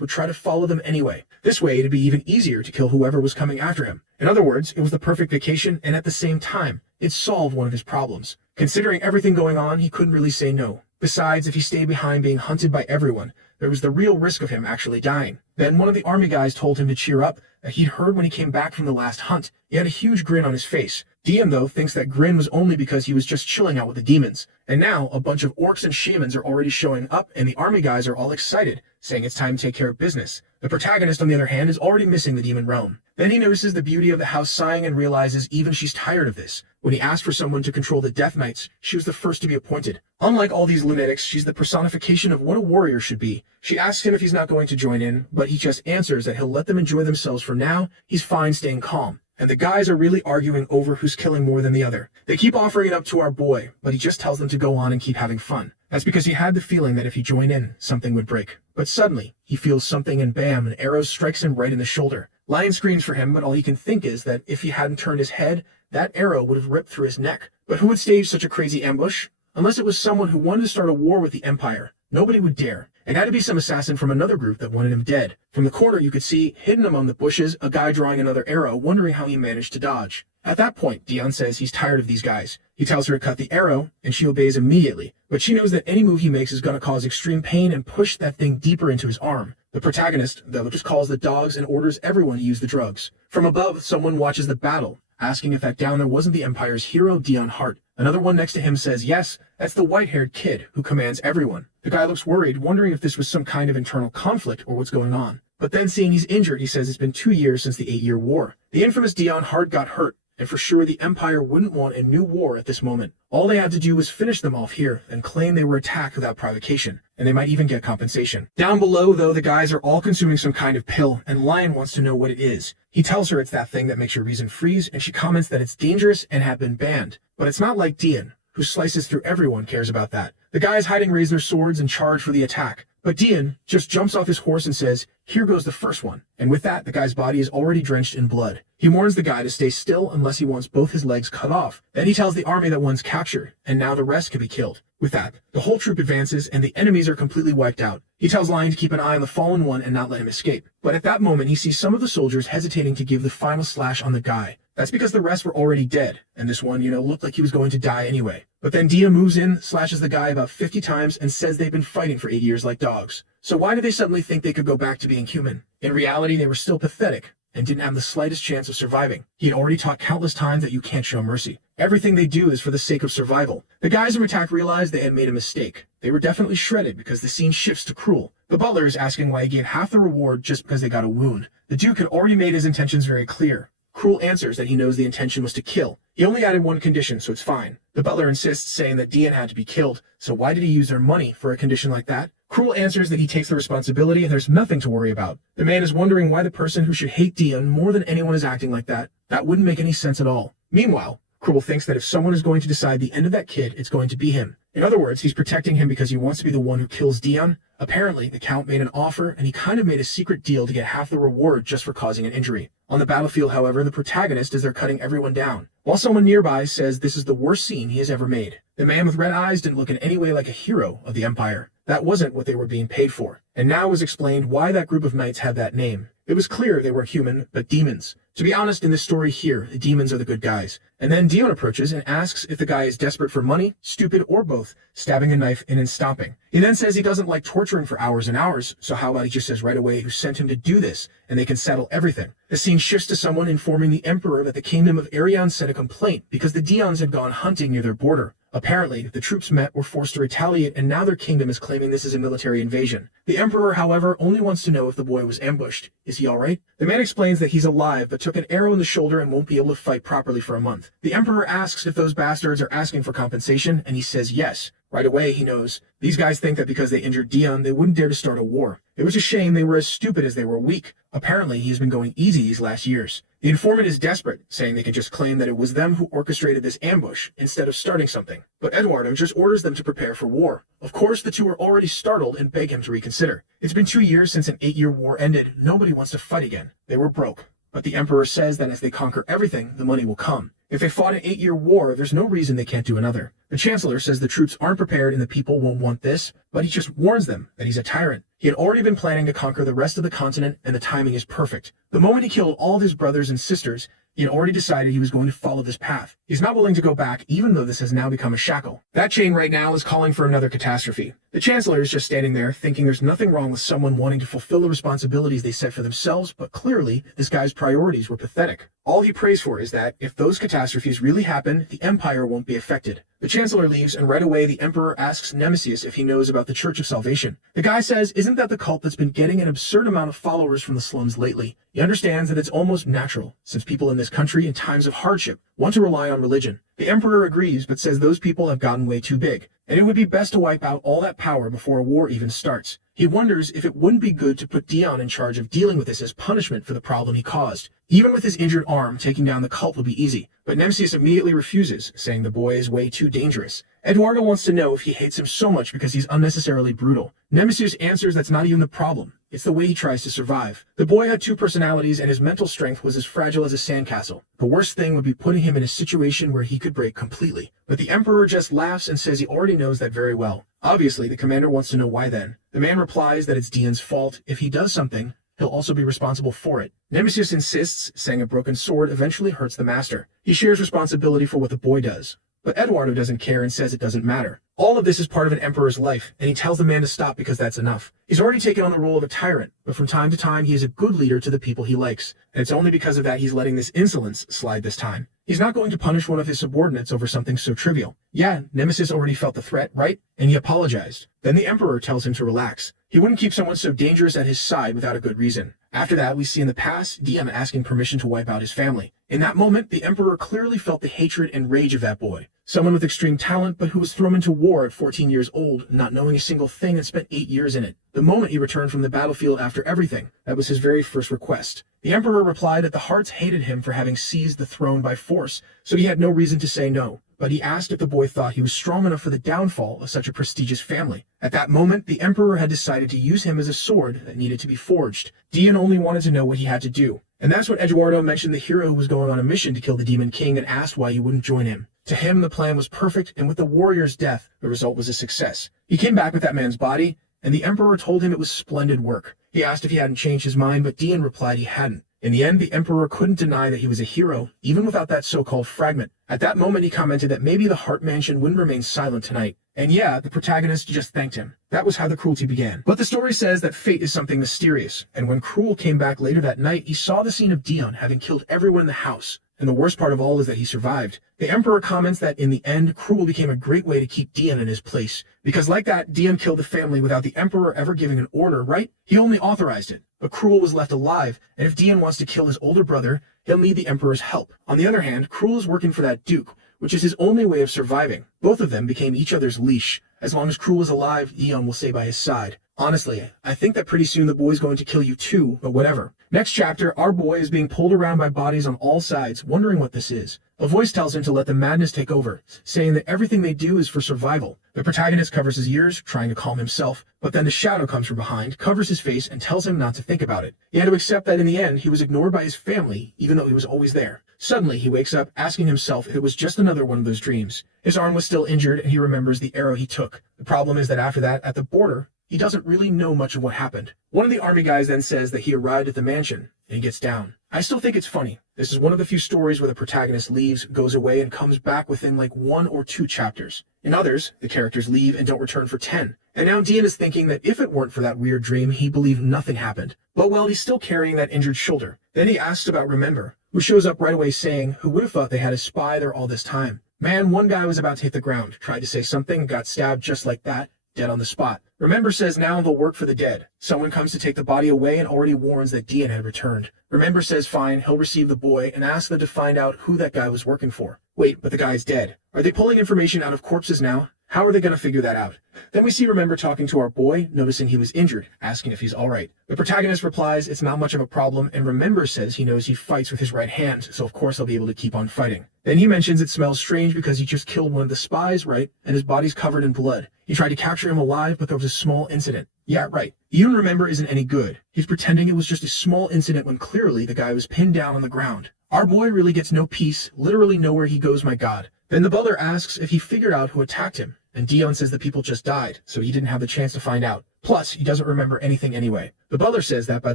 would try to follow them anyway. This way, it'd be even easier to kill whoever was coming after him. In other words, it was the perfect vacation, and at the same time, it solved one of his problems. Considering everything going on, he couldn't really say no. Besides, if he stayed behind being hunted by everyone, there was the real risk of him actually dying. Then one of the army guys told him to cheer up, that he'd heard when he came back from the last hunt. He had a huge grin on his face. Diem, though, thinks that grin was only because he was just chilling out with the demons. And now, a bunch of orcs and shamans are already showing up, and the army guys are all excited, saying it's time to take care of business. The protagonist, on the other hand, is already missing the demon realm. Then he notices the beauty of the house sighing and realizes even she's tired of this. When he asked for someone to control the Death Knights, she was the first to be appointed. Unlike all these lunatics, she's the personification of what a warrior should be. She asks him if he's not going to join in, but he just answers that he'll let them enjoy themselves for now. He's fine staying calm. And the guys are really arguing over who's killing more than the other. They keep offering it up to our boy, but he just tells them to go on and keep having fun. That's because he had the feeling that if he joined in, something would break. But suddenly, he feels something and bam, an arrow strikes him right in the shoulder. Lion screams for him, but all he can think is that if he hadn't turned his head, that arrow would have ripped through his neck. But who would stage such a crazy ambush? Unless it was someone who wanted to start a war with the Empire. Nobody would dare. It had to be some assassin from another group that wanted him dead. From the corner you could see, hidden among the bushes, a guy drawing another arrow, wondering how he managed to dodge. At that point, Dion says he's tired of these guys. He tells her to cut the arrow, and she obeys immediately. But she knows that any move he makes is going to cause extreme pain and push that thing deeper into his arm. The protagonist, though, just calls the dogs and orders everyone to use the drugs. From above, someone watches the battle, asking if that down there wasn't the Empire's hero, Dion Hart. Another one next to him says yes, that's the white-haired kid who commands everyone. The guy looks worried, wondering if this was some kind of internal conflict or what's going on. But then seeing he's injured, he says it's been 2 years since the 8-year war. The infamous Dion Hart got hurt, and for sure the Empire wouldn't want a new war at this moment. All they had to do was finish them off here and claim they were attacked without provocation, and they might even get compensation. Down below, though, the guys are all consuming some kind of pill, and Lion wants to know what it is. He tells her it's that thing that makes your reason freeze, and she comments that it's dangerous and had been banned. But it's not like Dion, who slices through everyone, cares about that. The guys hiding raise their swords and charge for the attack. But Dion just jumps off his horse and says, "Here goes the first one." And with that, the guy's body is already drenched in blood. He warns the guy to stay still unless he wants both his legs cut off. Then he tells the army that one's captured, and now the rest can be killed. With that, the whole troop advances, and the enemies are completely wiped out. He tells Lion to keep an eye on the fallen one and not let him escape. But at that moment, he sees some of the soldiers hesitating to give the final slash on the guy. That's because the rest were already dead, and this one, looked like he was going to die anyway. But then Dia moves in, slashes the guy about 50 times, and says they've been fighting for 8 years like dogs. So why did they suddenly think they could go back to being human? In reality, they were still pathetic, and didn't have the slightest chance of surviving. He had already taught countless times that you can't show mercy. Everything they do is for the sake of survival. The guys in attack realized they had made a mistake. They were definitely shredded because the scene shifts to Cruel. The butler is asking why he gave half the reward just because they got a wound. The Duke had already made his intentions very clear. Cruel answers that he knows the intention was to kill. He only added one condition, so it's fine. The butler insists, saying that Dion had to be killed, so why did he use their money for a condition like that? Cruel answers that he takes the responsibility and there's nothing to worry about. The man is wondering why the person who should hate Dion more than anyone is acting like that. That wouldn't make any sense at all. Meanwhile, Cruel thinks that if someone is going to decide the end of that kid, it's going to be him. In other words, he's protecting him because he wants to be the one who kills Dion. Apparently, the Count made an offer, and he kind of made a secret deal to get half the reward just for causing an injury. On the battlefield, however, the protagonist is there cutting everyone down, while someone nearby says this is the worst scene he has ever made. The man with red eyes didn't look in any way like a hero of the Empire. That wasn't what they were being paid for. And now was explained why that group of knights had that name. It was clear they were human, but demons. To be honest, in this story here, the demons are the good guys. And then Dion approaches and asks if the guy is desperate for money, stupid, or both, stabbing a knife in and stopping. He then says he doesn't like torturing for hours and hours, so how about he just says right away who sent him to do this, and they can settle everything. The scene shifts to someone informing the Emperor that the kingdom of Arion sent a complaint because the Dions had gone hunting near their border. Apparently, the troops were forced to retaliate, and now their kingdom is claiming this is a military invasion. The Emperor, however, only wants to know if the boy was ambushed. Is he alright? The man explains that he's alive, but took an arrow in the shoulder and won't be able to fight properly for a month. The Emperor asks if those bastards are asking for compensation, and he says yes. Right away, he knows. These guys think that because they injured Dion, they wouldn't dare to start a war. It was a shame they were as stupid as they were weak. Apparently, he's been going easy these last years. The informant is desperate, saying they can just claim that it was them who orchestrated this ambush instead of starting something. But Eduardo just orders them to prepare for war. Of course, the two are already startled and beg him to reconsider. It's been 2 years since an 8-year war ended. Nobody wants to fight again. They were broke. But the Emperor says that as they conquer everything, the money will come. If they fought an 8-year war, there's no reason they can't do another. The Chancellor says the troops aren't prepared and the people won't want this, but he just warns them that he's a tyrant. He had already been planning to conquer the rest of the continent, and the timing is perfect. The moment he killed all of his brothers and sisters, he had already decided he was going to follow this path. He's not willing to go back, even though this has now become a shackle. That chain right now is calling for another catastrophe. The Chancellor is just standing there, thinking there's nothing wrong with someone wanting to fulfill the responsibilities they set for themselves, but clearly, this guy's priorities were pathetic. All he prays for is that, if those catastrophes really happen, the Empire won't be affected. The Chancellor leaves, and right away the Emperor asks Nemesis if he knows about the Church of Salvation. The guy says, isn't that the cult that's been getting an absurd amount of followers from the slums lately? He understands that it's almost natural, since people in this country in times of hardship want to rely on religion. The Emperor agrees, but says those people have gotten way too big, and it would be best to wipe out all that power before a war even starts. He wonders if it wouldn't be good to put Dion in charge of dealing with this as punishment for the problem he caused. Even with his injured arm, taking down the cult would be easy, but Nemesis immediately refuses, saying the boy is way too dangerous. Eduardo wants to know if he hates him so much because he's unnecessarily brutal. Nemesis answers that's not even the problem. It's the way he tries to survive. The boy had 2 personalities and his mental strength was as fragile as a sandcastle. The worst thing would be putting him in a situation where he could break completely. But the Emperor just laughs and says he already knows that very well. Obviously, the commander wants to know why then. The man replies that it's Dion's fault. If he does something, he'll also be responsible for it. Nemesis insists, saying a broken sword eventually hurts the master. He shares responsibility for what the boy does. But Eduardo doesn't care and says it doesn't matter. All of this is part of an emperor's life, and he tells the man to stop because that's enough. He's already taken on the role of a tyrant, but from time to time he is a good leader to the people he likes, and it's only because of that he's letting this insolence slide this time. He's not going to punish one of his subordinates over something so trivial. Yeah, Nemesis already felt the threat, right? And he apologized. Then the Emperor tells him to relax. He wouldn't keep someone so dangerous at his side without a good reason. After that, we see in the past Dion asking permission to wipe out his family. In that moment, the Emperor clearly felt the hatred and rage of that boy. Someone with extreme talent, but who was thrown into war at 14 years old, not knowing a single thing and spent 8 years in it. The moment he returned from the battlefield after everything, that was his very first request. The Emperor replied that the Hearts hated him for having seized the throne by force, so he had no reason to say no. But he asked if the boy thought he was strong enough for the downfall of such a prestigious family. At that moment, the Emperor had decided to use him as a sword that needed to be forged. Dion only wanted to know what he had to do. And that's when Eduardo mentioned the hero who was going on a mission to kill the Demon King and asked why he wouldn't join him. To him, the plan was perfect, and with the warrior's death, the result was a success. He came back with that man's body, and the Emperor told him it was splendid work. He asked if he hadn't changed his mind, but Dion replied he hadn't. In the end, the Emperor couldn't deny that he was a hero, even without that so-called fragment. At that moment, he commented that maybe the Heart Mansion wouldn't remain silent tonight. And yeah, the protagonist just thanked him. That was how the cruelty began. But the story says that fate is something mysterious, and when Cruel came back later that night, he saw the scene of Dion having killed everyone in the house. And the worst part of all is that he survived. The Emperor comments that in the end, Cruel became a great way to keep Dion in his place. Because like that, Dion killed the family without the Emperor ever giving an order, right? He only authorized it. But Cruel was left alive, and if Dion wants to kill his older brother, he'll need the Emperor's help. On the other hand, Cruel is working for that Duke, which is his only way of surviving. Both of them became each other's leash. As long as Cruel is alive, Dion will stay by his side. Honestly, I think that pretty soon the boy's going to kill you too, but whatever. Next chapter, our boy is being pulled around by bodies on all sides, wondering what this is. A voice tells him to let the madness take over, saying that everything they do is for survival. The protagonist covers his ears, trying to calm himself, but then the shadow comes from behind, covers his face, and tells him not to think about it. He had to accept that in the end, he was ignored by his family, even though he was always there. Suddenly, he wakes up, asking himself if it was just another one of those dreams. His arm was still injured, and he remembers the arrow he took. The problem is that after that, at the border, he doesn't really know much of what happened. One of the army guys then says that he arrived at the mansion, and he gets down. I still think it's funny. This is one of the few stories where the protagonist leaves, goes away, and comes back within like 1 or 2 chapters. In others, the characters leave and don't return for 10. And now Dean is thinking that if it weren't for that weird dream, he believed nothing happened. But well, he's still carrying that injured shoulder. Then he asks about Remember, who shows up right away saying, who would have thought they had a spy there all this time? Man, one guy was about to hit the ground, tried to say something, got stabbed just like that, dead on the spot. Remember says now they'll work for the dead. Someone comes to take the body away and already warns that Dean had returned. Remember says fine, he'll receive the boy and asks them to find out who that guy was working for. Wait, but the guy's dead. Are they pulling information out of corpses now? How are they going to figure that out? Then we see Remember talking to our boy, noticing he was injured, asking if he's alright. The protagonist replies it's not much of a problem, and Remember says he knows he fights with his right hand, so of course he'll be able to keep on fighting. Then he mentions it smells strange because he just killed one of the spies, right? And his body's covered in blood. He tried to capture him alive, but there was a small incident. Yeah, right. Even Remember isn't any good. He's pretending it was just a small incident when clearly the guy was pinned down on the ground. Our boy really gets no peace, literally nowhere he goes, my god. Then the butler asks if he figured out who attacked him, and Dion says the people just died, so he didn't have the chance to find out. Plus, he doesn't remember anything anyway. The butler says that by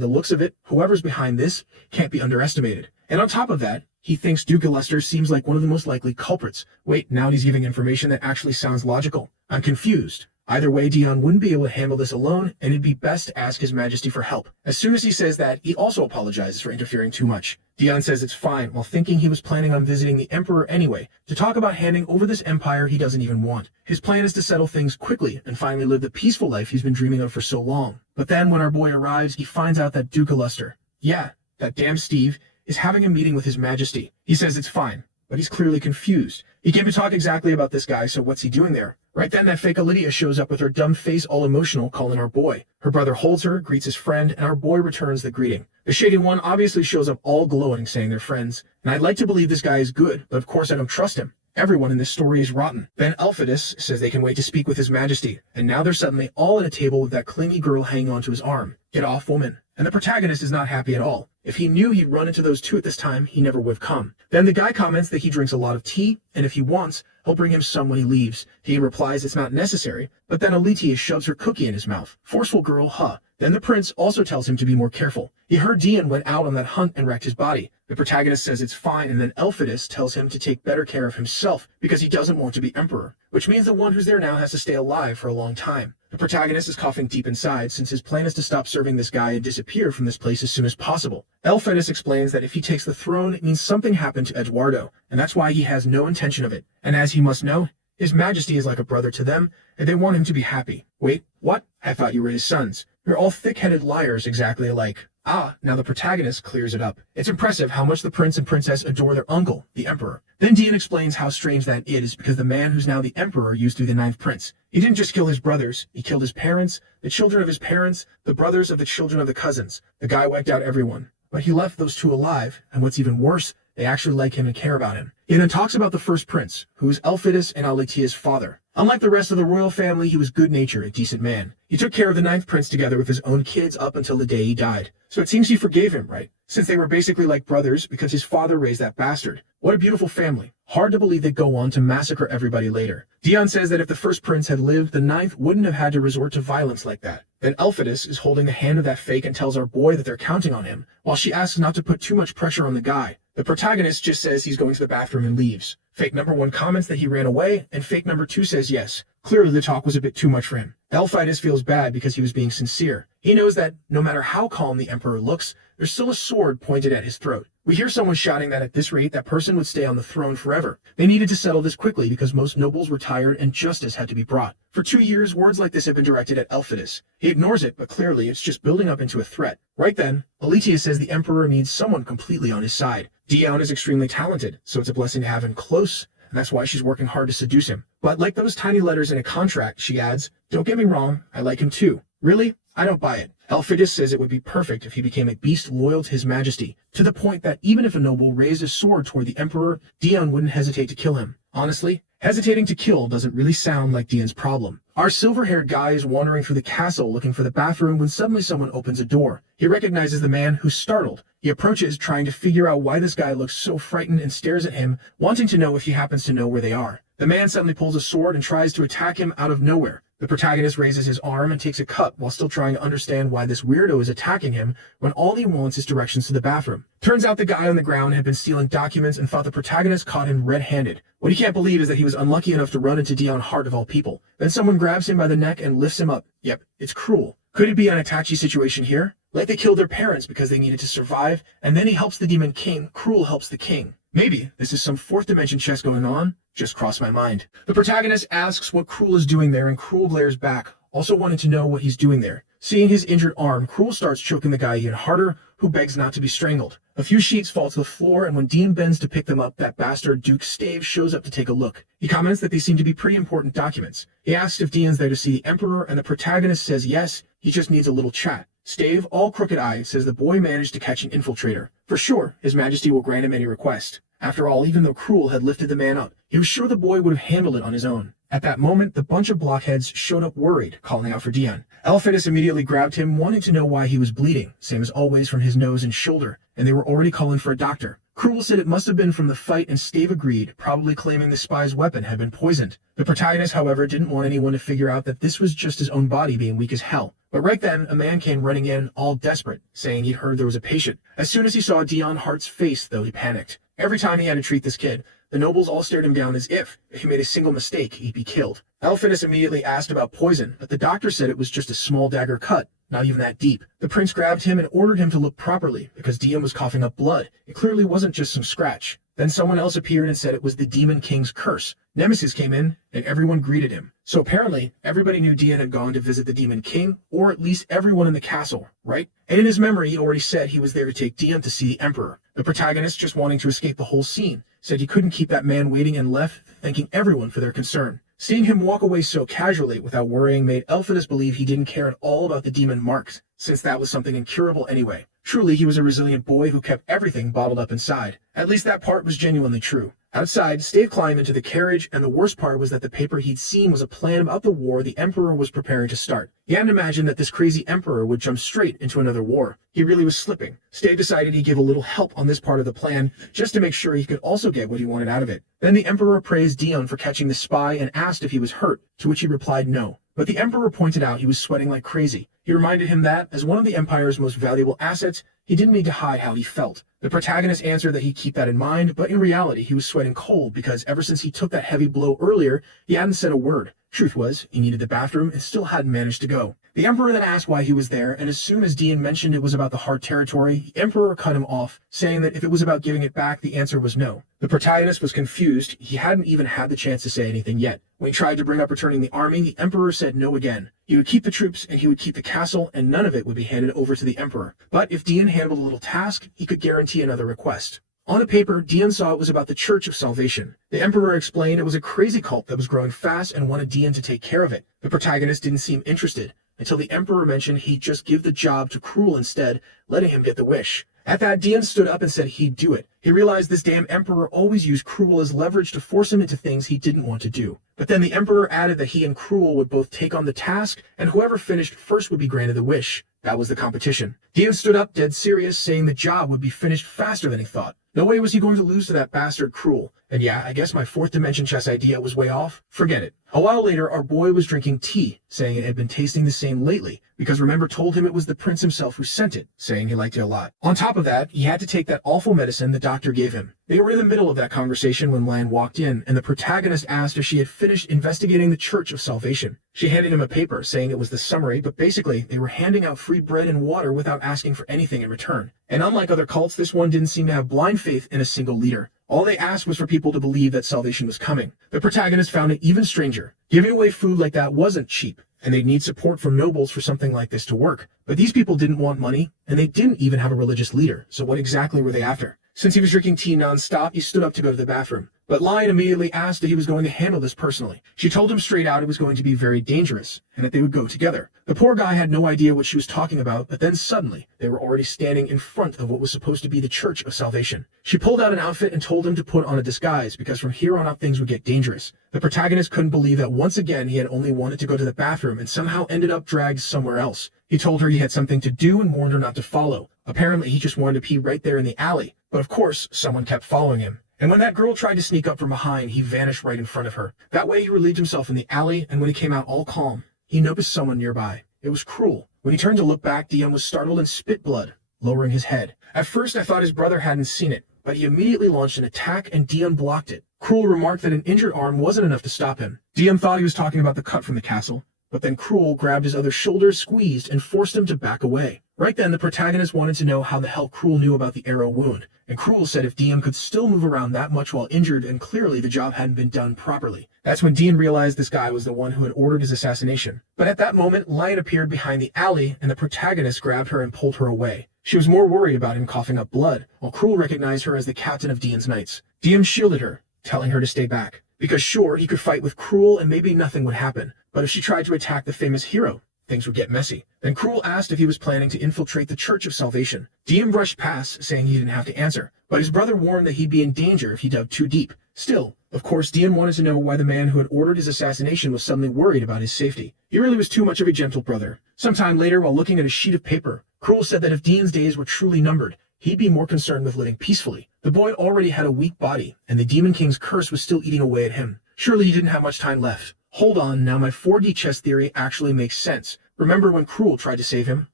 the looks of it, whoever's behind this can't be underestimated. And on top of that, he thinks Duke Luster seems like one of the most likely culprits. Wait, now he's giving information that actually sounds logical. I'm confused. Either way, Dion wouldn't be able to handle this alone, and it'd be best to ask His Majesty for help. As soon as he says that, he also apologizes for interfering too much. Dion says it's fine, while thinking he was planning on visiting the Emperor anyway, to talk about handing over this empire he doesn't even want. His plan is to settle things quickly, and finally live the peaceful life he's been dreaming of for so long. But then, when our boy arrives, he finds out that Duke Luster, yeah, that damn Steve, is having a meeting with His Majesty. He says it's fine, but he's clearly confused. He came to talk exactly about this guy, so what's he doing there? Right then, that fake Lydia shows up with her dumb face all emotional, calling our boy. Her brother holds her, greets his friend, and our boy returns the greeting. The shady one obviously shows up all glowing, saying they're friends. And I'd like to believe this guy is good, but of course I don't trust him. Everyone in this story is rotten. Then Elphidus says they can wait to speak with His Majesty, and now they're suddenly all at a table with that clingy girl hanging onto his arm. Get off, woman. And the protagonist is not happy at all. If he knew he'd run into those two at this time, he never would have come. Then the guy comments that he drinks a lot of tea, and if he wants, he'll bring him some when he leaves. He replies it's not necessary, but then Alitia shoves her cookie in his mouth. Forceful girl, huh? Then the prince also tells him to be more careful. He heard Dion went out on that hunt and wrecked his body. The protagonist says it's fine, and then Elphidus tells him to take better care of himself because he doesn't want to be emperor, which means the one who's there now has to stay alive for a long time. The protagonist is coughing deep inside since his plan is to stop serving this guy and disappear from this place as soon as possible. Elphidus explains that if he takes the throne, it means something happened to Eduardo, and that's why he has no intention of it. And as he must know, His Majesty is like a brother to them, and they want him to be happy. Wait, what? I thought you were his sons. You're all thick-headed liars exactly alike. Ah, now the protagonist clears it up. It's impressive how much the prince and princess adore their uncle, the emperor. Then Dion explains how strange that is because the man who's now the emperor used to be the ninth prince. He didn't just kill his brothers, he killed his parents, the children of his parents, the brothers of the children of the cousins. The guy wiped out everyone. But he left those two alive, and what's even worse, they actually like him and care about him. He then talks about the first prince, who is Elphidus and Alitia's father. Unlike the rest of the royal family, he was good-natured, a decent man. He took care of the ninth prince together with his own kids up until the day he died. So it seems he forgave him, right? Since they were basically like brothers because his father raised that bastard. What a beautiful family. Hard to believe they'd go on to massacre everybody later. Dion says that if the first prince had lived, the ninth wouldn't have had to resort to violence like that. Then Elphidus is holding the hand of that fake and tells our boy that they're counting on him, while she asks not to put too much pressure on the guy. The protagonist just says he's going to the bathroom and leaves. Fake number 1 comments that he ran away, and fake number 2 says yes. Clearly the talk was a bit too much for him. Elphidus feels bad because he was being sincere. He knows that no matter how calm the emperor looks, there's still a sword pointed at his throat. We hear someone shouting that at this rate, that person would stay on the throne forever. They needed to settle this quickly because most nobles were tired and justice had to be brought. For 2 years, words like this have been directed at Elphidus. He ignores it, but clearly it's just building up into a threat. Right then, Alitia says the emperor needs someone completely on his side. Dion is extremely talented, so it's a blessing to have him close, and that's why she's working hard to seduce him. But like those tiny letters in a contract, she adds, don't get me wrong, I like him too. Really? I don't buy it. Elfidus says it would be perfect if he became a beast loyal to his majesty, to the point that even if a noble raised a sword toward the emperor, Dion wouldn't hesitate to kill him. Honestly, hesitating to kill doesn't really sound like Dion's problem. Our silver-haired guy is wandering through the castle looking for the bathroom when suddenly someone opens a door. He recognizes the man, who's startled. He approaches, trying to figure out why this guy looks so frightened, and stares at him, wanting to know if he happens to know where they are. The man suddenly pulls a sword and tries to attack him out of nowhere. The protagonist raises his arm and takes a cut while still trying to understand why this weirdo is attacking him when all he wants is directions to the bathroom. Turns out the guy on the ground had been stealing documents and thought the protagonist caught him red-handed. What he can't believe is that he was unlucky enough to run into Dion Hart of all people. Then someone grabs him by the neck and lifts him up. Yep, it's Cruel. Could it be an Itachi situation here? Like they killed their parents because they needed to survive, and then he helps the Demon King, Cruel helps the king. Maybe this is some fourth dimension chess going on. Just crossed my mind. The protagonist asks what Cruel is doing there, and Cruel glares back, also wanting to know what he's doing there. Seeing his injured arm, Cruel starts choking the guy even harder, who begs not to be strangled. A few sheets fall to the floor, and when Dean bends to pick them up, that bastard Duke Stave shows up to take a look. He comments that they seem to be pretty important documents. He asks if Dean's there to see the Emperor, and the protagonist says yes, he just needs a little chat. Stave, all crooked-eyed, says the boy managed to catch an infiltrator. For sure, His Majesty will grant him any request. After all, even though Cruel had lifted the man up, he was sure the boy would have handled it on his own. At that moment, the bunch of blockheads showed up worried, calling out for Dion. Elfidus immediately grabbed him, wanting to know why he was bleeding, same as always from his nose and shoulder, and they were already calling for a doctor. Cruel said it must have been from the fight, and Stave agreed, probably claiming the spy's weapon had been poisoned. The protagonist, however, didn't want anyone to figure out that this was just his own body being weak as hell. But right then, a man came running in, all desperate, saying he'd heard there was a patient. As soon as he saw Dion Hart's face, though, he panicked. Every time he had to treat this kid, the nobles all stared him down as if he made a single mistake, he'd be killed. Elfidus immediately asked about poison, but the doctor said it was just a small dagger cut, not even that deep. The prince grabbed him and ordered him to look properly, because Dion was coughing up blood. It clearly wasn't just some scratch. Then someone else appeared and said it was the Demon King's curse. Nemesis came in, and everyone greeted him. So apparently, everybody knew Dion had gone to visit the Demon King, or at least everyone in the castle, right? And in his memory, he already said he was there to take Dion to see the Emperor. The protagonist, just wanting to escape the whole scene, said he couldn't keep that man waiting and left, thanking everyone for their concern. Seeing him walk away so casually without worrying made Elfidus believe he didn't care at all about the demon marks, since that was something incurable anyway. Truly, he was a resilient boy who kept everything bottled up inside. At least that part was genuinely true. Outside, Stave climbed into the carriage, and the worst part was that the paper he'd seen was a plan about the war the Emperor was preparing to start. He hadn't imagined that this crazy Emperor would jump straight into another war. He really was slipping. Stave decided he'd give a little help on this part of the plan, just to make sure he could also get what he wanted out of it. Then the Emperor praised Dion for catching the spy and asked if he was hurt, to which he replied no. But the Emperor pointed out he was sweating like crazy. He reminded him that, as one of the Empire's most valuable assets, he didn't need to hide how he felt. The protagonist answered that he'd keep that in mind, but in reality he was sweating cold because ever since he took that heavy blow earlier, he hadn't said a word. Truth was, he needed the bathroom and still hadn't managed to go. The Emperor then asked why he was there, and as soon as Dion mentioned it was about the Heart territory, the Emperor cut him off, saying that if it was about giving it back, the answer was no. The protagonist was confused. He hadn't even had the chance to say anything yet. When he tried to bring up returning the army, the Emperor said no again. He would keep the troops, and he would keep the castle, and none of it would be handed over to the Emperor. But if Dion handled a little task, he could guarantee another request. On the paper, Dion saw it was about the Church of Salvation. The Emperor explained it was a crazy cult that was growing fast and wanted Dion to take care of it. The protagonist didn't seem interested, until the Emperor mentioned he'd just give the job to Cruel instead, letting him get the wish. At that, Dion stood up and said he'd do it. He realized this damn Emperor always used Cruel as leverage to force him into things he didn't want to do. But then the Emperor added that he and Cruel would both take on the task, and whoever finished first would be granted the wish. That was the competition. Dion stood up dead serious, saying the job would be finished faster than he thought. No way was he going to lose to that bastard Cruel. And yeah, I guess my fourth dimension chess idea was way off. Forget it. A while later, our boy was drinking tea, saying it had been tasting the same lately, because Remember told him it was the prince himself who sent it, saying he liked it a lot. On top of that, he had to take that awful medicine the doctor gave him. They were in the middle of that conversation when Lan walked in, and the protagonist asked if she had finished investigating the Church of Salvation. She handed him a paper, saying it was the summary, but basically, they were handing out free bread and water without asking for anything in return. And unlike other cults, this one didn't seem to have blind faith in a single leader. All they asked was for people to believe that salvation was coming. The protagonist found it even stranger. Giving away food like that wasn't cheap, and they'd need support from nobles for something like this to work. But these people didn't want money, and they didn't even have a religious leader, so what exactly were they after? Since he was drinking tea non-stop, he stood up to go to the bathroom. But Lion immediately asked if he was going to handle this personally. She told him straight out it was going to be very dangerous, and that they would go together. The poor guy had no idea what she was talking about, but then suddenly, they were already standing in front of what was supposed to be the Church of Salvation. She pulled out an outfit and told him to put on a disguise, because from here on out things would get dangerous. The protagonist couldn't believe that once again he had only wanted to go to the bathroom and somehow ended up dragged somewhere else. He told her he had something to do and warned her not to follow. Apparently he just wanted to pee right there in the alley, but of course someone kept following him. And when that girl tried to sneak up from behind, he vanished right in front of her. That way he relieved himself in the alley, and when he came out all calm, he noticed someone nearby. It was Cruel. When he turned to look back, Dion was startled and spit blood, lowering his head. At first I thought his brother hadn't seen it, but he immediately launched an attack and Dion blocked it. Cruel remarked that an injured arm wasn't enough to stop him. Dion thought he was talking about the cut from the castle, but then Cruel grabbed his other shoulder, squeezed, and forced him to back away. Right then, the protagonist wanted to know how the hell Cruel knew about the arrow wound, and Cruel said if Dion could still move around that much while injured, and clearly the job hadn't been done properly. That's when Dion realized this guy was the one who had ordered his assassination. But at that moment, Lion appeared behind the alley, and the protagonist grabbed her and pulled her away. She was more worried about him coughing up blood, while Cruel recognized her as the captain of Dion's knights. Dion shielded her, telling her to stay back, because sure, he could fight with Cruel and maybe nothing would happen, but if she tried to attack the famous hero, things would get messy. Then Cruel asked if he was planning to infiltrate the Church of Salvation. Dion brushed past, saying he didn't have to answer, but his brother warned that he'd be in danger if he dug too deep. Still, of course, Dion wanted to know why the man who had ordered his assassination was suddenly worried about his safety. He really was too much of a gentle brother. Sometime later, while looking at a sheet of paper, Cruel said that if Dion's days were truly numbered, he'd be more concerned with living peacefully. The boy already had a weak body, and the Demon King's curse was still eating away at him. Surely he didn't have much time left. Hold on, now my 4D chess theory actually makes sense. Remember when Cruel tried to save him?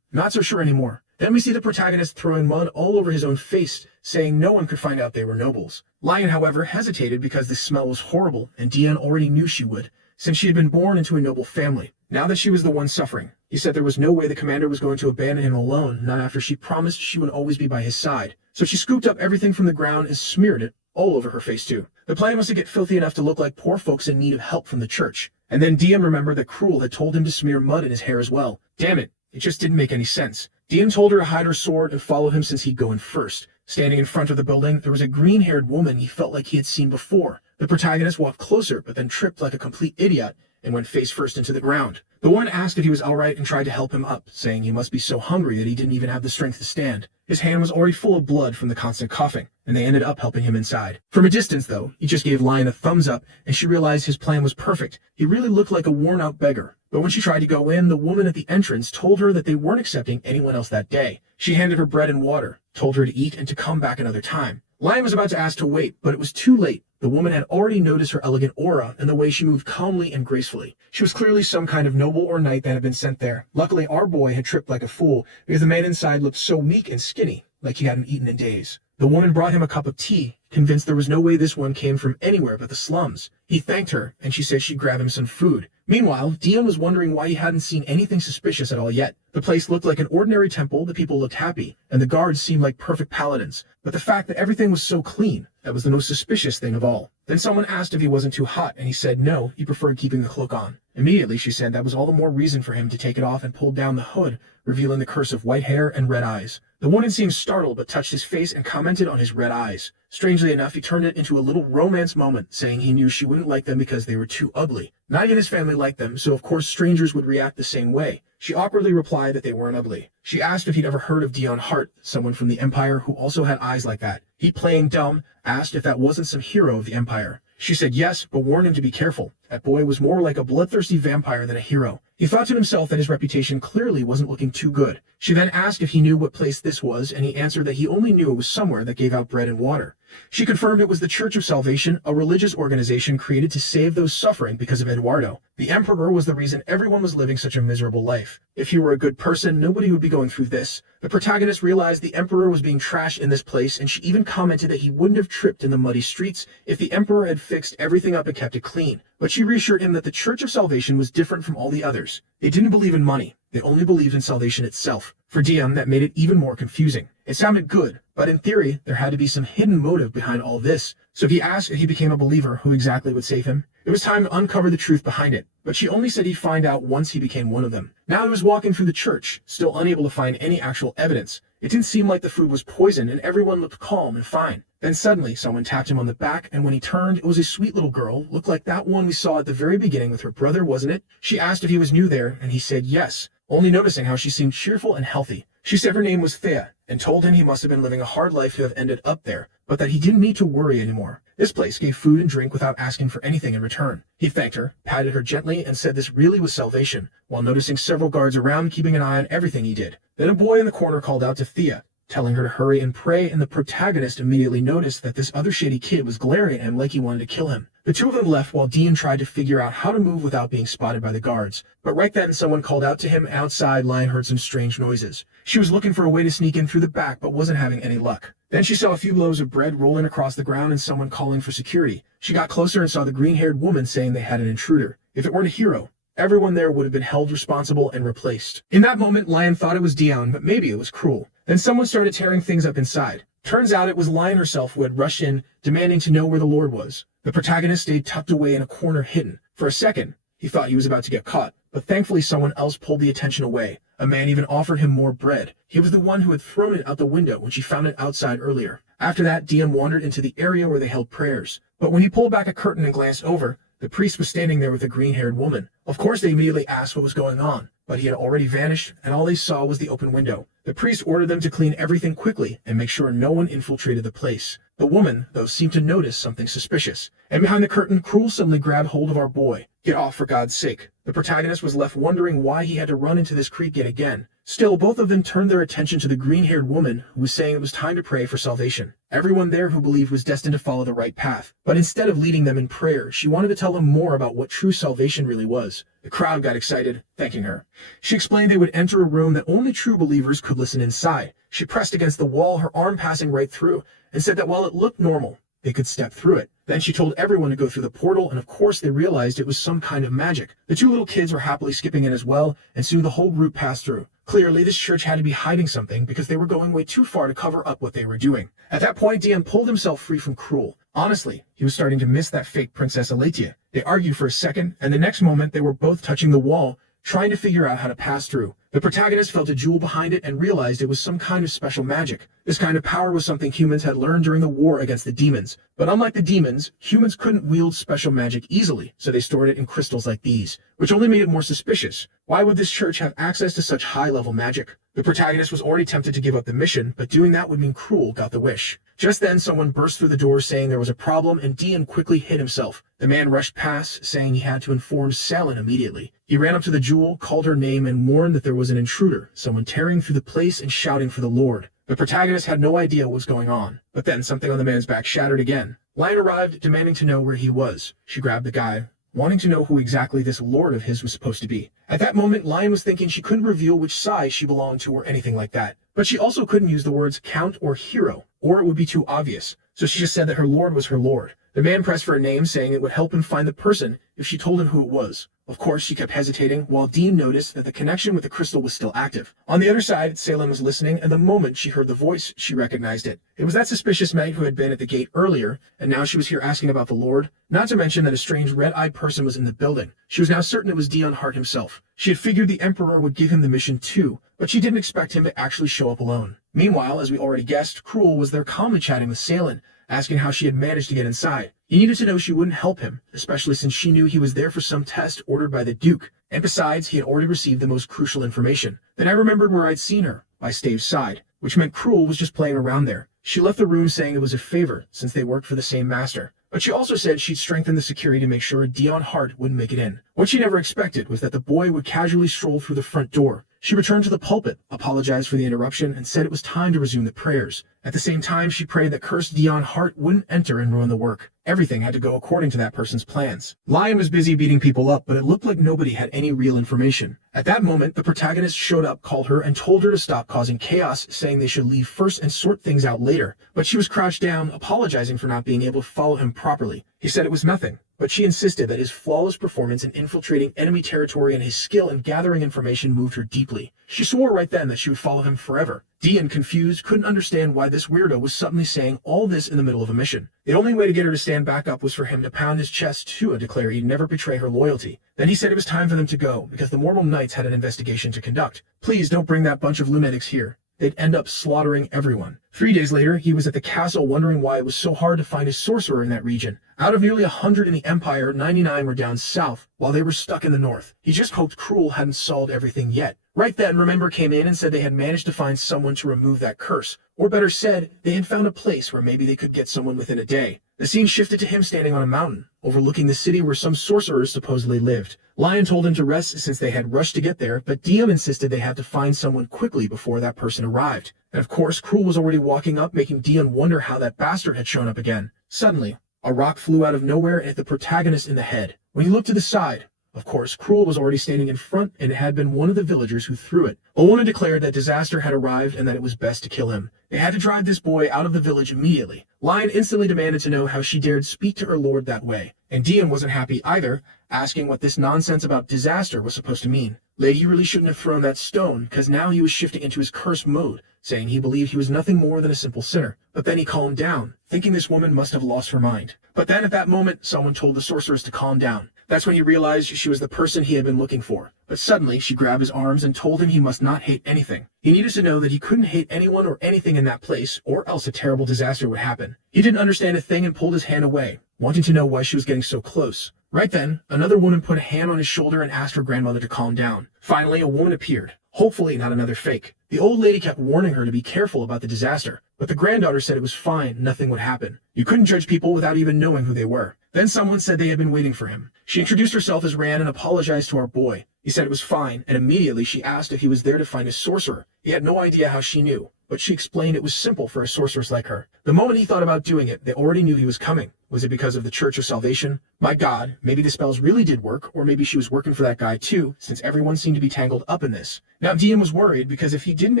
Not so sure anymore. Then we see the protagonist throwing mud all over his own face, saying no one could find out they were nobles. Lion, however, hesitated because the smell was horrible, and Dion already knew she would, since she had been born into a noble family. Now that she was the one suffering, he said there was no way the commander was going to abandon him alone, not after she promised she would always be by his side. So she scooped up everything from the ground and smeared it all over her face too. The plan was to get filthy enough to look like poor folks in need of help from the church. And then Dion remembered that Cruel had told him to smear mud in his hair as well. Damn it, it just didn't make any sense. Dion told her to hide her sword and follow him since he'd go in first. Standing in front of the building, there was a green-haired woman he felt like he had seen before. The protagonist walked closer, but then tripped like a complete idiot and went face first into the ground. The woman asked if he was alright and tried to help him up, saying he must be so hungry that he didn't even have the strength to stand. His hand was already full of blood from the constant coughing, and they ended up helping him inside. From a distance, though, he just gave Lion a thumbs up, and she realized his plan was perfect. He really looked like a worn-out beggar. But when she tried to go in, the woman at the entrance told her that they weren't accepting anyone else that day. She handed her bread and water, told her to eat and to come back another time. Lion was about to ask to wait, but it was too late. The woman had already noticed her elegant aura and the way she moved calmly and gracefully. She was clearly some kind of noble or knight that had been sent there. Luckily, our boy had tripped like a fool, because the man inside looked so meek and skinny, like he hadn't eaten in days. The woman brought him a cup of tea, convinced there was no way this one came from anywhere but the slums. He thanked her, and she said she'd grab him some food. Meanwhile, Dion was wondering why he hadn't seen anything suspicious at all yet. The place looked like an ordinary temple, the people looked happy, and the guards seemed like perfect paladins. But the fact that everything was so clean, that was the most suspicious thing of all. Then someone asked if he wasn't too hot, and he said no, he preferred keeping the cloak on. Immediately, she said that was all the more reason for him to take it off and pull down the hood, revealing the curse of white hair and red eyes. The woman seemed startled but touched his face and commented on his red eyes. Strangely enough, he turned it into a little romance moment, saying he knew she wouldn't like them because they were too ugly. Not even his family liked them, so of course strangers would react the same way. She awkwardly replied that they weren't ugly. She asked if he'd ever heard of Dion Hart, someone from the Empire who also had eyes like that. He, playing dumb, asked if that wasn't some hero of the Empire. She said yes, but warned him to be careful. That boy was more like a bloodthirsty vampire than a hero. He thought to himself that his reputation clearly wasn't looking too good. She then asked if he knew what place this was, and he answered that he only knew it was somewhere that gave out bread and water. She confirmed it was the Church of Salvation, a religious organization created to save those suffering because of Eduardo. The Emperor was the reason everyone was living such a miserable life. If he were a good person, nobody would be going through this. The protagonist realized the Emperor was being trashed in this place, and she even commented that he wouldn't have tripped in the muddy streets if the Emperor had fixed everything up and kept it clean. But she reassured him that the Church of Salvation was different from all the others. They didn't believe in money. They only believed in salvation itself. For Dion, that made it even more confusing. It sounded good, but in theory, there had to be some hidden motive behind all this. So he asked if he became a believer, who exactly would save him. It was time to uncover the truth behind it, but she only said he'd find out once he became one of them. Now he was walking through the church, still unable to find any actual evidence. It didn't seem like the food was poisoned and everyone looked calm and fine. Then suddenly someone tapped him on the back, and when he turned, it was a sweet little girl, looked like that one we saw at the very beginning with her brother, wasn't it? She asked if he was new there, and he said yes, only noticing how she seemed cheerful and healthy. She said her name was Thea, and told him he must have been living a hard life to have ended up there, but that he didn't need to worry anymore. This place gave food and drink without asking for anything in return. He thanked her, patted her gently, and said this really was salvation, while noticing several guards around keeping an eye on everything he did. Then a boy in the corner called out to Thea, telling her to hurry and pray, and the protagonist immediately noticed that this other shady kid was glaring at him like he wanted to kill him. The two of them left while Dean tried to figure out how to move without being spotted by the guards. But right then, someone called out to him outside. Lion heard some strange noises. She was looking for a way to sneak in through the back, but wasn't having any luck. Then she saw a few loaves of bread rolling across the ground and someone calling for security. She got closer and saw the green-haired woman saying they had an intruder. If it weren't a hero, everyone there would have been held responsible and replaced. In that moment, Lion thought it was Dion, but maybe it was Cruel. Then someone started tearing things up inside. Turns out it was Lion herself who had rushed in, demanding to know where the Lord was. The protagonist stayed tucked away in a corner hidden. For a second, he thought he was about to get caught, but thankfully someone else pulled the attention away. A man even offered him more bread. He was the one who had thrown it out the window when she found it outside earlier. After that, Dion wandered into the area where they held prayers. But when he pulled back a curtain and glanced over, the priest was standing there with a green-haired woman. Of course, they immediately asked what was going on, but he had already vanished, and all they saw was the open window. The priest ordered them to clean everything quickly and make sure no one infiltrated the place. The woman, though, seemed to notice something suspicious, and behind the curtain, Cruel suddenly grabbed hold of our boy. Get off, for God's sake. The protagonist was left wondering why he had to run into this creek yet again. Still, both of them turned their attention to the green-haired woman who was saying it was time to pray for salvation. Everyone there who believed was destined to follow the right path. But instead of leading them in prayer, she wanted to tell them more about what true salvation really was. The crowd got excited, thanking her. She explained they would enter a room that only true believers could listen inside. She pressed against the wall, her arm passing right through, and said that while it looked normal, they could step through it. Then she told everyone to go through the portal, and of course they realized it was some kind of magic. The two little kids were happily skipping in as well, and soon the whole group passed through. Clearly, this church had to be hiding something because they were going way too far to cover up what they were doing. At that point, Dion pulled himself free from Cruel. Honestly, he was starting to miss that fake Princess Aletia. They argued for a second, and the next moment they were both touching the wall, trying to figure out how to pass through. The protagonist felt a jewel behind it and realized it was some kind of special magic. This kind of power was something humans had learned during the war against the demons. But unlike the demons, humans couldn't wield special magic easily, so they stored it in crystals like these, which only made it more suspicious. Why would this church have access to such high-level magic? The protagonist was already tempted to give up the mission, but doing that would mean Cruel got the wish. Just then, someone burst through the door saying there was a problem, and Dion quickly hid himself. The man rushed past, saying he had to inform Salin immediately. He ran up to the jewel, called her name, and warned that there was an intruder, someone tearing through the place and shouting for the Lord. The protagonist had no idea what was going on, but then something on the man's back shattered again. Lion arrived, demanding to know where he was. She grabbed the guy, wanting to know who exactly this lord of his was supposed to be. At that moment, Lion was thinking she couldn't reveal which side she belonged to or anything like that. But she also couldn't use the words count or hero, or it would be too obvious. So she just said that her lord was her lord. The man pressed for a name, saying it would help him find the person if she told him who it was. Of course, she kept hesitating, while Dean noticed that the connection with the crystal was still active. On the other side, Salem was listening, and the moment she heard the voice, she recognized it. It was that suspicious knight who had been at the gate earlier, and now she was here asking about the Lord. Not to mention that a strange red-eyed person was in the building. She was now certain it was Dion Hart himself. She had figured the Emperor would give him the mission too, but she didn't expect him to actually show up alone. Meanwhile, as we already guessed, Cruel was there calmly chatting with Salem, asking how she had managed to get inside. He needed to know she wouldn't help him, especially since she knew he was there for some test ordered by the Duke, and besides, he had already received the most crucial information. Then I remembered where I'd seen her, by Stave's side, which meant Cruel was just playing around there. She left the room saying it was a favor, since they worked for the same master. But she also said she'd strengthen the security to make sure Dion Hart wouldn't make it in. What she never expected was that the boy would casually stroll through the front door. She returned to the pulpit, apologized for the interruption, and said it was time to resume the prayers. At the same time, she prayed that cursed Dion Hart wouldn't enter and ruin the work. Everything had to go according to that person's plans. Lion was busy beating people up, but it looked like nobody had any real information. At that moment, the protagonist showed up, called her, and told her to stop causing chaos, saying they should leave first and sort things out later. But she was crouched down, apologizing for not being able to follow him properly. He said it was nothing, but she insisted that his flawless performance in infiltrating enemy territory and his skill in gathering information moved her deeply. She swore right then that she would follow him forever. Dion, confused, couldn't understand why this weirdo was suddenly saying all this in the middle of a mission. The only way to get her to stand back up was for him to pound his chest too and declare he'd never betray her loyalty. Then he said it was time for them to go, because the Mortal Knights had an investigation to conduct. Please don't bring that bunch of lunatics here. they'd end up slaughtering everyone. 3 days later, he was at the castle wondering why it was so hard to find a sorcerer in that region. Out of nearly 100 in the Empire, 99 were down south, while they were stuck in the north. He just hoped Cruel hadn't solved everything yet. Right then, Remember came in and said they had managed to find someone to remove that curse. Or better said, they had found a place where maybe they could get someone within a day. The scene shifted to him standing on a mountain, overlooking the city where some sorcerers supposedly lived. Lion told him to rest since they had rushed to get there, but Diem insisted they had to find someone quickly before that person arrived. And of course, Cruel was already walking up, making Dion wonder how that bastard had shown up again. Suddenly, a rock flew out of nowhere and hit the protagonist in the head. When he looked to the side, of course, Cruel was already standing in front, and it had been one of the villagers who threw it. A woman declared that disaster had arrived and that it was best to kill him. They had to drive this boy out of the village immediately. Lion instantly demanded to know how she dared speak to her lord that way. And Dion wasn't happy either, asking what this nonsense about disaster was supposed to mean. Lady really shouldn't have thrown that stone, because now he was shifting into his curse mode, saying he believed he was nothing more than a simple sinner. But then he calmed down, thinking this woman must have lost her mind. But then at that moment, someone told the sorceress to calm down. That's when he realized she was the person he had been looking for. But suddenly, she grabbed his arms and told him he must not hate anything. He needed to know that he couldn't hate anyone or anything in that place, or else a terrible disaster would happen. He didn't understand a thing and pulled his hand away, wanting to know why she was getting so close. Right then, another woman put a hand on his shoulder and asked her grandmother to calm down. Finally, a woman appeared. Hopefully not another fake. The old lady kept warning her to be careful about the disaster, but the granddaughter said it was fine, nothing would happen. You couldn't judge people without even knowing who they were. Then someone said they had been waiting for him. She introduced herself as Ran and apologized to our boy. He said it was fine, and immediately she asked if he was there to find a sorcerer. He had no idea how she knew, but she explained it was simple for a sorceress like her. The moment he thought about doing it, they already knew he was coming. Was it because of the Church of Salvation? My God, maybe the spells really did work, or maybe she was working for that guy too, since everyone seemed to be tangled up in this. Now Diem was worried because if he didn't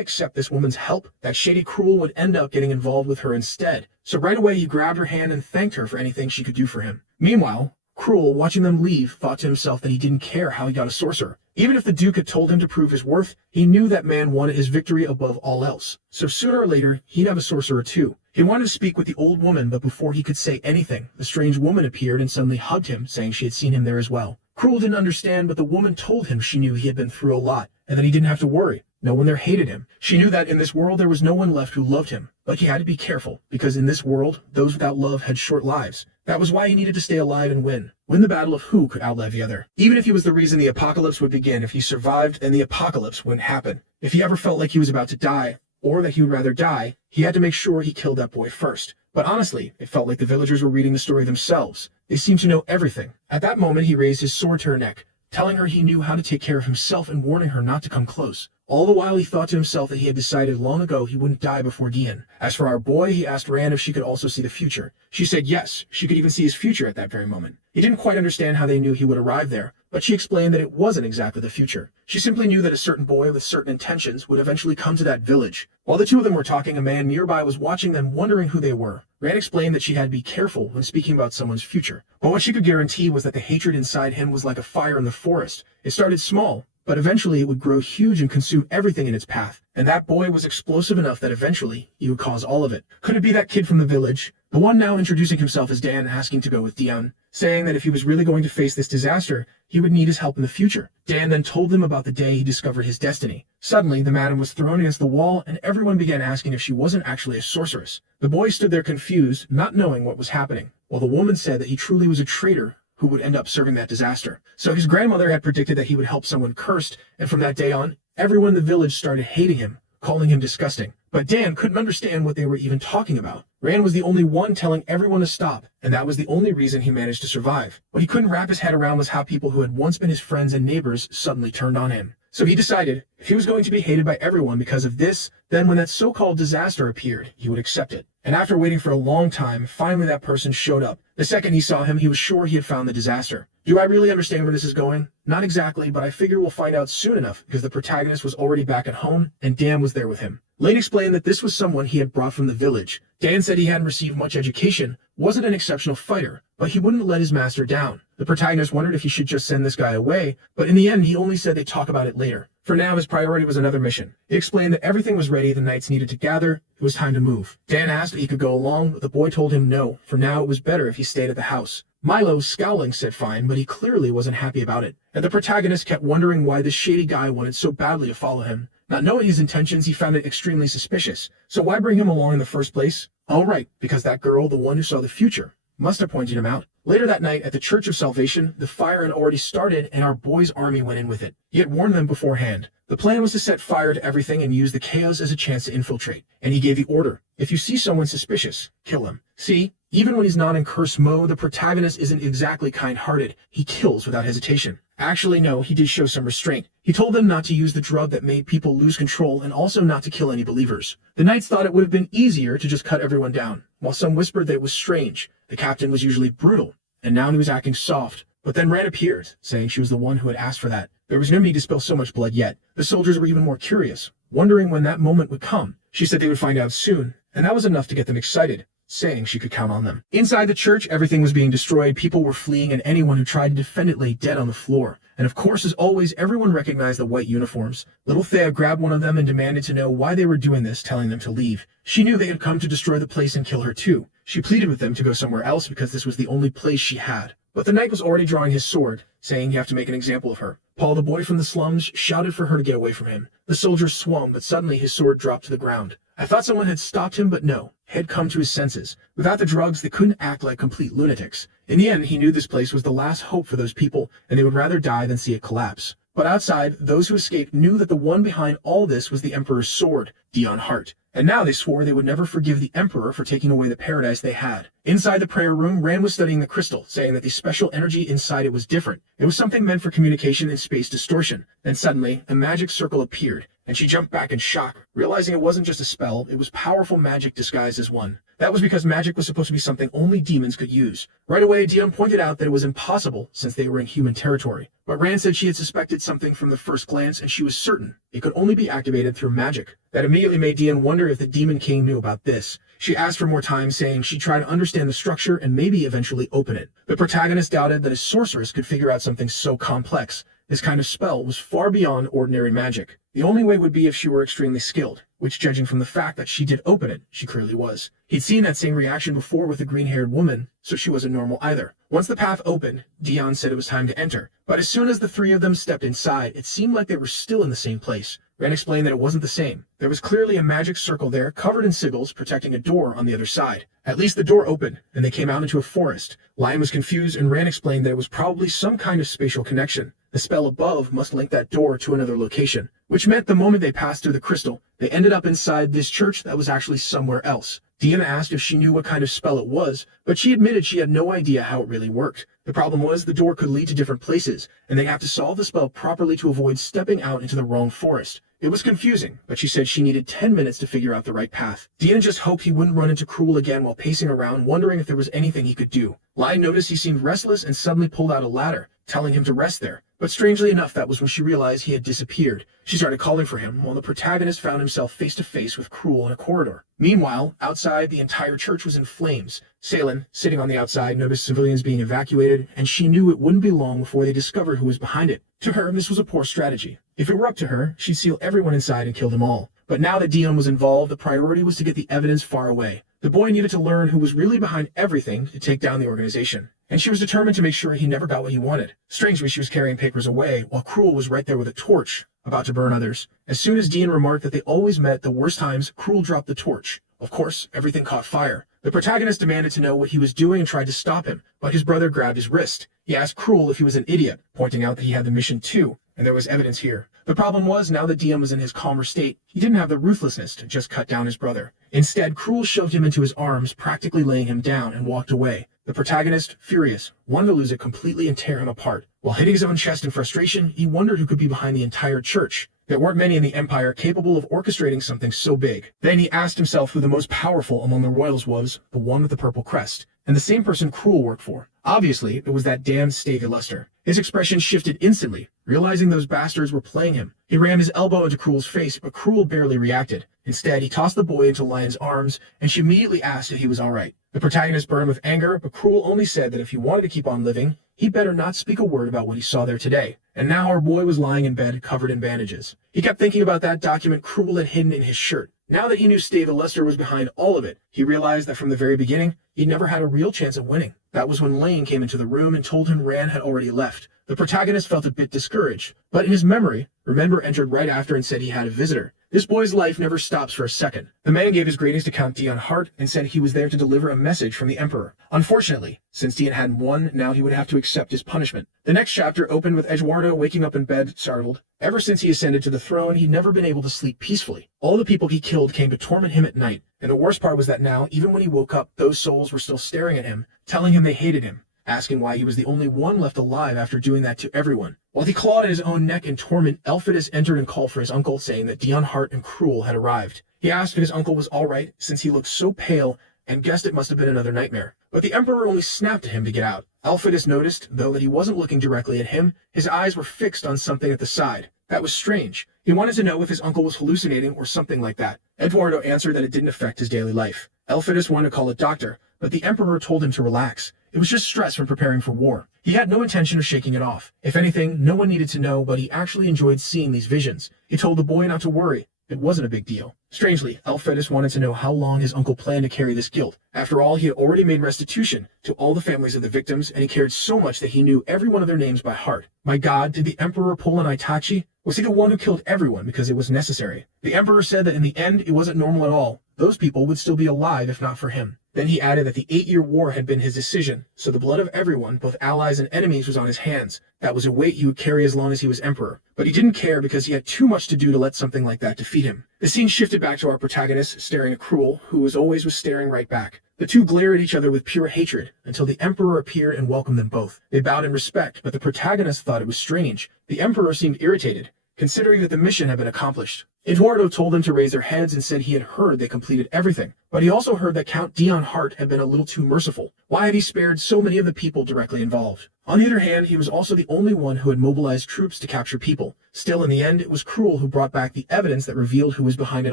accept this woman's help, that shady Cruel would end up getting involved with her instead. So right away he grabbed her hand and thanked her for anything she could do for him. Meanwhile, Cruel, watching them leave, thought to himself that he didn't care how he got a sorcerer. Even if the Duke had told him to prove his worth, he knew that man wanted his victory above all else. So sooner or later, he'd have a sorcerer too. He wanted to speak with the old woman, but before he could say anything, the strange woman appeared and suddenly hugged him, saying she had seen him there as well. Cruel didn't understand, but the woman told him she knew he had been through a lot, and that he didn't have to worry. No one there hated him. She knew that in this world there was no one left who loved him. But he had to be careful, because in this world, those without love had short lives. That was why he needed to stay alive and win. Win the battle of who could outlive the other. Even if he was the reason the apocalypse would begin, if he survived, then the apocalypse wouldn't happen. If he ever felt like he was about to die, or that he would rather die, he had to make sure he killed that boy first. But honestly, it felt like the villagers were reading the story themselves. They seemed to know everything. At that moment, he raised his sword to her neck, telling her he knew how to take care of himself and warning her not to come close. All the while he thought to himself that he had decided long ago he wouldn't die before Dian. As for our boy, he asked Rand if she could also see the future. She said yes, she could even see his future at that very moment. He didn't quite understand how they knew he would arrive there, but she explained that it wasn't exactly the future. She simply knew that a certain boy with certain intentions would eventually come to that village. While the two of them were talking, a man nearby was watching them, wondering who they were. Rand explained that she had to be careful when speaking about someone's future, but what she could guarantee was that the hatred inside him was like a fire in the forest. It started small, but eventually it would grow huge and consume everything in its path. And that boy was explosive enough that eventually he would cause all of it. Could it be that kid from the village? The one now introducing himself as Dan, asking to go with Dion, saying that if he was really going to face this disaster, he would need his help in the future. Dan then told them about the day he discovered his destiny. Suddenly, the madam was thrown against the wall, and everyone began asking if she wasn't actually a sorceress. The boy stood there confused, not knowing what was happening, while the woman said that he truly was a traitor who would end up serving that disaster. So his grandmother had predicted that he would help someone cursed, and from that day on, everyone in the village started hating him, calling him disgusting. But Dan couldn't understand what they were even talking about. Rand was the only one telling everyone to stop, and that was the only reason he managed to survive. What he couldn't wrap his head around was how people who had once been his friends and neighbors suddenly turned on him. So he decided, if he was going to be hated by everyone because of this, then when that so-called disaster appeared, he would accept it. And after waiting for a long time, finally that person showed up. The second he saw him, he was sure he had found the disaster. Do I really understand where this is going? Not exactly, but I figure we'll find out soon enough, because the protagonist was already back at home, and Dan was there with him. Lane explained that this was someone he had brought from the village. Dan said he hadn't received much education, wasn't an exceptional fighter, but he wouldn't let his master down. The protagonist wondered if he should just send this guy away, but in the end he only said they'd talk about it later. For now, his priority was another mission. He explained that everything was ready, the knights needed to gather, it was time to move. Dan asked if he could go along, but the boy told him no. For now, it was better if he stayed at the house. Milo, scowling, said fine, but he clearly wasn't happy about it. And the protagonist kept wondering why this shady guy wanted so badly to follow him. Not knowing his intentions, he found it extremely suspicious. So why bring him along in the first place? Oh right, because that girl, the one who saw the future, must have pointed him out. Later that night, at the Church of Salvation, the fire had already started and our boy's army went in with it. He had warned them beforehand. The plan was to set fire to everything and use the chaos as a chance to infiltrate. And he gave the order: if you see someone suspicious, kill him. See, even when he's not in curse mode, the protagonist isn't exactly kind-hearted. He kills without hesitation. Actually, no, he did show some restraint. He told them not to use the drug that made people lose control and also not to kill any believers. The knights thought it would have been easier to just cut everyone down, while some whispered that it was strange. The captain was usually brutal, and now he was acting soft. But then Ran appeared, saying she was the one who had asked for that. There was no need to spill so much blood yet. The soldiers were even more curious, wondering when that moment would come. She said they would find out soon, and that was enough to get them excited, saying she could count on them. Inside the church, everything was being destroyed, people were fleeing, and anyone who tried to defend it lay dead on the floor. And of course, as always, everyone recognized the white uniforms. Little Thea grabbed one of them and demanded to know why they were doing this, telling them to leave. She knew they had come to destroy the place and kill her too. She pleaded with them to go somewhere else because this was the only place she had. But the knight was already drawing his sword, saying you have to make an example of her. Paul, the boy from the slums, shouted for her to get away from him. The soldier swung, but suddenly his sword dropped to the ground. I thought someone had stopped him, but no. He had come to his senses. Without the drugs, they couldn't act like complete lunatics. In the end, he knew this place was the last hope for those people, and they would rather die than see it collapse. But outside, those who escaped knew that the one behind all this was the Emperor's sword, Dion Hart. And now they swore they would never forgive the Emperor for taking away the paradise they had. Inside the prayer room, Ran was studying the crystal, saying that the special energy inside it was different. It was something meant for communication and space distortion. Then suddenly, a magic circle appeared, and she jumped back in shock, realizing it wasn't just a spell, it was powerful magic disguised as one. That was because magic was supposed to be something only demons could use. Right away, Dion pointed out that it was impossible since they were in human territory. But Ran said she had suspected something from the first glance, and she was certain it could only be activated through magic. That immediately made Dion wonder if the Demon King knew about this. She asked for more time, saying she'd try to understand the structure and maybe eventually open it. The protagonist doubted that a sorceress could figure out something so complex. This kind of spell was far beyond ordinary magic. The only way would be if she were extremely skilled, which, judging from the fact that she did open it, she clearly was. He'd seen that same reaction before with the green-haired woman, so she wasn't normal either. Once the path opened, Dion said it was time to enter. But as soon as the three of them stepped inside, it seemed like they were still in the same place. Ran explained that it wasn't the same. There was clearly a magic circle there, covered in sigils, protecting a door on the other side. At least the door opened, and they came out into a forest. Lion was confused, and Ran explained that it was probably some kind of spatial connection. The spell above must link that door to another location, which meant the moment they passed through the crystal, they ended up inside this church that was actually somewhere else. Dion asked if she knew what kind of spell it was, but she admitted she had no idea how it really worked. The problem was the door could lead to different places, and they'd have to solve the spell properly to avoid stepping out into the wrong forest. It was confusing, but she said she needed 10 minutes to figure out the right path. Dion just hoped he wouldn't run into Cruel again while pacing around, wondering if there was anything he could do. Lion noticed he seemed restless and suddenly pulled out a ladder, telling him to rest there. But strangely enough, that was when she realized he had disappeared. She started calling for him, while the protagonist found himself face to face with Cruel in a corridor. Meanwhile, outside, the entire church was in flames. Salen, sitting on the outside, noticed civilians being evacuated, and she knew it wouldn't be long before they discovered who was behind it. To her, this was a poor strategy. If it were up to her, she'd seal everyone inside and kill them all. But now that Dion was involved, the priority was to get the evidence far away. The boy needed to learn who was really behind everything to take down the organization. And she was determined to make sure he never got what he wanted. Strangely, she was carrying papers away, while Cruel was right there with a torch, about to burn others. As soon as Dion remarked that they always met the worst times, Cruel dropped the torch. Of course, everything caught fire. The protagonist demanded to know what he was doing and tried to stop him, but his brother grabbed his wrist. He asked Cruel if he was an idiot, pointing out that he had the mission too, and there was evidence here. The problem was, now that Dion was in his calmer state, he didn't have the ruthlessness to just cut down his brother. Instead, Cruel shoved him into his arms, practically laying him down, and walked away. The protagonist, furious, wanted to lose it completely and tear him apart. While hitting his own chest in frustration, he wondered who could be behind the entire church. There weren't many in the Empire capable of orchestrating something so big. Then he asked himself who the most powerful among the royals was, the one with the purple crest, and the same person Cruel worked for. Obviously, it was that damned Stave Luster. His expression shifted instantly, realizing those bastards were playing him. He rammed his elbow into Cruel's face, but Cruel barely reacted. Instead, he tossed the boy into Lion's arms, and she immediately asked if he was all right. The protagonist burned with anger, but Cruel only said that if he wanted to keep on living, he'd better not speak a word about what he saw there today. And now our boy was lying in bed, covered in bandages. He kept thinking about that document Cruel had hidden in his shirt. Now that he knew Stave Lester was behind all of it, he realized that from the very beginning, he'd never had a real chance of winning. That was when Lane came into the room and told him Ran had already left. The protagonist felt a bit discouraged, but in his memory, Remember entered right after and said he had a visitor. This boy's life never stops for a second. The man gave his greetings to Count Dion Hart and said he was there to deliver a message from the Emperor. Unfortunately, since Dion hadn't won, now he would have to accept his punishment. The next chapter opened with Eduardo waking up in bed, startled. Ever since he ascended to the throne, he'd never been able to sleep peacefully. All the people he killed came to torment him at night, and the worst part was that now, even when he woke up, those souls were still staring at him, telling him they hated him, asking why he was the only one left alive after doing that to everyone. While he clawed at his own neck in torment, Elpidus entered and called for his uncle, saying that Dion Hart and Cruel had arrived. He asked if his uncle was all right, since he looked so pale, and guessed it must have been another nightmare. But the Emperor only snapped at him to get out. Elpidus noticed, though, that he wasn't looking directly at him. His eyes were fixed on something at the side. That was strange. He wanted to know if his uncle was hallucinating or something like that. Eduardo answered that it didn't affect his daily life. Elpidus wanted to call a doctor, but the Emperor told him to relax. It was just stress from preparing for war. He had no intention of shaking it off. If anything, no one needed to know, but he actually enjoyed seeing these visions. He told the boy not to worry. It wasn't a big deal. Strangely, Elpidus wanted to know how long his uncle planned to carry this guilt. After all, he had already made restitution to all the families of the victims, and he cared so much that he knew every one of their names by heart. My God, did the Emperor pull an Itachi? Was he the one who killed everyone because it was necessary? The Emperor said that in the end, it wasn't normal at all. Those people would still be alive if not for him. Then he added that the 8-year war had been his decision, so the blood of everyone, both allies and enemies, was on his hands. That was a weight he would carry as long as he was emperor. But he didn't care because he had too much to do to let something like that defeat him. The scene shifted back to our protagonist, staring at Cruel, who as always was staring right back. The two glared at each other with pure hatred, until the Emperor appeared and welcomed them both. They bowed in respect, but the protagonist thought it was strange. The Emperor seemed irritated, considering that the mission had been accomplished. Eduardo told them to raise their heads and said he had heard they completed everything, but he also heard that Count Dion Hart had been a little too merciful. Why had he spared so many of the people directly involved? On the other hand, he was also the only one who had mobilized troops to capture people. Still, in the end, it was Cruel who brought back the evidence that revealed who was behind it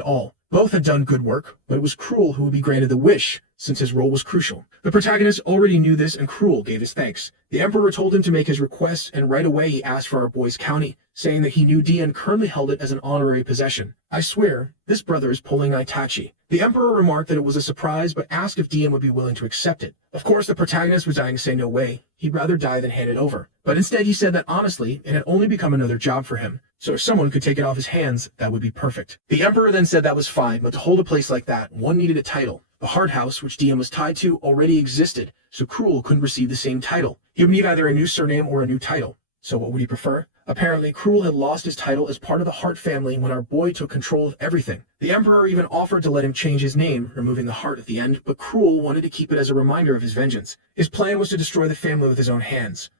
all. Both had done good work, but it was Cruel who would be granted the wish, since his role was crucial. The protagonist already knew this, and Cruel gave his thanks. The Emperor told him to make his request, and right away he asked for our boy's county, saying that he knew Dion currently held it as an honorary possession. I swear, this brother is pulling Itachi. The Emperor remarked that it was a surprise, but asked if Dion would be willing to accept it. Of course, the protagonist was dying to say no way. He'd rather die than hand it over. But instead he said that honestly, it had only become another job for him. So if someone could take it off his hands, that would be perfect. The Emperor then said that was fine, but to hold a place like that, one needed a title. The Hart House, which Dion was tied to, already existed, so Cruel couldn't receive the same title. He would need either a new surname or a new title. So what would he prefer? Apparently, Cruel had lost his title as part of the Hart family when our boy took control of everything. The Emperor even offered to let him change his name, removing the Hart at the end, but Cruel wanted to keep it as a reminder of his vengeance. His plan was to destroy the family with his own hands.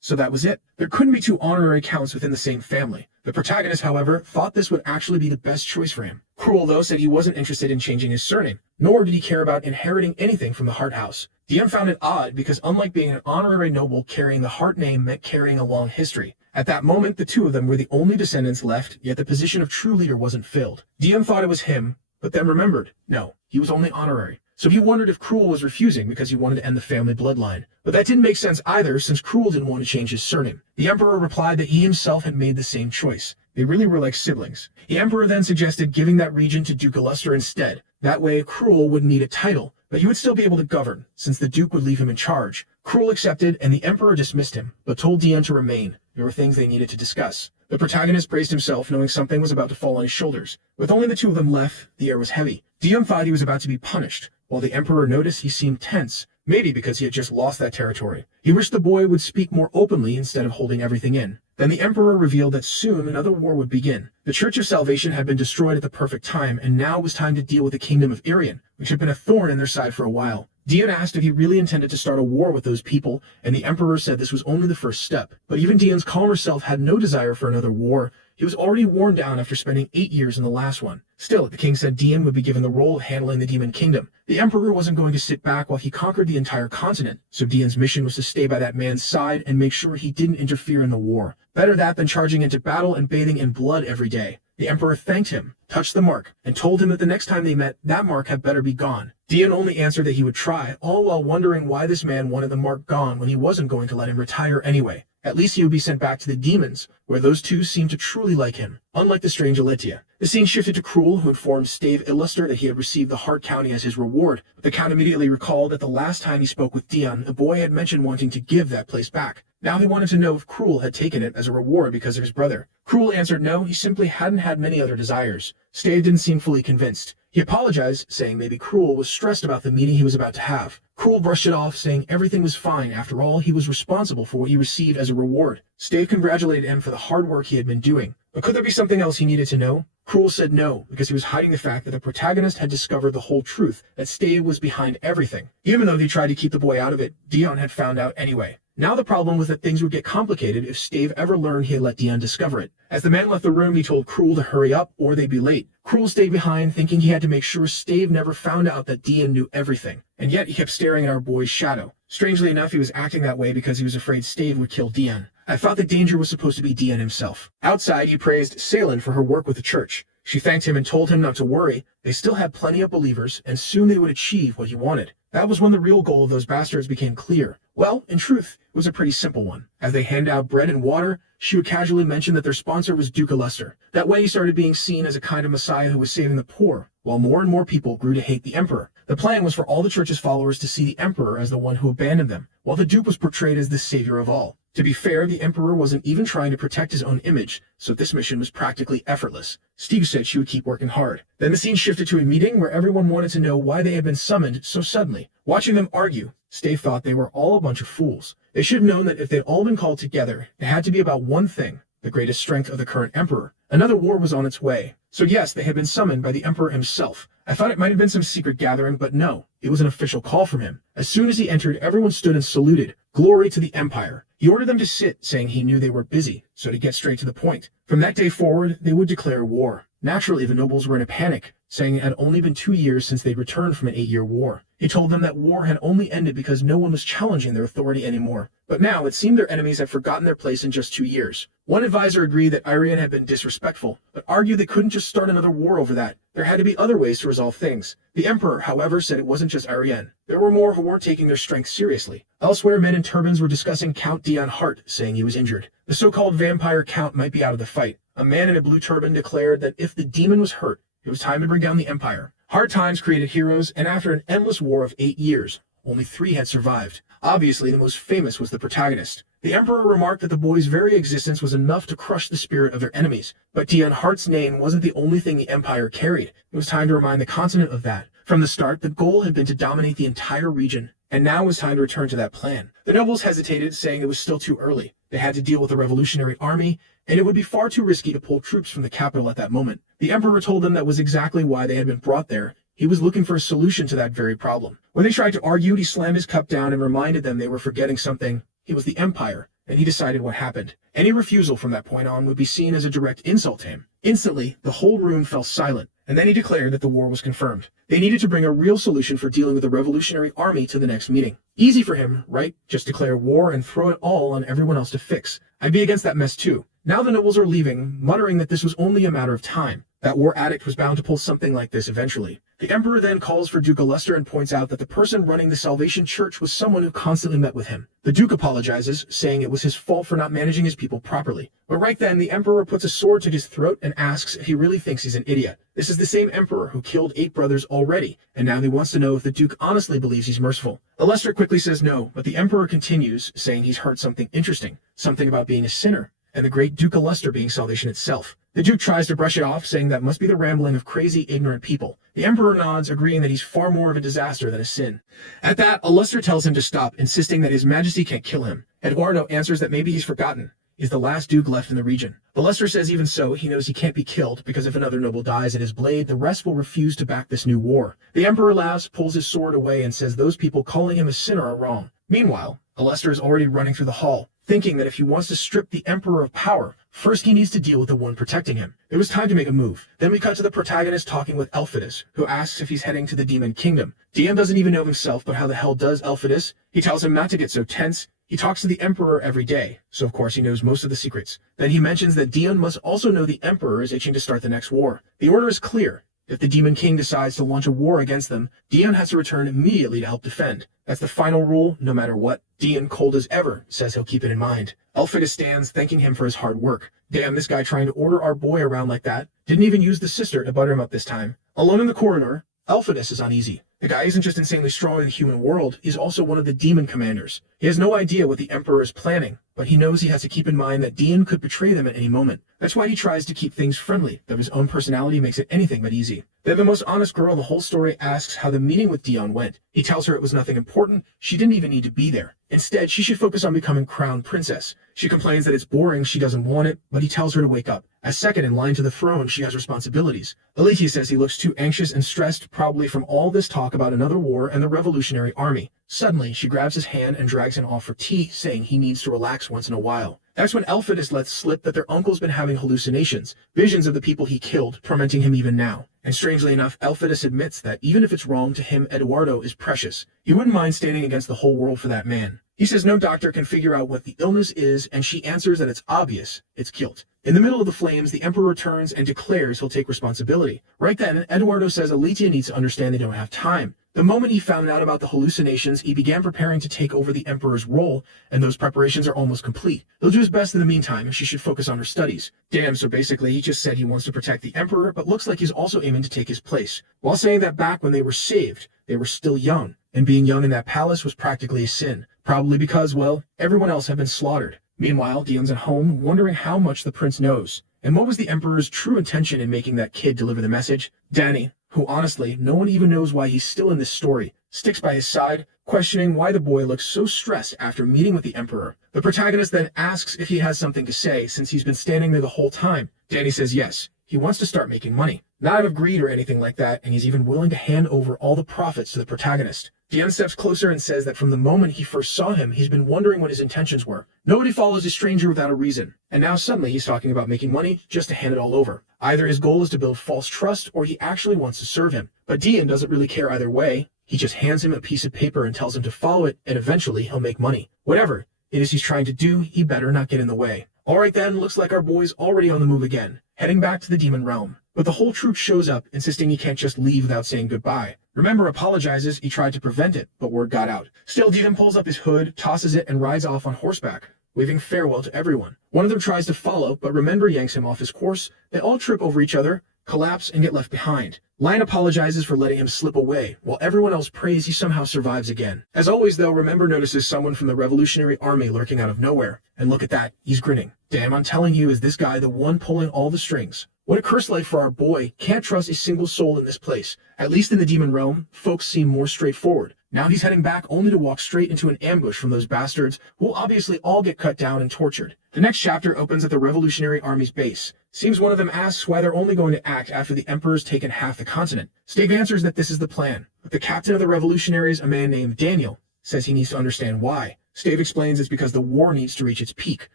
So that was it. There couldn't be two honorary counts within the same family. The protagonist, however, thought this would actually be the best choice for him. Cruel, though, said he wasn't interested in changing his surname, nor did he care about inheriting anything from the Hart House. Dion found it odd because unlike being an honorary noble, carrying the Hart name meant carrying a long history. At that moment, the two of them were the only descendants left, yet the position of true leader wasn't filled. Dion thought it was him, but then remembered, no, he was only honorary. So he wondered if Cruel was refusing because he wanted to end the family bloodline. But that didn't make sense either, since Cruel didn't want to change his surname. The Emperor replied that he himself had made the same choice. They really were like siblings. The Emperor then suggested giving that region to Duke Aluster instead. That way, Cruel wouldn't need a title, but he would still be able to govern, since the Duke would leave him in charge. Cruel accepted, and the Emperor dismissed him, but told Dion to remain. There were things they needed to discuss. The protagonist praised himself, knowing something was about to fall on his shoulders. With only the two of them left, the air was heavy. Dion thought he was about to be punished, while the Emperor noticed he seemed tense, maybe because he had just lost that territory. He wished the boy would speak more openly instead of holding everything in. Then the Emperor revealed that soon another war would begin. The Church of Salvation had been destroyed at the perfect time, and now it was time to deal with the kingdom of Irian, which had been a thorn in their side for a while. Dion asked if he really intended to start a war with those people, and the Emperor said this was only the first step. But even Dion's calmer self had no desire for another war. He was already worn down after spending 8 years in the last one. Still, the king said Dion would be given the role of handling the Demon Kingdom. The Emperor wasn't going to sit back while he conquered the entire continent, so Dion's mission was to stay by that man's side and make sure he didn't interfere in the war. Better that than charging into battle and bathing in blood every day. The Emperor thanked him, touched the mark, and told him that the next time they met, that mark had better be gone. Dion only answered that he would try, all while wondering why this man wanted the mark gone when he wasn't going to let him retire anyway. At least he would be sent back to the demons, where those two seemed to truly like him, unlike the strange Aletia. The scene shifted to Cruel, who informed Stave Illuster that he had received the Heart County as his reward. The Count immediately recalled that the last time he spoke with Dion, the boy had mentioned wanting to give that place back. Now he wanted to know if Cruel had taken it as a reward because of his brother. Cruel answered no, he simply hadn't had many other desires. Stave didn't seem fully convinced. He apologized, saying maybe Cruel was stressed about the meeting he was about to have. Cruel brushed it off, saying everything was fine. After all, he was responsible for what he received as a reward. Stave congratulated him for the hard work he had been doing. But could there be something else he needed to know? Cruel said no, because he was hiding the fact that the protagonist had discovered the whole truth, that Stave was behind everything. Even though they tried to keep the boy out of it, Dion had found out anyway. Now the problem was that things would get complicated if Stave ever learned he had let Dion discover it. As the man left the room, he told Cruel to hurry up or they'd be late. Cruel stayed behind, thinking he had to make sure Stave never found out that Dion knew everything. And yet he kept staring at our boy's shadow. Strangely enough, he was acting that way because he was afraid Stave would kill Dion. I thought the danger was supposed to be Dion himself. Outside, he praised Salen for her work with the church. She thanked him and told him not to worry. They still had plenty of believers, and soon they would achieve what he wanted. That was when the real goal of those bastards became clear. Well, in truth, it was a pretty simple one. As they handed out bread and water, she would casually mention that their sponsor was Duke Luster. That way he started being seen as a kind of messiah who was saving the poor, while more and more people grew to hate the emperor. The plan was for all the church's followers to see the emperor as the one who abandoned them, while the Duke was portrayed as the savior of all. To be fair, the emperor wasn't even trying to protect his own image, so this mission was practically effortless. Steve said she would keep working hard. Then the scene shifted to a meeting where everyone wanted to know why they had been summoned so suddenly. Watching them argue, Stave thought they were all a bunch of fools. They should have known that if they'd all been called together, it had to be about one thing, the greatest strength of the current emperor. Another war was on its way. So yes, they had been summoned by the emperor himself. I thought it might have been some secret gathering, but no, it was an official call from him. As soon as he entered, everyone stood and saluted. Glory to the empire. He ordered them to sit, saying he knew they were busy, so to get straight to the point. From that day forward, they would declare war. Naturally, the nobles were in a panic, saying it had only been 2 years since they'd returned from an 8-year war. He told them that war had only ended because no one was challenging their authority anymore. But now, it seemed their enemies had forgotten their place in just 2 years. One advisor agreed that Irian had been disrespectful, but argued they couldn't just start another war over that. There had to be other ways to resolve things. The emperor, however, said it wasn't just Irian. There were more who weren't taking their strength seriously. Elsewhere, men in turbans were discussing Count Dion Hart, saying he was injured. The so-called vampire count might be out of the fight. A man in a blue turban declared that if the demon was hurt, it was time to bring down the empire. Hard times created heroes, and after an endless war of 8 years, only 3 had survived. Obviously, the most famous was the protagonist. The emperor remarked that the boy's very existence was enough to crush the spirit of their enemies. But Dion Hart's name wasn't the only thing the empire carried. It was time to remind the continent of that. From the start, the goal had been to dominate the entire region, and now it was time to return to that plan. The nobles hesitated, saying it was still too early. They had to deal with a revolutionary army, and it would be far too risky to pull troops from the capital at that moment. The emperor told them that was exactly why they had been brought there. He was looking for a solution to that very problem. When they tried to argue, he slammed his cup down and reminded them they were forgetting something. He was the empire, and he decided what happened. Any refusal from that point on would be seen as a direct insult to him. Instantly, the whole room fell silent, and then he declared that the war was confirmed. They needed to bring a real solution for dealing with the revolutionary army to the next meeting. Easy for him, right? Just declare war and throw it all on everyone else to fix. I'd be against that mess too. Now the nobles are leaving, muttering that this was only a matter of time. That war addict was bound to pull something like this eventually. The emperor then calls for Duke Luster and points out that the person running the Salvation Church was someone who constantly met with him. The Duke apologizes, saying it was his fault for not managing his people properly. But right then, the emperor puts a sword to his throat and asks if he really thinks he's an idiot. This is the same emperor who killed 8 brothers already, and now he wants to know if the Duke honestly believes he's merciful. Luster quickly says no, but the emperor continues, saying he's heard something interesting, something about being a sinner, and the great Duke Luster being salvation itself. The Duke tries to brush it off, saying that must be the rambling of crazy, ignorant people. The emperor nods, agreeing that he's far more of a disaster than a sin. At that, Luster tells him to stop, insisting that his majesty can't kill him. Eduardo answers that maybe he's forgotten. He's the last duke left in the region. Luster says even so, he knows he can't be killed, because if another noble dies at his blade, the rest will refuse to back this new war. The emperor laughs, pulls his sword away, and says those people calling him a sinner are wrong. Meanwhile, Luster is already running through the hall, thinking that if he wants to strip the emperor of power, first he needs to deal with the one protecting him. It was time to make a move. Then we cut to the protagonist talking with Elphidus, who asks if he's heading to the demon kingdom. Dion doesn't even know himself, but how the hell does Elphidus? He tells him not to get so tense. He talks to the emperor every day, so of course he knows most of the secrets. Then he mentions that Dion must also know the emperor is itching to start the next war. The order is clear. If the Demon King decides to launch a war against them, Dion has to return immediately to help defend. That's the final rule, no matter what. Dion, cold as ever, says he'll keep it in mind. Elphidas stands, thanking him for his hard work. Damn, this guy trying to order our boy around like that. Didn't even use the sister to butter him up this time. Alone in the corridor, Elphidas is uneasy. The guy isn't just insanely strong in the human world, he's also one of the demon commanders. He has no idea what the Emperor is planning, but he knows he has to keep in mind that Dion could betray them at any moment. That's why he tries to keep things friendly, though his own personality makes it anything but easy. Then the most honest girl in the whole story asks how the meeting with Dion went. He tells her it was nothing important, she didn't even need to be there. Instead, she should focus on becoming crown princess. She complains that it's boring, she doesn't want it, but he tells her to wake up. As second in line to the throne, she has responsibilities. Aletheia says he looks too anxious and stressed, probably from all this talk about another war and the Revolutionary Army. Suddenly, she grabs his hand and drags him off for tea, saying he needs to relax once in a while. That's when Elphidas lets slip that their uncle's been having hallucinations, visions of the people he killed, tormenting him even now. And strangely enough, Elphidas admits that even if it's wrong to him, Eduardo is precious. He wouldn't mind standing against the whole world for that man. He says no doctor can figure out what the illness is, and she answers that it's obvious, it's guilt. In the middle of the flames, the Emperor returns and declares he'll take responsibility. Right then, Eduardo says Aletheia needs to understand they don't have time. The moment he found out about the hallucinations, he began preparing to take over the Emperor's role, and those preparations are almost complete. He'll do his best in the meantime, and she should focus on her studies. Damn, so basically he just said he wants to protect the Emperor, but looks like he's also aiming to take his place, while saying that back when they were saved, they were still young, and being young in that palace was practically a sin. Probably because, well, everyone else had been slaughtered. Meanwhile, Dion's at home, wondering how much the prince knows. And what was the Emperor's true intention in making that kid deliver the message? Danny, who honestly, no one even knows why he's still in this story, sticks by his side, questioning why the boy looks so stressed after meeting with the Emperor. The protagonist then asks if he has something to say since he's been standing there the whole time. Danny says yes, he wants to start making money. Not out of greed or anything like that, and he's even willing to hand over all the profits to the protagonist. Dion steps closer and says that from the moment he first saw him, he's been wondering what his intentions were. Nobody follows a stranger without a reason, and now suddenly he's talking about making money just to hand it all over. Either his goal is to build false trust, or he actually wants to serve him. But Dion doesn't really care either way. He just hands him a piece of paper and tells him to follow it, and eventually he'll make money. Whatever it is he's trying to do, he better not get in the way. Alright then, looks like our boy's already on the move again, heading back to the demon realm. But the whole troop shows up, insisting he can't just leave without saying goodbye. Remember apologizes, he tried to prevent it, but word got out. Still, Dion pulls up his hood, tosses it, and rides off on horseback, waving farewell to everyone. One of them tries to follow, but Remember yanks him off his course. They all trip over each other, collapse, and get left behind. Lion apologizes for letting him slip away, while everyone else prays he somehow survives again. As always though, Remember notices someone from the Revolutionary Army lurking out of nowhere. And look at that, he's grinning. Damn, I'm telling you, is this guy the one pulling all the strings? What a cursed life for our boy. Can't trust a single soul in this place. At least in the demon realm, folks seem more straightforward. Now he's heading back only to walk straight into an ambush from those bastards, who will obviously all get cut down and tortured. The next chapter opens at the Revolutionary Army's base. Seems one of them asks why they're only going to act after the Emperor's taken half the continent. Stave answers that this is the plan, but the captain of the revolutionaries, a man named Daniel, says he needs to understand why. Stave explains it's because the war needs to reach its peak.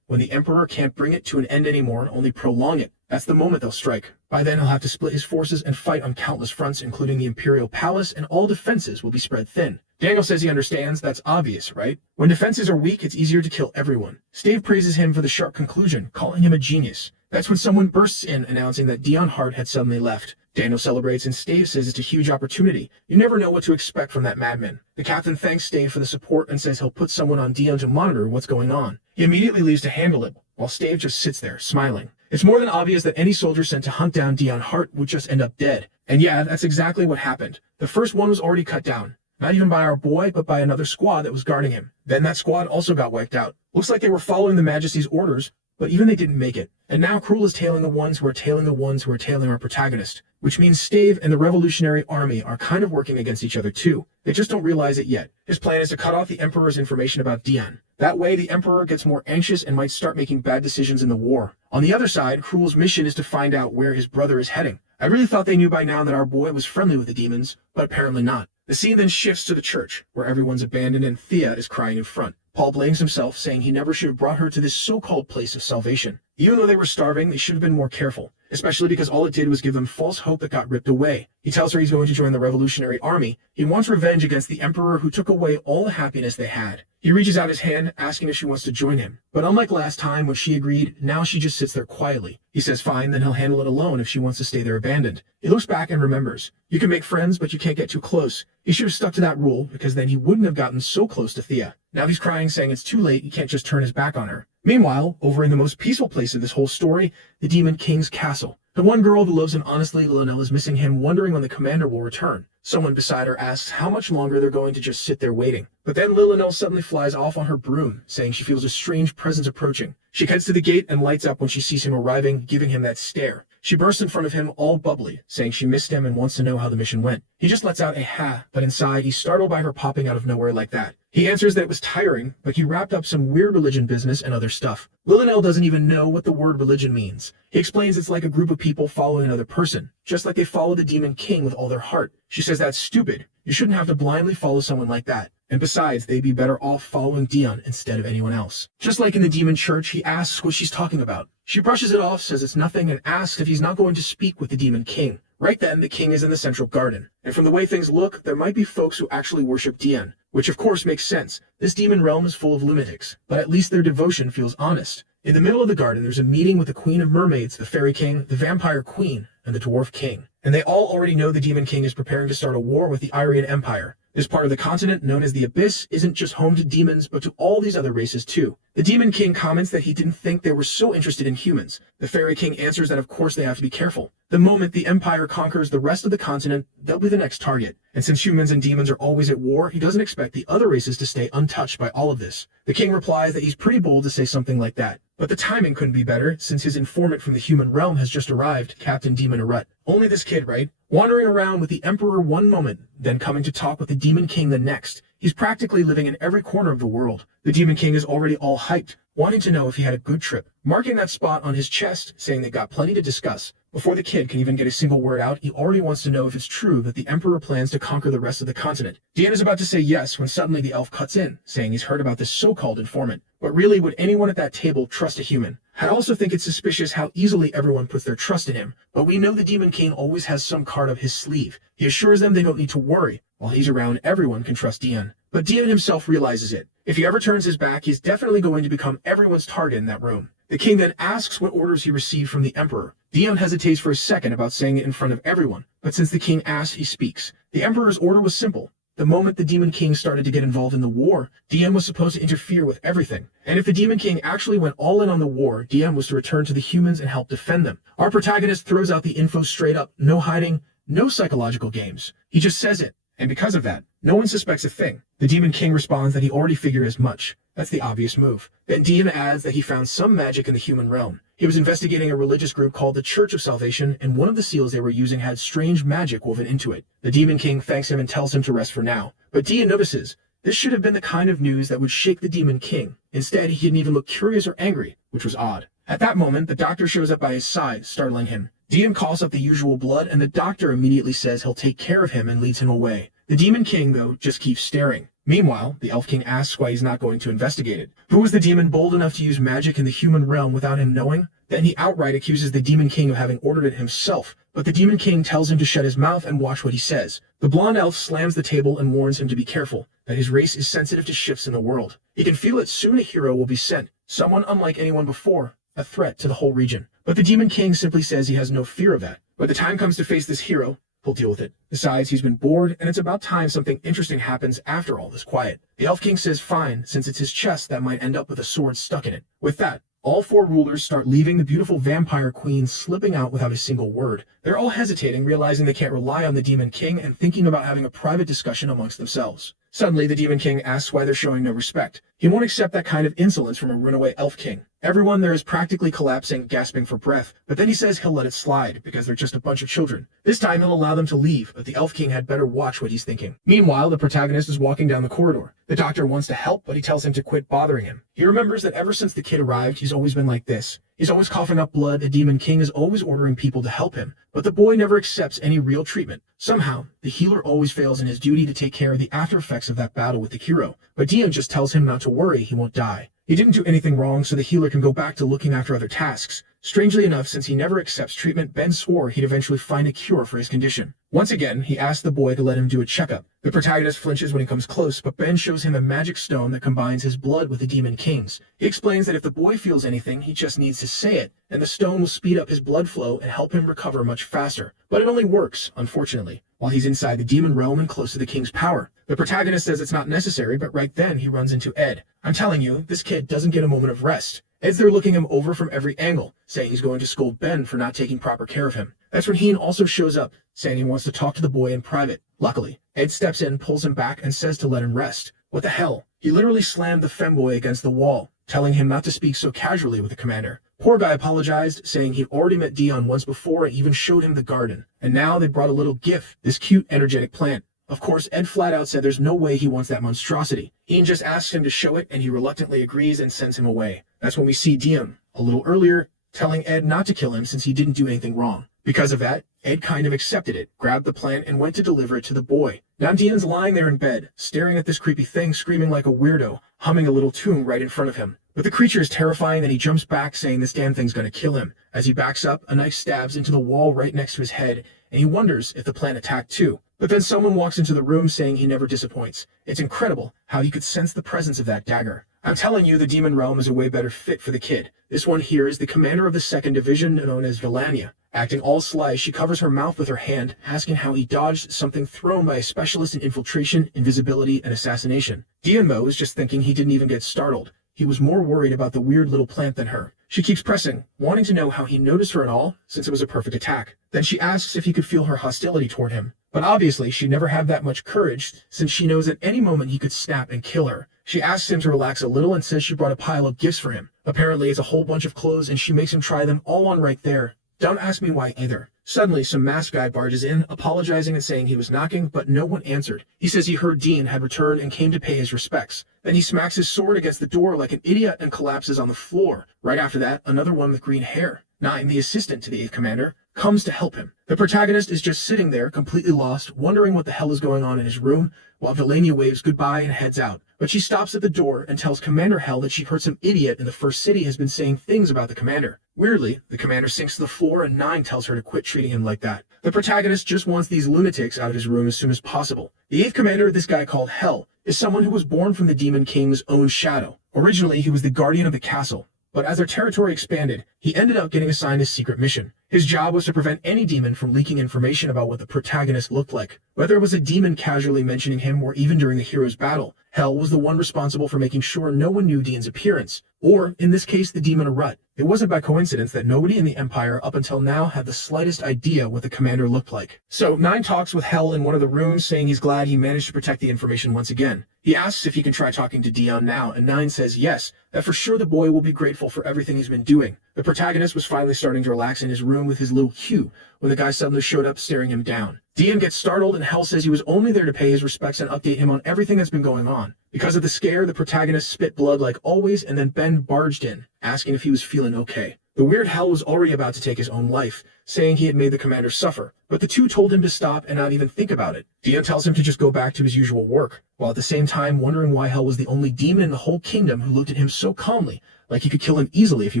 When the Emperor can't bring it to an end anymore and only prolong it, that's the moment they'll strike. By then he'll have to split his forces and fight on countless fronts, including the Imperial Palace, and all defenses will be spread thin. Daniel says he understands, that's obvious, right? When defenses are weak, it's easier to kill everyone. Stave praises him for the sharp conclusion, calling him a genius. That's when someone bursts in, announcing that Dion Hart had suddenly left. Daniel celebrates and Stave says it's a huge opportunity. You never know what to expect from that madman. The captain thanks Stave for the support and says he'll put someone on Dion to monitor what's going on. He immediately leaves to handle it, while Stave just sits there, smiling. It's more than obvious that any soldier sent to hunt down Dion Hart would just end up dead. And yeah, that's exactly what happened. The first one was already cut down. Not even by our boy, but by another squad that was guarding him. Then that squad also got wiped out. Looks like they were following the Majesty's orders, but even they didn't make it. And now Cruel is tailing the ones who are tailing the ones who are tailing our protagonist. Which means Stave and the Revolutionary Army are kind of working against each other too. They just don't realize it yet. His plan is to cut off the Emperor's information about Dion. That way the Emperor gets more anxious and might start making bad decisions in the war. On the other side, Cruel's mission is to find out where his brother is heading. I really thought they knew by now that our boy was friendly with the demons, but apparently not. The scene then shifts to the church, where everyone's abandoned and Thea is crying in front. Paul blames himself, saying he never should have brought her to this so-called place of salvation. Even though they were starving, they should have been more careful, especially because all it did was give them false hope that got ripped away. He tells her he's going to join the Revolutionary Army. He wants revenge against the Emperor who took away all the happiness they had. He reaches out his hand, asking if she wants to join him. But unlike last time when she agreed, now she just sits there quietly. He says fine, then he'll handle it alone if she wants to stay there abandoned. He looks back and remembers. You can make friends, but you can't get too close. He should have stuck to that rule, because then he wouldn't have gotten so close to Thea. Now he's crying, saying it's too late, he can't just turn his back on her. Meanwhile, over in the most peaceful place of this whole story, the Demon King's castle. The one girl who loves him honestly, Lilynell, is missing him, wondering when the commander will return. Someone beside her asks how much longer they're going to just sit there waiting. But then Lilynell suddenly flies off on her broom, saying she feels a strange presence approaching. She heads to the gate and lights up when she sees him arriving, giving him that stare. She bursts in front of him, all bubbly, saying she missed him and wants to know how the mission went. He just lets out a ha, but inside he's startled by her popping out of nowhere like that. He answers that it was tiring, but he wrapped up some weird religion business and other stuff. Lilynell doesn't even know what the word religion means. He explains it's like a group of people following another person, just like they follow the Demon King with all their heart. She says that's stupid. You shouldn't have to blindly follow someone like that. And besides, they'd be better off following Dion instead of anyone else. Just like in the demon church, he asks what she's talking about. She brushes it off, says it's nothing, and asks if he's not going to speak with the Demon King. Right then, the king is in the central garden. And from the way things look, there might be folks who actually worship Dion, which of course makes sense. This demon realm is full of lunatics, but at least their devotion feels honest. In the middle of the garden, there's a meeting with the Queen of Mermaids, the Fairy King, the Vampire Queen, and the Dwarf King. And they all already know the Demon King is preparing to start a war with the Aryan Empire. This part of the continent, known as the Abyss, isn't just home to demons, but to all these other races too. The Demon King comments that he didn't think they were so interested in humans. The Fairy King answers that of course they have to be careful. The moment the Empire conquers the rest of the continent, they'll be the next target. And since humans and demons are always at war, he doesn't expect the other races to stay untouched by all of this. The king replies that he's pretty bold to say something like that. But the timing couldn't be better, since his informant from the human realm has just arrived, Captain Demon Arut. Only this kid, right? Wandering around with the Emperor one moment, then coming to talk with the Demon King the next. He's practically living in every corner of the world. The Demon King is already all hyped, wanting to know if he had a good trip, marking that spot on his chest, saying they got plenty to discuss. Before the kid can even get a single word out, he already wants to know if it's true that the Emperor plans to conquer the rest of the continent. Dion is about to say yes when suddenly the elf cuts in, saying he's heard about this so-called informant. But really, would anyone at that table trust a human? I also think it's suspicious how easily everyone puts their trust in him, but we know the Demon King always has some card up his sleeve. He assures them they don't need to worry. While he's around, everyone can trust Dion. But Dion himself realizes it. If he ever turns his back, he's definitely going to become everyone's target in that room. The king then asks what orders he received from the Emperor. Dion hesitates for a second about saying it in front of everyone, but since the king asks, he speaks. The Emperor's order was simple. The moment the Demon King started to get involved in the war, Dion was supposed to interfere with everything. And if the Demon King actually went all in on the war, Dion was to return to the humans and help defend them. Our protagonist throws out the info straight up, no hiding, no psychological games. He just says it. And because of that, no one suspects a thing. The Demon King responds that he already figured as much. That's the obvious move. Then Dion adds that he found some magic in the human realm. He was investigating a religious group called the Church of Salvation, and one of the seals they were using had strange magic woven into it. The Demon King thanks him and tells him to rest for now. But Dion notices, this should have been the kind of news that would shake the Demon King. Instead, he didn't even look curious or angry, which was odd. At that moment, the doctor shows up by his side, startling him. Dion calls up the usual blood, and the doctor immediately says he'll take care of him and leads him away. The Demon King, though, just keeps staring. Meanwhile, the Elf King asks why he's not going to investigate it. Who was the demon bold enough to use magic in the human realm without him knowing? Then he outright accuses the Demon King of having ordered it himself, but the Demon King tells him to shut his mouth and watch what he says. The blonde elf slams the table and warns him to be careful, that his race is sensitive to shifts in the world. He can feel that soon a hero will be sent, someone unlike anyone before, a threat to the whole region. But the Demon King simply says he has no fear of that. When the time comes to face this hero, he'll deal with it. Besides, he's been bored, and it's about time something interesting happens after all this quiet. The Elf King says fine, since it's his chest that might end up with a sword stuck in it. With that, all four rulers start leaving the beautiful Vampire Queen slipping out without a single word. They're all hesitating, realizing they can't rely on the Demon King and thinking about having a private discussion amongst themselves. Suddenly, the Demon King asks why they're showing no respect. He won't accept that kind of insolence from a runaway Elf King. Everyone there is practically collapsing, gasping for breath, but then he says he'll let it slide, because they're just a bunch of children. This time he'll allow them to leave, but the Elf King had better watch what he's thinking. Meanwhile, the protagonist is walking down the corridor. The doctor wants to help, but he tells him to quit bothering him. He remembers that ever since the kid arrived, he's always been like this. He's always coughing up blood, the Demon King is always ordering people to help him, but the boy never accepts any real treatment. Somehow, the healer always fails in his duty to take care of the after effects of that battle with the hero, but Dion just tells him not to worry, he won't die. He didn't do anything wrong, so the healer can go back to looking after other tasks. Strangely enough, since he never accepts treatment, Ben swore he'd eventually find a cure for his condition. Once again, he asks the boy to let him do a checkup. The protagonist flinches when he comes close, but Ben shows him a magic stone that combines his blood with the Demon King's. He explains that if the boy feels anything, he just needs to say it, and the stone will speed up his blood flow and help him recover much faster. But it only works, unfortunately, while he's inside the demon realm and close to the king's power. The protagonist says it's not necessary, but right then he runs into Ed. I'm telling you, this kid doesn't get a moment of rest. Ed's there looking him over from every angle, saying he's going to scold Ben for not taking proper care of him. That's when Heen also shows up, saying he wants to talk to the boy in private. Luckily, Ed steps in, pulls him back, and says to let him rest. What the hell? He literally slammed the femboy against the wall, telling him not to speak so casually with the commander. Poor guy apologized, saying he'd already met Dion once before and even showed him the garden. And now they brought a little gift, this cute, energetic plant. Of course, Ed flat out said there's no way he wants that monstrosity. Ian just asks him to show it, and he reluctantly agrees and sends him away. That's when we see Dion, a little earlier, telling Ed not to kill him since he didn't do anything wrong. Because of that, Ed kind of accepted it, grabbed the plant, and went to deliver it to the boy. Now Dion's lying there in bed, staring at this creepy thing, screaming like a weirdo, humming a little tune right in front of him. But the creature is terrifying, and he jumps back, saying this damn thing's gonna kill him. As he backs up, a knife stabs into the wall right next to his head, and he wonders if the plant attacked too. But then someone walks into the room saying he never disappoints. It's incredible how he could sense the presence of that dagger. I'm telling you, the demon realm is a way better fit for the kid. This one here is the commander of the 2nd Division, known as Villania. Acting all sly, she covers her mouth with her hand, asking how he dodged something thrown by a specialist in infiltration, invisibility, and assassination. Dion, though, is just thinking he didn't even get startled. He was more worried about the weird little plant than her. She keeps pressing, wanting to know how he noticed her at all, since it was a perfect attack. Then she asks if he could feel her hostility toward him. But obviously, she'd never have that much courage, since she knows at any moment he could snap and kill her. She asks him to relax a little and says she brought a pile of gifts for him. Apparently, it's a whole bunch of clothes, and she makes him try them all on right there. Don't ask me why either. Suddenly, some masked guy barges in, apologizing and saying he was knocking, but no one answered. He says he heard Dean had returned and came to pay his respects. Then he smacks his sword against the door like an idiot and collapses on the floor. Right after that, another one with green hair, Nine, the assistant to the 8th Commander, comes to help him. The protagonist is just sitting there, completely lost, wondering what the hell is going on in his room, while Villania waves goodbye and heads out. But she stops at the door and tells Commander Hell that she heard some idiot in the first city has been saying things about the commander. Weirdly, the commander sinks to the floor and Nine tells her to quit treating him like that. The protagonist just wants these lunatics out of his room as soon as possible. The 8th Commander, this guy called Hell, is someone who was born from the Demon King's own shadow. Originally, he was the guardian of the castle, but as their territory expanded, he ended up getting assigned a secret mission. His job was to prevent any demon from leaking information about what the protagonist looked like. Whether it was a demon casually mentioning him or even during the hero's battle, Hell was the one responsible for making sure no one knew Dean's appearance, or, in this case, the demon Arut. It wasn't by coincidence that nobody in the Empire up until now had the slightest idea what the commander looked like. So, Nine talks with Hell in one of the rooms, saying he's glad he managed to protect the information once again. He asks if he can try talking to Dion now, and Nine says yes, that for sure the boy will be grateful for everything he's been doing. The protagonist was finally starting to relax in his room with his little cue, when the guy suddenly showed up staring him down. Dion gets startled, and Hell says he was only there to pay his respects and update him on everything that's been going on. Because of the scare, the protagonist spit blood like always, and then Ben barged in, asking if he was feeling okay. The weird Hell was already about to take his own life, saying he had made the commander suffer, but the two told him to stop and not even think about it. Dion tells him to just go back to his usual work, while at the same time wondering why Hell was the only demon in the whole kingdom who looked at him so calmly, like he could kill him easily if he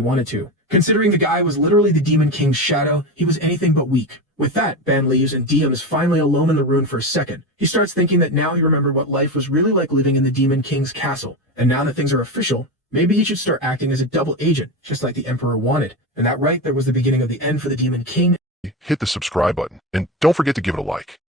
wanted to. Considering the guy was literally the Demon King's shadow, he was anything but weak. With that, Ben leaves and Dion is finally alone in the room for a second. He starts thinking that now he remembered what life was really like living in the Demon King's castle, and now that things are official, maybe he should start acting as a double agent, just like the Emperor wanted. And that right there was the beginning of the end for the Demon King. Hit the subscribe button, and don't forget to give it a like.